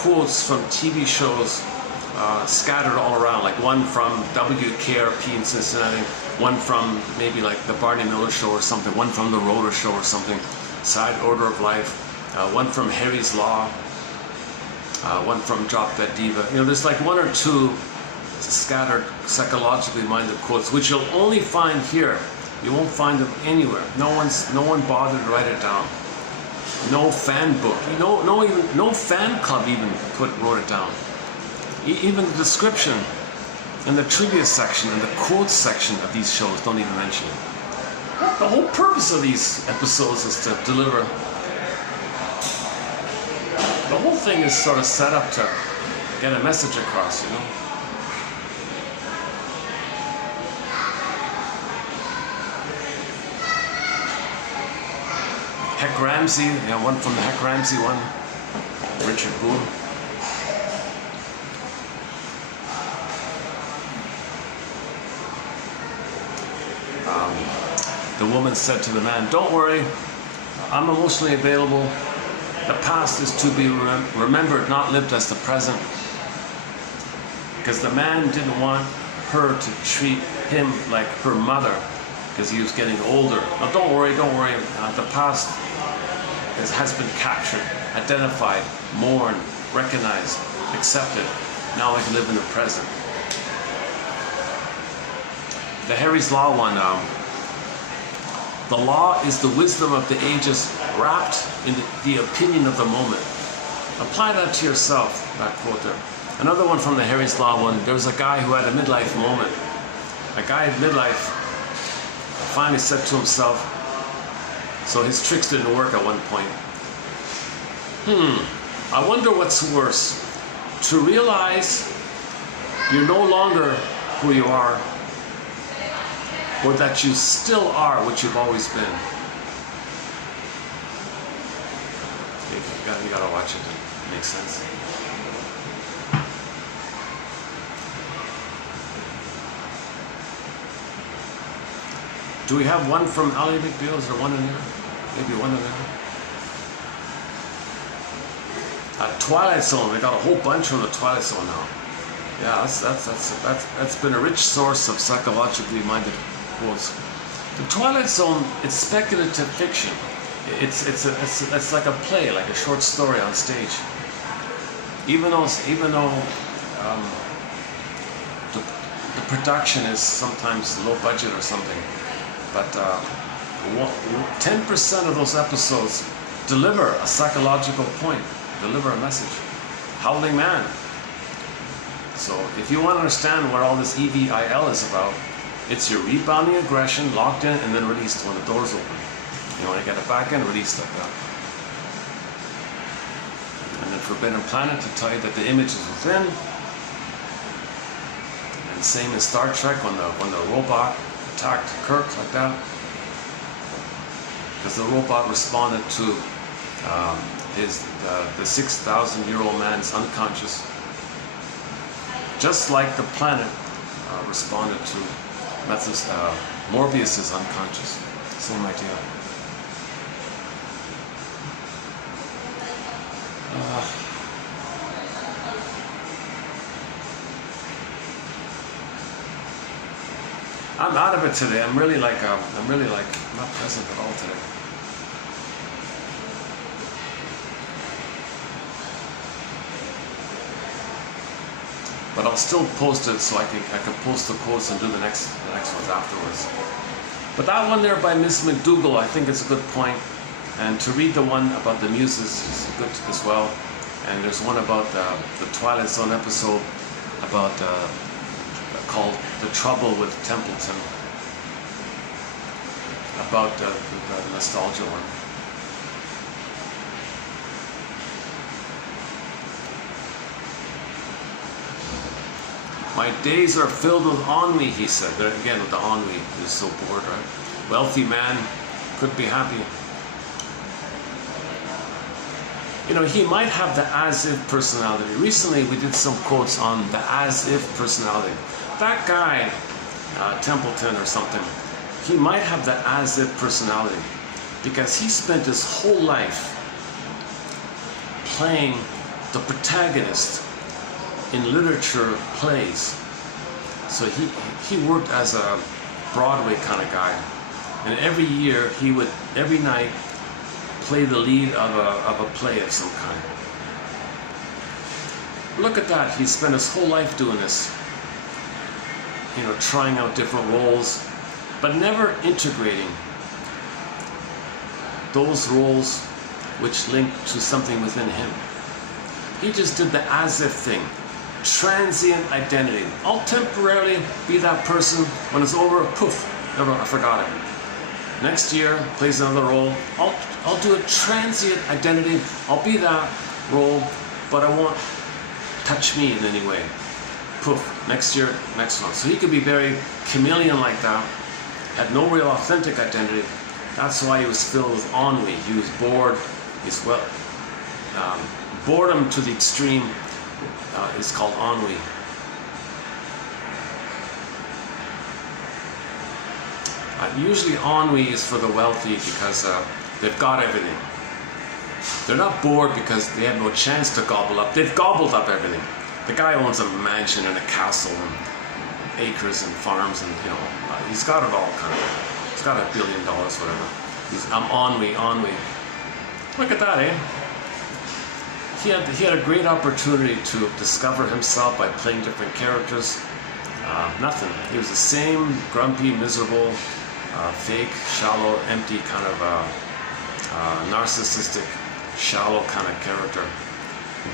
quotes from TV shows scattered all around, like one from WKRP in Cincinnati, one from maybe like the Barney Miller Show or something, one from the Roller Show or something, Side Order of Life, one from Harry's Law, one from Drop Dead Diva. You know, there's like 1 or 2 scattered psychologically minded quotes, which you'll only find here. You won't find them anywhere. No one bothered to write it down. No fan book. No fan club even wrote it down. Even the description and the trivia section and the quotes section of these shows don't even mention it. The whole purpose of these episodes is to deliver. The whole thing is sort of set up to get a message across, you know. Heck Ramsey, yeah, one from the Heck Ramsey one. Richard Boone. The woman said to the man, "Don't worry, I'm emotionally available. The past is to be remembered, not lived as the present." Because the man didn't want her to treat him like her mother because he was getting older. "No, don't worry. The past has been captured, identified, mourned, recognized, accepted. Now I can live in the present." The Harry's Law one, the law is the wisdom of the ages wrapped in the opinion of the moment. Apply that to yourself, that quote there. Another one from the Harry's Law one, there was a guy who had a midlife moment. A guy at midlife finally said to himself, so his tricks didn't work at one point. I wonder what's worse, to realize you're no longer who you are, or that you still are what you've always been. You gotta watch it. It makes sense. Do we have one from Ally McDougall? Is there one in there? Maybe one in there. Twilight Zone. We got a whole bunch from the Twilight Zone now. Yeah, that's been a rich source of psychologically minded quotes. The Twilight Zone, it's speculative fiction. It's like a play, like a short story on stage. Even though the production is sometimes low budget or something, but 10% of those episodes deliver a psychological point, deliver a message. Howling Man. So if you want to understand what all this EVIL is about, it's your rebounding aggression, locked in and then released when the door's open. You want to get it back in, release like that. And then Forbidden Planet to tell you that the image is within. And same in Star Trek when the robot attacked Kirk like that. Because the robot responded to the 6,000-year-old man's unconscious. Just like the planet responded to Morbius's unconscious. Same idea. I'm out of it today. I'm really like not present at all today. But I'll still post it so I can post the quotes and do the next ones afterwards. But that one there by Miss McDougall, I think it's a good point. And to read the one about the muses is good as well. And there's one about the Twilight Zone episode about called "The Trouble with Templeton," about the nostalgia one. My days are filled with ennui, he said. There again with the ennui, he was so bored, right? Wealthy man could be happy. You know, he might have the as-if personality. Recently we did some quotes on the as-if personality. That guy, Templeton or something, he might have the as-if personality because he spent his whole life playing the protagonist in literature plays. So he worked as a Broadway kind of guy, and every year he would every night play the lead of a play of some kind. Look at that, he spent his whole life doing this, you know, trying out different roles, but never integrating those roles which link to something within him. He just did the as-if thing. Transient identity. I'll temporarily be that person. When it's over, poof, I forgot it. Next year, plays another role. I'll do a transient identity. I'll be that role, but I won't touch me in any way. Poof, next year, next one. So he could be very chameleon like that, had no real authentic identity, That's why he was filled with ennui. He was bored. Boredom to the extreme is called ennui. Usually ennui is for the wealthy because they've got everything. They're not bored because they have no chance to gobble up. They've gobbled up everything. The guy owns a mansion and a castle and acres and farms and, you know, he's got it all kind of. He's got $1 billion, whatever. I'm ennui. Look at that, eh? He had a great opportunity to discover himself by playing different characters. Nothing. He was the same grumpy, miserable, fake, shallow, empty kind of narcissistic, shallow kind of character.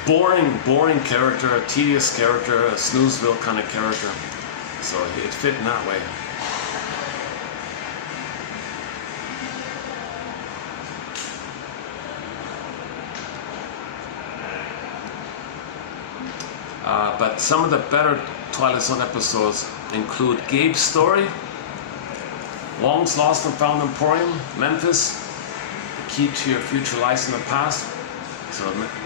Boring character, a tedious character, a snoozeville kind of character. So it fit in that way. But some of the better Twilight Zone episodes include Gabe's story, Wong's Lost and Found Emporium, Memphis, the key to your future lies in the past. So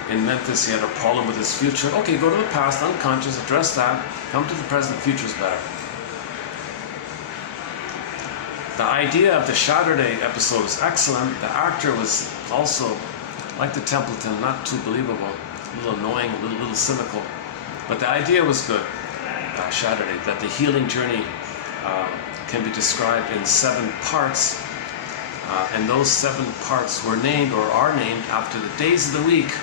in Memphis he had a problem with his future. Okay, go to the past, unconscious, address that, come to the present, future's better. The idea of the Saturday episode was excellent. The actor was also, like the Templeton, not too believable, a little annoying, a little cynical. But the idea was good, Saturday, that the healing journey can be described in 7 parts. And those 7 parts were named or are named after the days of the week.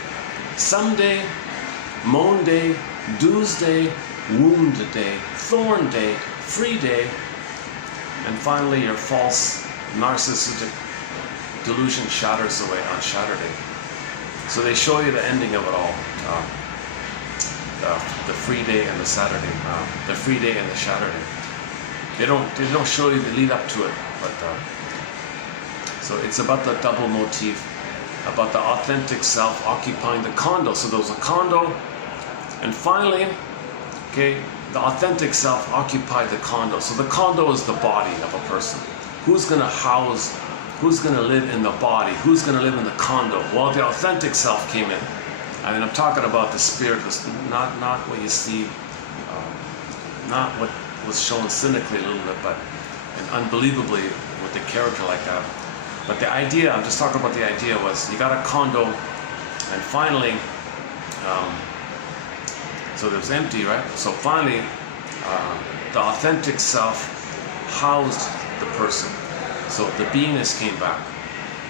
Sunday, Moan Day, Doomsday, Wound Day, Thorn Day, Free Day, and finally your false narcissistic delusion shatters away on Saturday. So they show you the ending of it all. The free day and the Saturday, the free day and the Saturday. They don't show you the lead up to it, but so it's about the double motif, about the authentic self occupying the condo. So there was a condo, and finally, okay, the authentic self occupied the condo. So the condo is the body of a person. Who's going to house? Who's going to live in the body? Who's going to live in the condo? Well, the authentic self came in. I mean, I'm talking about the spirit, not what you see, not what was shown cynically a little bit, but and unbelievably with the character like that. But the idea, I'm just talking about the idea, was you got a condo, and finally, so it was empty, right? So finally, the authentic self housed the person. So the beingness came back.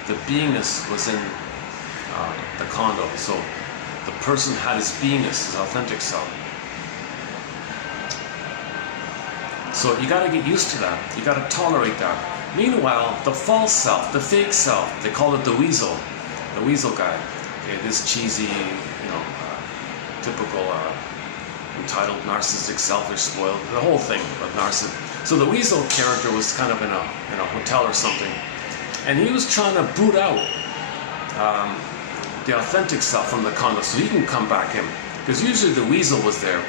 The beingness was in the condo. So the person had his beingness, his authentic self. So you got to get used to that. You got to tolerate that. Meanwhile, the false self, the fake self, they call it the weasel guy. Okay, this cheesy, typical entitled, narcissistic, selfish, spoiled, the whole thing of narcissism. So the weasel character was kind of in a hotel or something, and he was trying to boot out the authentic self from the condo so he can come back in. Because usually the weasel was there.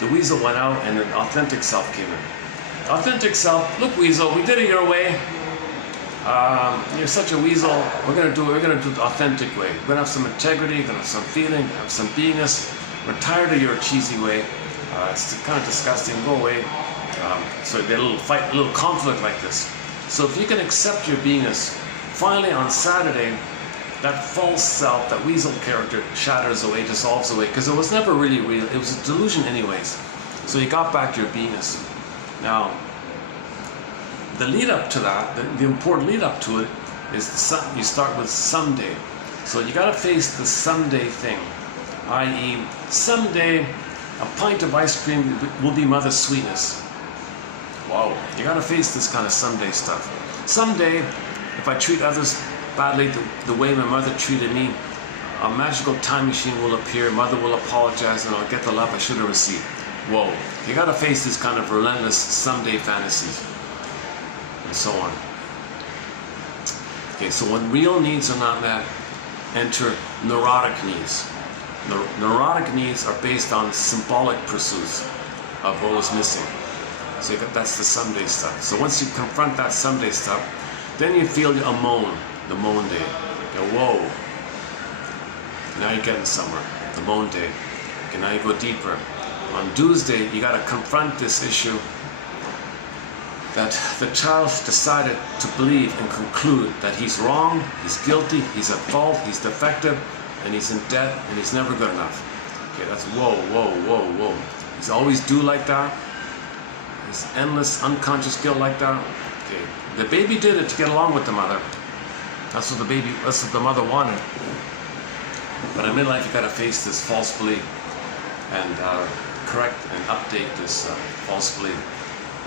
The weasel went out and the authentic self came in. Authentic self, look weasel, we did it your way. You're such a weasel. We're gonna do it the authentic way. We're gonna have some integrity, we're gonna have some feeling, have some beingness. We're tired of your cheesy way. It's kind of disgusting, go away. So they had a little fight, a little conflict like this. So if you can accept your beingness, finally on Saturday, that false self, that weasel character shatters away, dissolves away, because it was never really real. It was a delusion anyways. So you got back to your beingness. Now, the lead up to that, the important lead up to it, is you start with someday. So you got to face the someday thing, i.e., someday a pint of ice cream will be mother's sweetness. Wow, you got to face this kind of someday stuff. Someday, if I treat others badly the way my mother treated me, a magical time machine will appear, mother will apologize, and I'll get the love I should have received. Whoa, you gotta face this kind of relentless someday fantasies, and so on. Okay, so when real needs are not met, enter neurotic needs. Neurotic needs are based on symbolic pursuits of what was missing. So that's the someday stuff. So once you confront that someday stuff, Then you feel a moan, the moan day. You go, whoa. Now you're getting somewhere, the moan day. Okay, now you go deeper. On Tuesday, you got to confront this issue that the child decided to believe and conclude that he's wrong, he's guilty, he's at fault, he's defective, and he's in debt, and he's never good enough. Okay, that's whoa, whoa, whoa, whoa. He's always do like that. He's endless unconscious guilt like that. Okay, the baby did it to get along with the mother. That's what the mother wanted. But in midlife, you got to face this false belief and correct and update this false belief.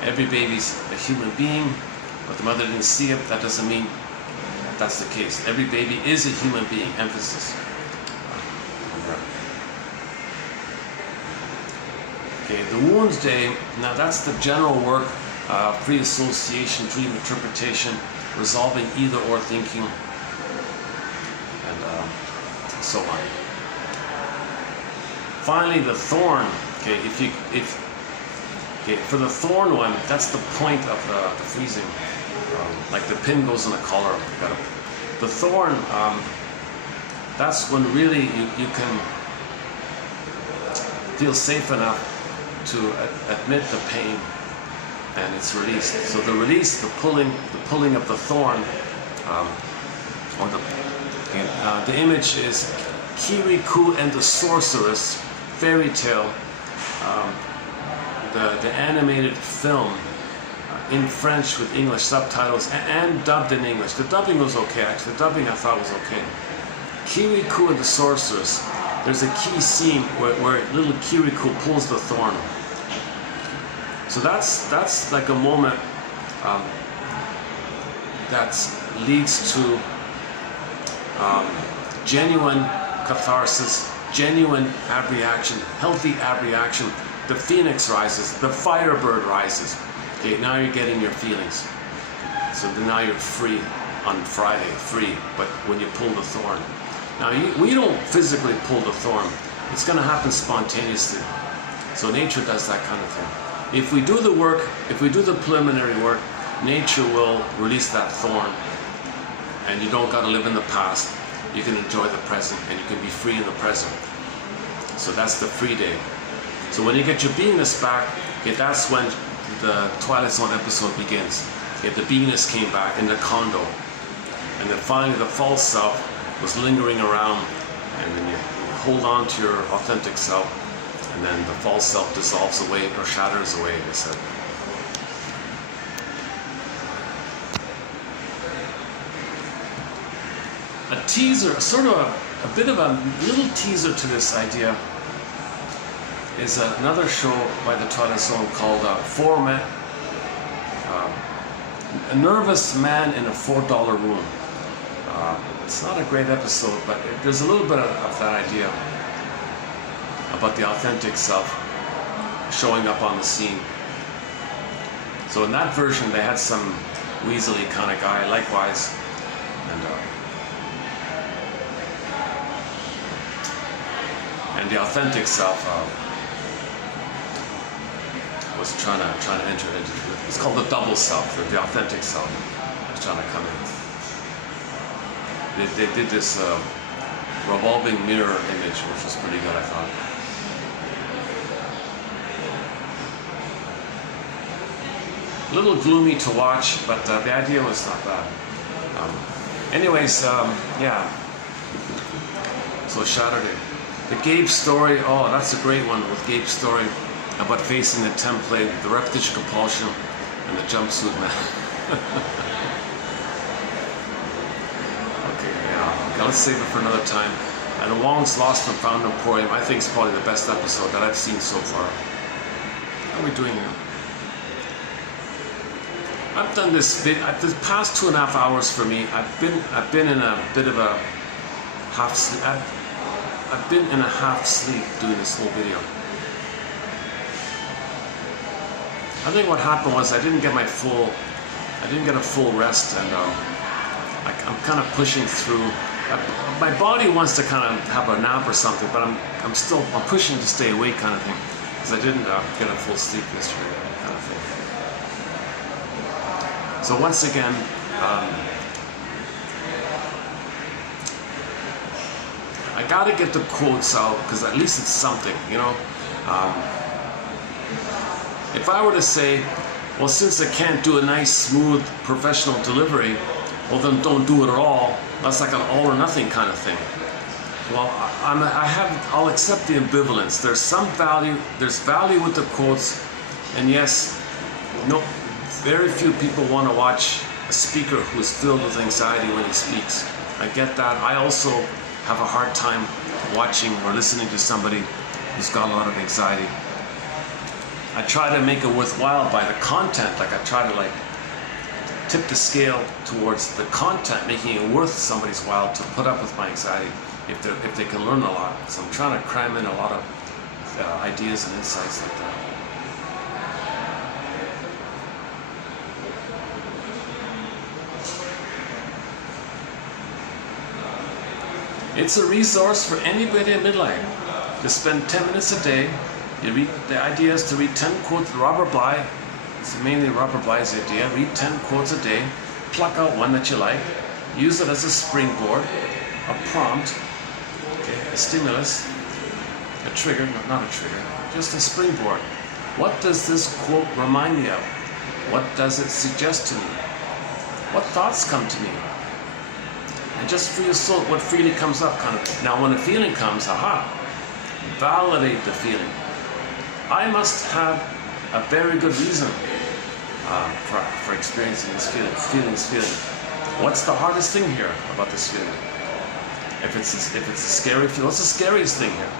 Every baby's a human being, but the mother didn't see it. That doesn't mean that's the case. Every baby is a human being. Emphasis. Okay, the wounds day. Now that's the general work: free association, dream interpretation, resolving either or thinking, and so on. Finally, the thorn. Okay, for the thorn one, that's the point of the freezing. Like the pin goes in the collar. The thorn, that's when really you can feel safe enough to admit the pain, and it's released. So the release, the pulling of the thorn, the image is Kirikou and the Sorceress fairy tale. The animated film in French with English subtitles and dubbed in English. The dubbing was okay, actually. The dubbing I thought was okay. Kirikou and the Sorceress. There's a key scene where little Kirikou pulls the thorn. So that's like a moment that leads to genuine catharsis, genuine abreaction, healthy abreaction. The phoenix rises, the firebird rises. Okay, now you're getting your feelings. So now you're free on Friday, free, but when you pull the thorn. Now, we don't physically pull the thorn. It's going to happen spontaneously. So nature does that kind of thing. If we do the work, if we do the preliminary work, nature will release that thorn. And you don't got to live in the past. You can enjoy the present, and you can be free in the present. So that's the free day. So when you get your beingness back, okay, that's when the Twilight Zone episode begins. Okay, the beingness came back in the condo. And then finally the false self was lingering around, and then you hold on to your authentic self, and then the false self dissolves away or shatters away, they said. A teaser, sort of a bit of a little teaser to this idea is another show by the Twilight Zone called A Nervous Man in a $4 Room. It's not a great episode, but there's a little bit of that idea about the authentic self showing up on the scene. So in that version, they had some weaselly kind of guy, likewise, and the authentic self was trying to enter into it. It's called the double self, the authentic self was trying to come in. They did this revolving mirror image, which was pretty good, I thought. A little gloomy to watch, but the idea was not bad. Yeah. So Saturday. The Gabe story, oh, that's a great one with Gabe's story about facing the template, the repetition compulsion, and the jumpsuit man. Okay, let's save it for another time. And Wong's Lost and Found Emporium, I think, is probably the best episode that I've seen so far. How are we doing now? I've done this past 2.5 hours for me. I've been in a bit of a half sleep. I've been in a half sleep doing this whole video. I think what happened was I didn't get a full rest, and I'm kind of pushing through. My body wants to kind of have a nap or something, but I'm pushing to stay awake, kind of thing, because I didn't get a full sleep yesterday, kind of thing. So once again, I gotta get the quotes out because at least it's something, you know. If I were to say, well, since I can't do a nice, smooth, professional delivery, well, then don't do it at all. That's like an all or nothing kind of thing. Well, I'll accept the ambivalence. There's some value. There's value with the quotes, and yes, no, very few people want to watch a speaker who is filled with anxiety when he speaks. I get that. I also have a hard time watching or listening to somebody who's got a lot of anxiety. I try to make it worthwhile by the content. Like I try to tip the scale towards the content, making it worth somebody's while to put up with my anxiety if they can learn a lot. So I'm trying to cram in a lot of ideas and insights like that. It's a resource for anybody in midlife. Just spend 10 minutes a day. The idea is to read 10 quotes of Robert Bly. It's mainly Robert Bly's idea. Read 10 quotes a day. Pluck out one that you like. Use it as a springboard, a prompt, okay, a stimulus, a trigger, not a trigger, just a springboard. What does this quote remind me of? What does it suggest to me? What thoughts come to me? And just for your soul, what freely comes up, kind of. Now, when a feeling comes, validate the feeling. I must have a very good reason for experiencing this feeling. What's the hardest thing here about this feeling? If it's a scary feeling, what's the scariest thing here?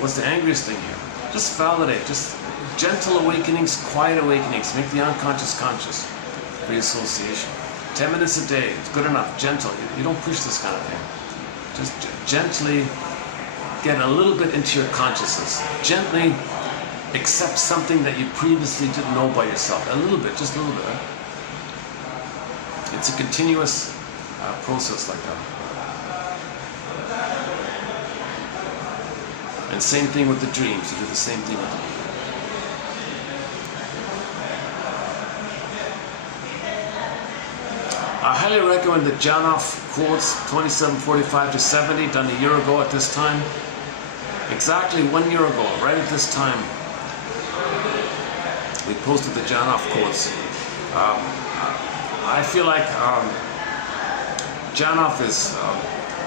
What's the angriest thing here? Just validate. Just gentle awakenings, quiet awakenings. Make the unconscious conscious. Free association. 10 minutes a day, it's good enough, gentle. You don't push this kind of thing. Just gently get a little bit into your consciousness. Gently accept something that you previously didn't know about yourself. A little bit, just a little bit. Right? It's a continuous process like that. And same thing with the dreams. You do the same thing with them. I highly recommend the Janoff quotes 2745 to 70, done a year ago at this time. Exactly 1 year ago, right at this time, we posted the Janoff quotes. I feel like Janoff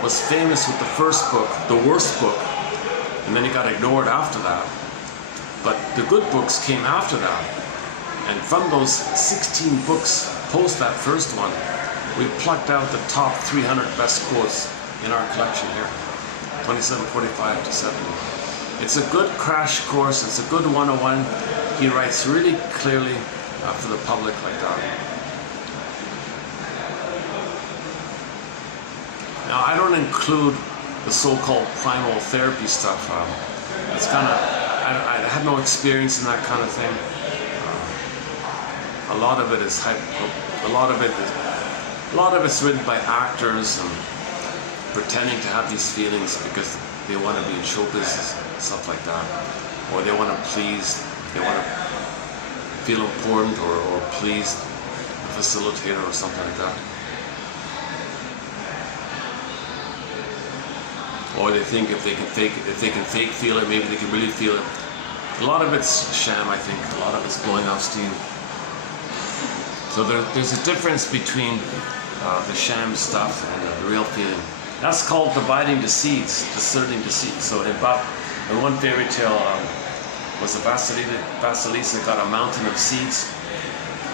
was famous with the first book, the worst book, and then he got ignored after that. But the good books came after that. And from those 16 books post that first one, we plucked out the top 300 best quotes in our collection here, 2745 to 70. It's a good crash course, it's a good 101. He writes really clearly for the public like that. Now, I don't include the so-called primal therapy stuff. It's kind of, I had no experience in that kind of thing. A lot of it is a lot of it's written by actors and pretending to have these feelings because they want to be in show business, stuff like that. Or they want to please, they want to feel important or please a facilitator or something like that. Or they think if they can fake feel it, maybe they can really feel it. A lot of it's sham, I think. A lot of it's blowing off steam. So there's a difference between the sham stuff and the real feeling. That's called dividing the seeds, discerning the seeds. So in one fairy tale, was Vasilisa got a mountain of seeds,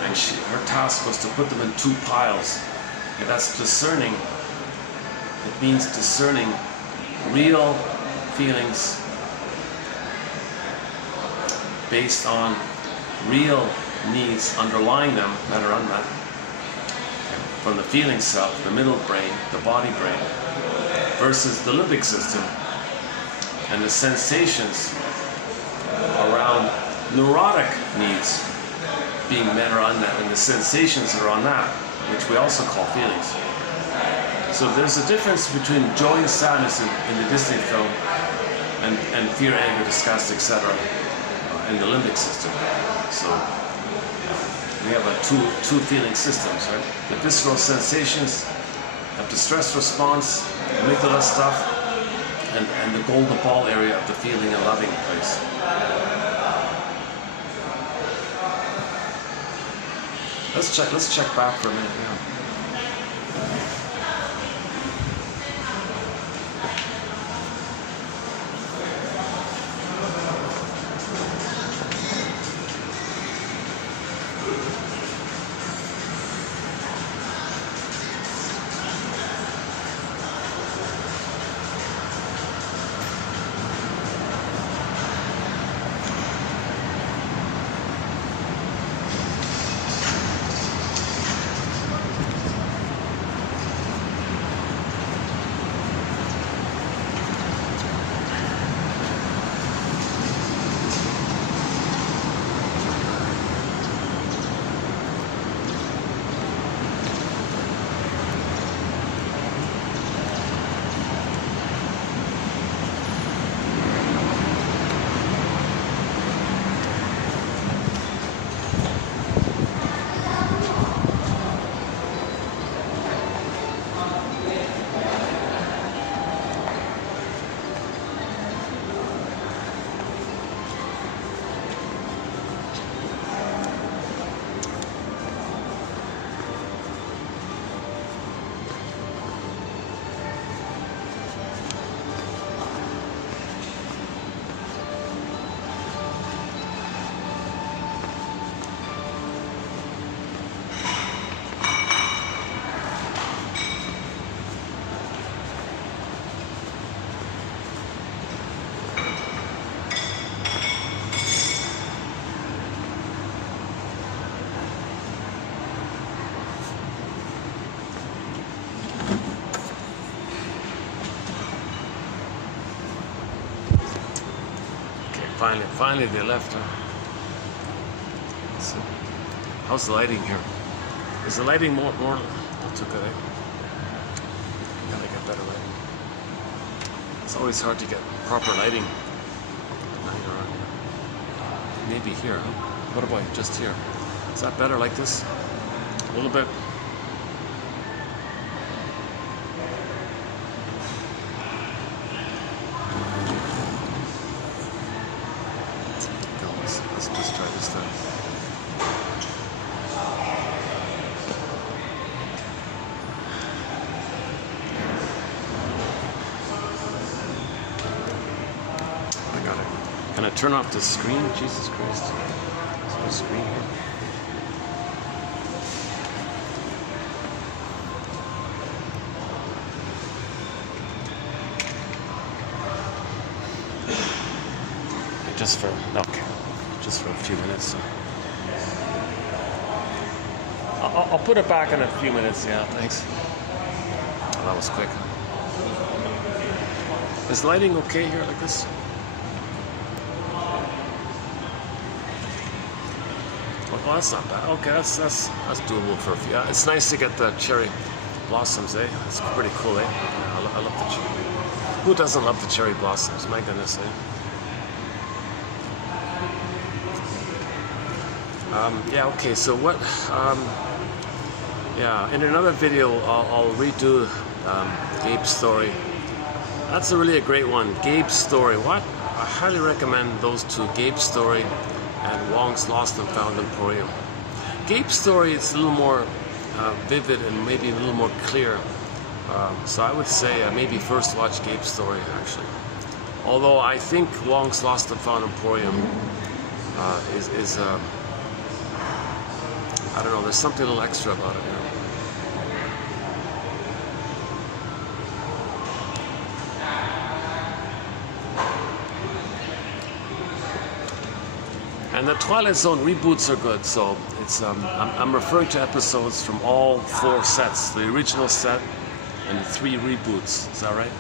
and her task was to put them in 2 piles. And that's discerning. It means discerning real feelings based on real needs underlying them that are unmet. From the feeling self, the middle brain, the body brain, versus the limbic system and the sensations around neurotic needs being met or unmet, and the sensations that are on that, which we also call feelings. So there's a difference between joy and sadness in the Disney film and fear, anger, disgust, etc. In the limbic system. So we have two feeling systems, right? The visceral sensations of the stress response, amygdala stuff, and the golden ball area of the feeling and loving place. Let's check back for a minute now. Finally they left. So, how's the lighting here? Is the lighting more not too good, eh? Gotta get better lighting. It's always hard to get proper lighting. Maybe here, huh? What about just here? Is that better like this? A little bit. Let's try this time. I got it. Can I turn off the screen? Jesus Christ. Is there a screen here? Just for a few minutes. I'll put it back in a few minutes. Yeah, thanks. Oh, that was quick. Is lighting okay here like this? Well, that's not bad. Okay, that's doable for a few. Yeah, it's nice to get the cherry blossoms, eh? It's pretty cool, eh? Yeah, I love the cherry. Who doesn't love the cherry blossoms? My goodness, eh? Yeah, okay, so what, yeah, in another video, I'll redo Gabe's story. That's really a great one, Gabe's story. What? I highly recommend those two, Gabe's story and Wong's Lost and Found Emporium. Gabe's story is a little more vivid and maybe a little more clear. So I would say maybe first watch Gabe's story, actually. Although I think Wong's Lost and Found Emporium is I don't know, there's something a little extra about it, you know. And the Twilight Zone reboots are good, so it's I'm referring to episodes from all 4 sets, the original set and 3 reboots. Is that right?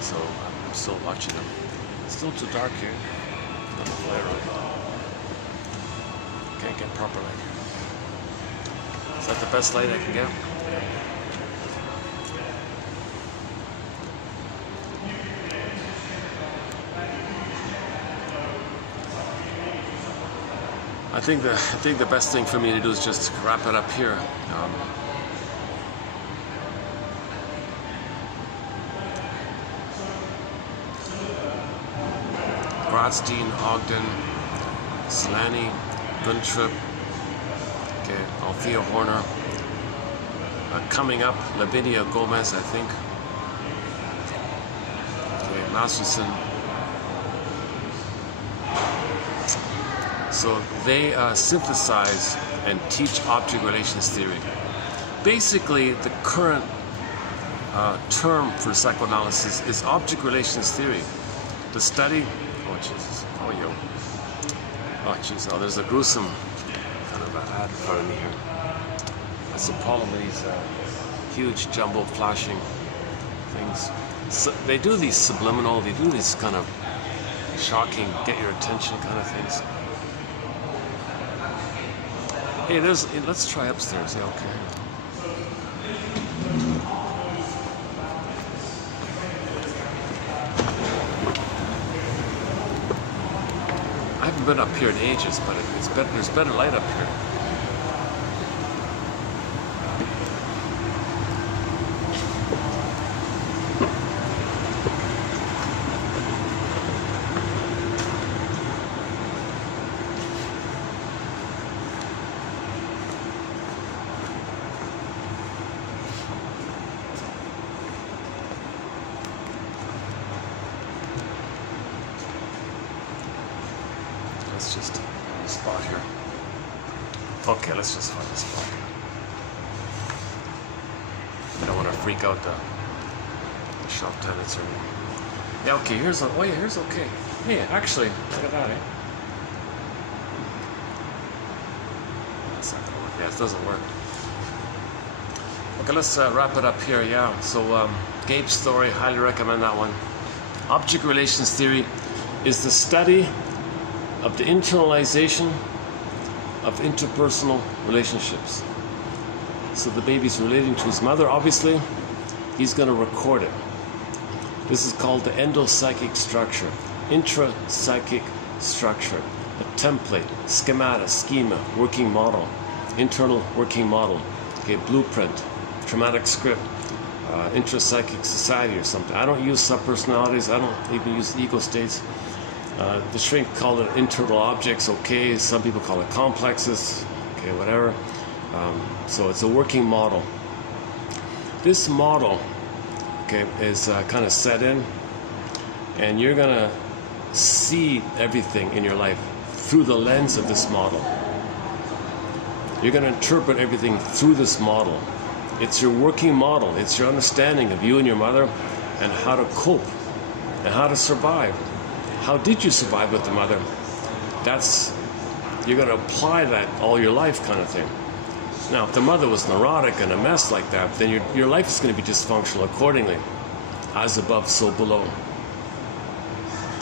So I'm still watching them. It's still too dark here. Not enough light around. Can't get proper light. Is that the best light I can get? I think the best thing for me to do is just wrap it up here. Gradstein, Ogden, Slany, Guntrip, okay, Althea Horner. Coming up, Lavinia Gomez, I think. Okay, Masterson. So they synthesize and teach object relations theory. Basically, the current term for psychoanalysis is object relations theory. The study, oh Jesus, oh yo, oh jeez, oh there's a gruesome kind of an ad in front of me here. That's the problem with these huge jumbo flashing things. So they do these subliminal, they do these kind of shocking, get your attention kind of things. Hey, let's try upstairs. Yeah, okay. I haven't been up here in ages, but it's better. There's better light up here. Let's just find a spot here. Okay, let's just find a spot here. I don't want to freak out the shop tenants or anything. Yeah, okay, here's okay. Hey, actually, look at that, eh? That's not gonna work. Yeah, it doesn't work. Okay, let's wrap it up here, yeah. So, Gabe's story, highly recommend that one. Object relations theory is the study of the internalization of interpersonal relationships. So the baby's relating to his mother, obviously, he's going to record it. This is called the endopsychic structure, intrapsychic structure, a template, schema, working model, internal working model, okay, blueprint, traumatic script, intrapsychic society or something. I don't use subpersonalities, I don't even use ego states. The shrink called it internal objects, okay, some people call it complexes, okay, whatever. So it's a working model. This model, okay, is kind of set in, and you're gonna see everything in your life through the lens of this model. You're gonna interpret everything through this model. It's your working model. It's your understanding of you and your mother and how to cope and how to survive. How did you survive with the mother? You're going to apply that all your life kind of thing. Now, if the mother was neurotic and a mess like that, then your life is going to be dysfunctional accordingly. As above, so below.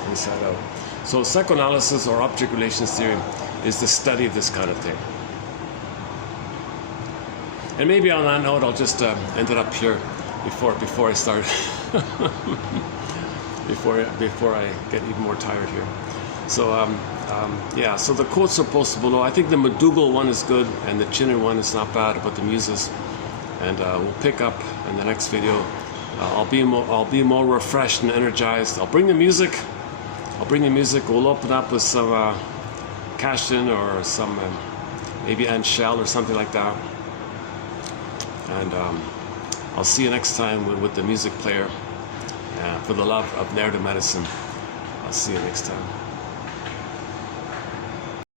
Inside out. So psychoanalysis or object relations theory is the study of this kind of thing. And maybe on that note, I'll just end it up here before I start. before I get even more tired here. So yeah, so the quotes are posted below. I think the McDougall one is good and the Chinner one is not bad about the muses. And we'll pick up in the next video. I'll be more refreshed and energized. I'll bring the music. We'll open up with some Cashin or some maybe Anne Shell or something like that. And I'll see you next time with the music player. For the love of narrative medicine. I'll see you next time.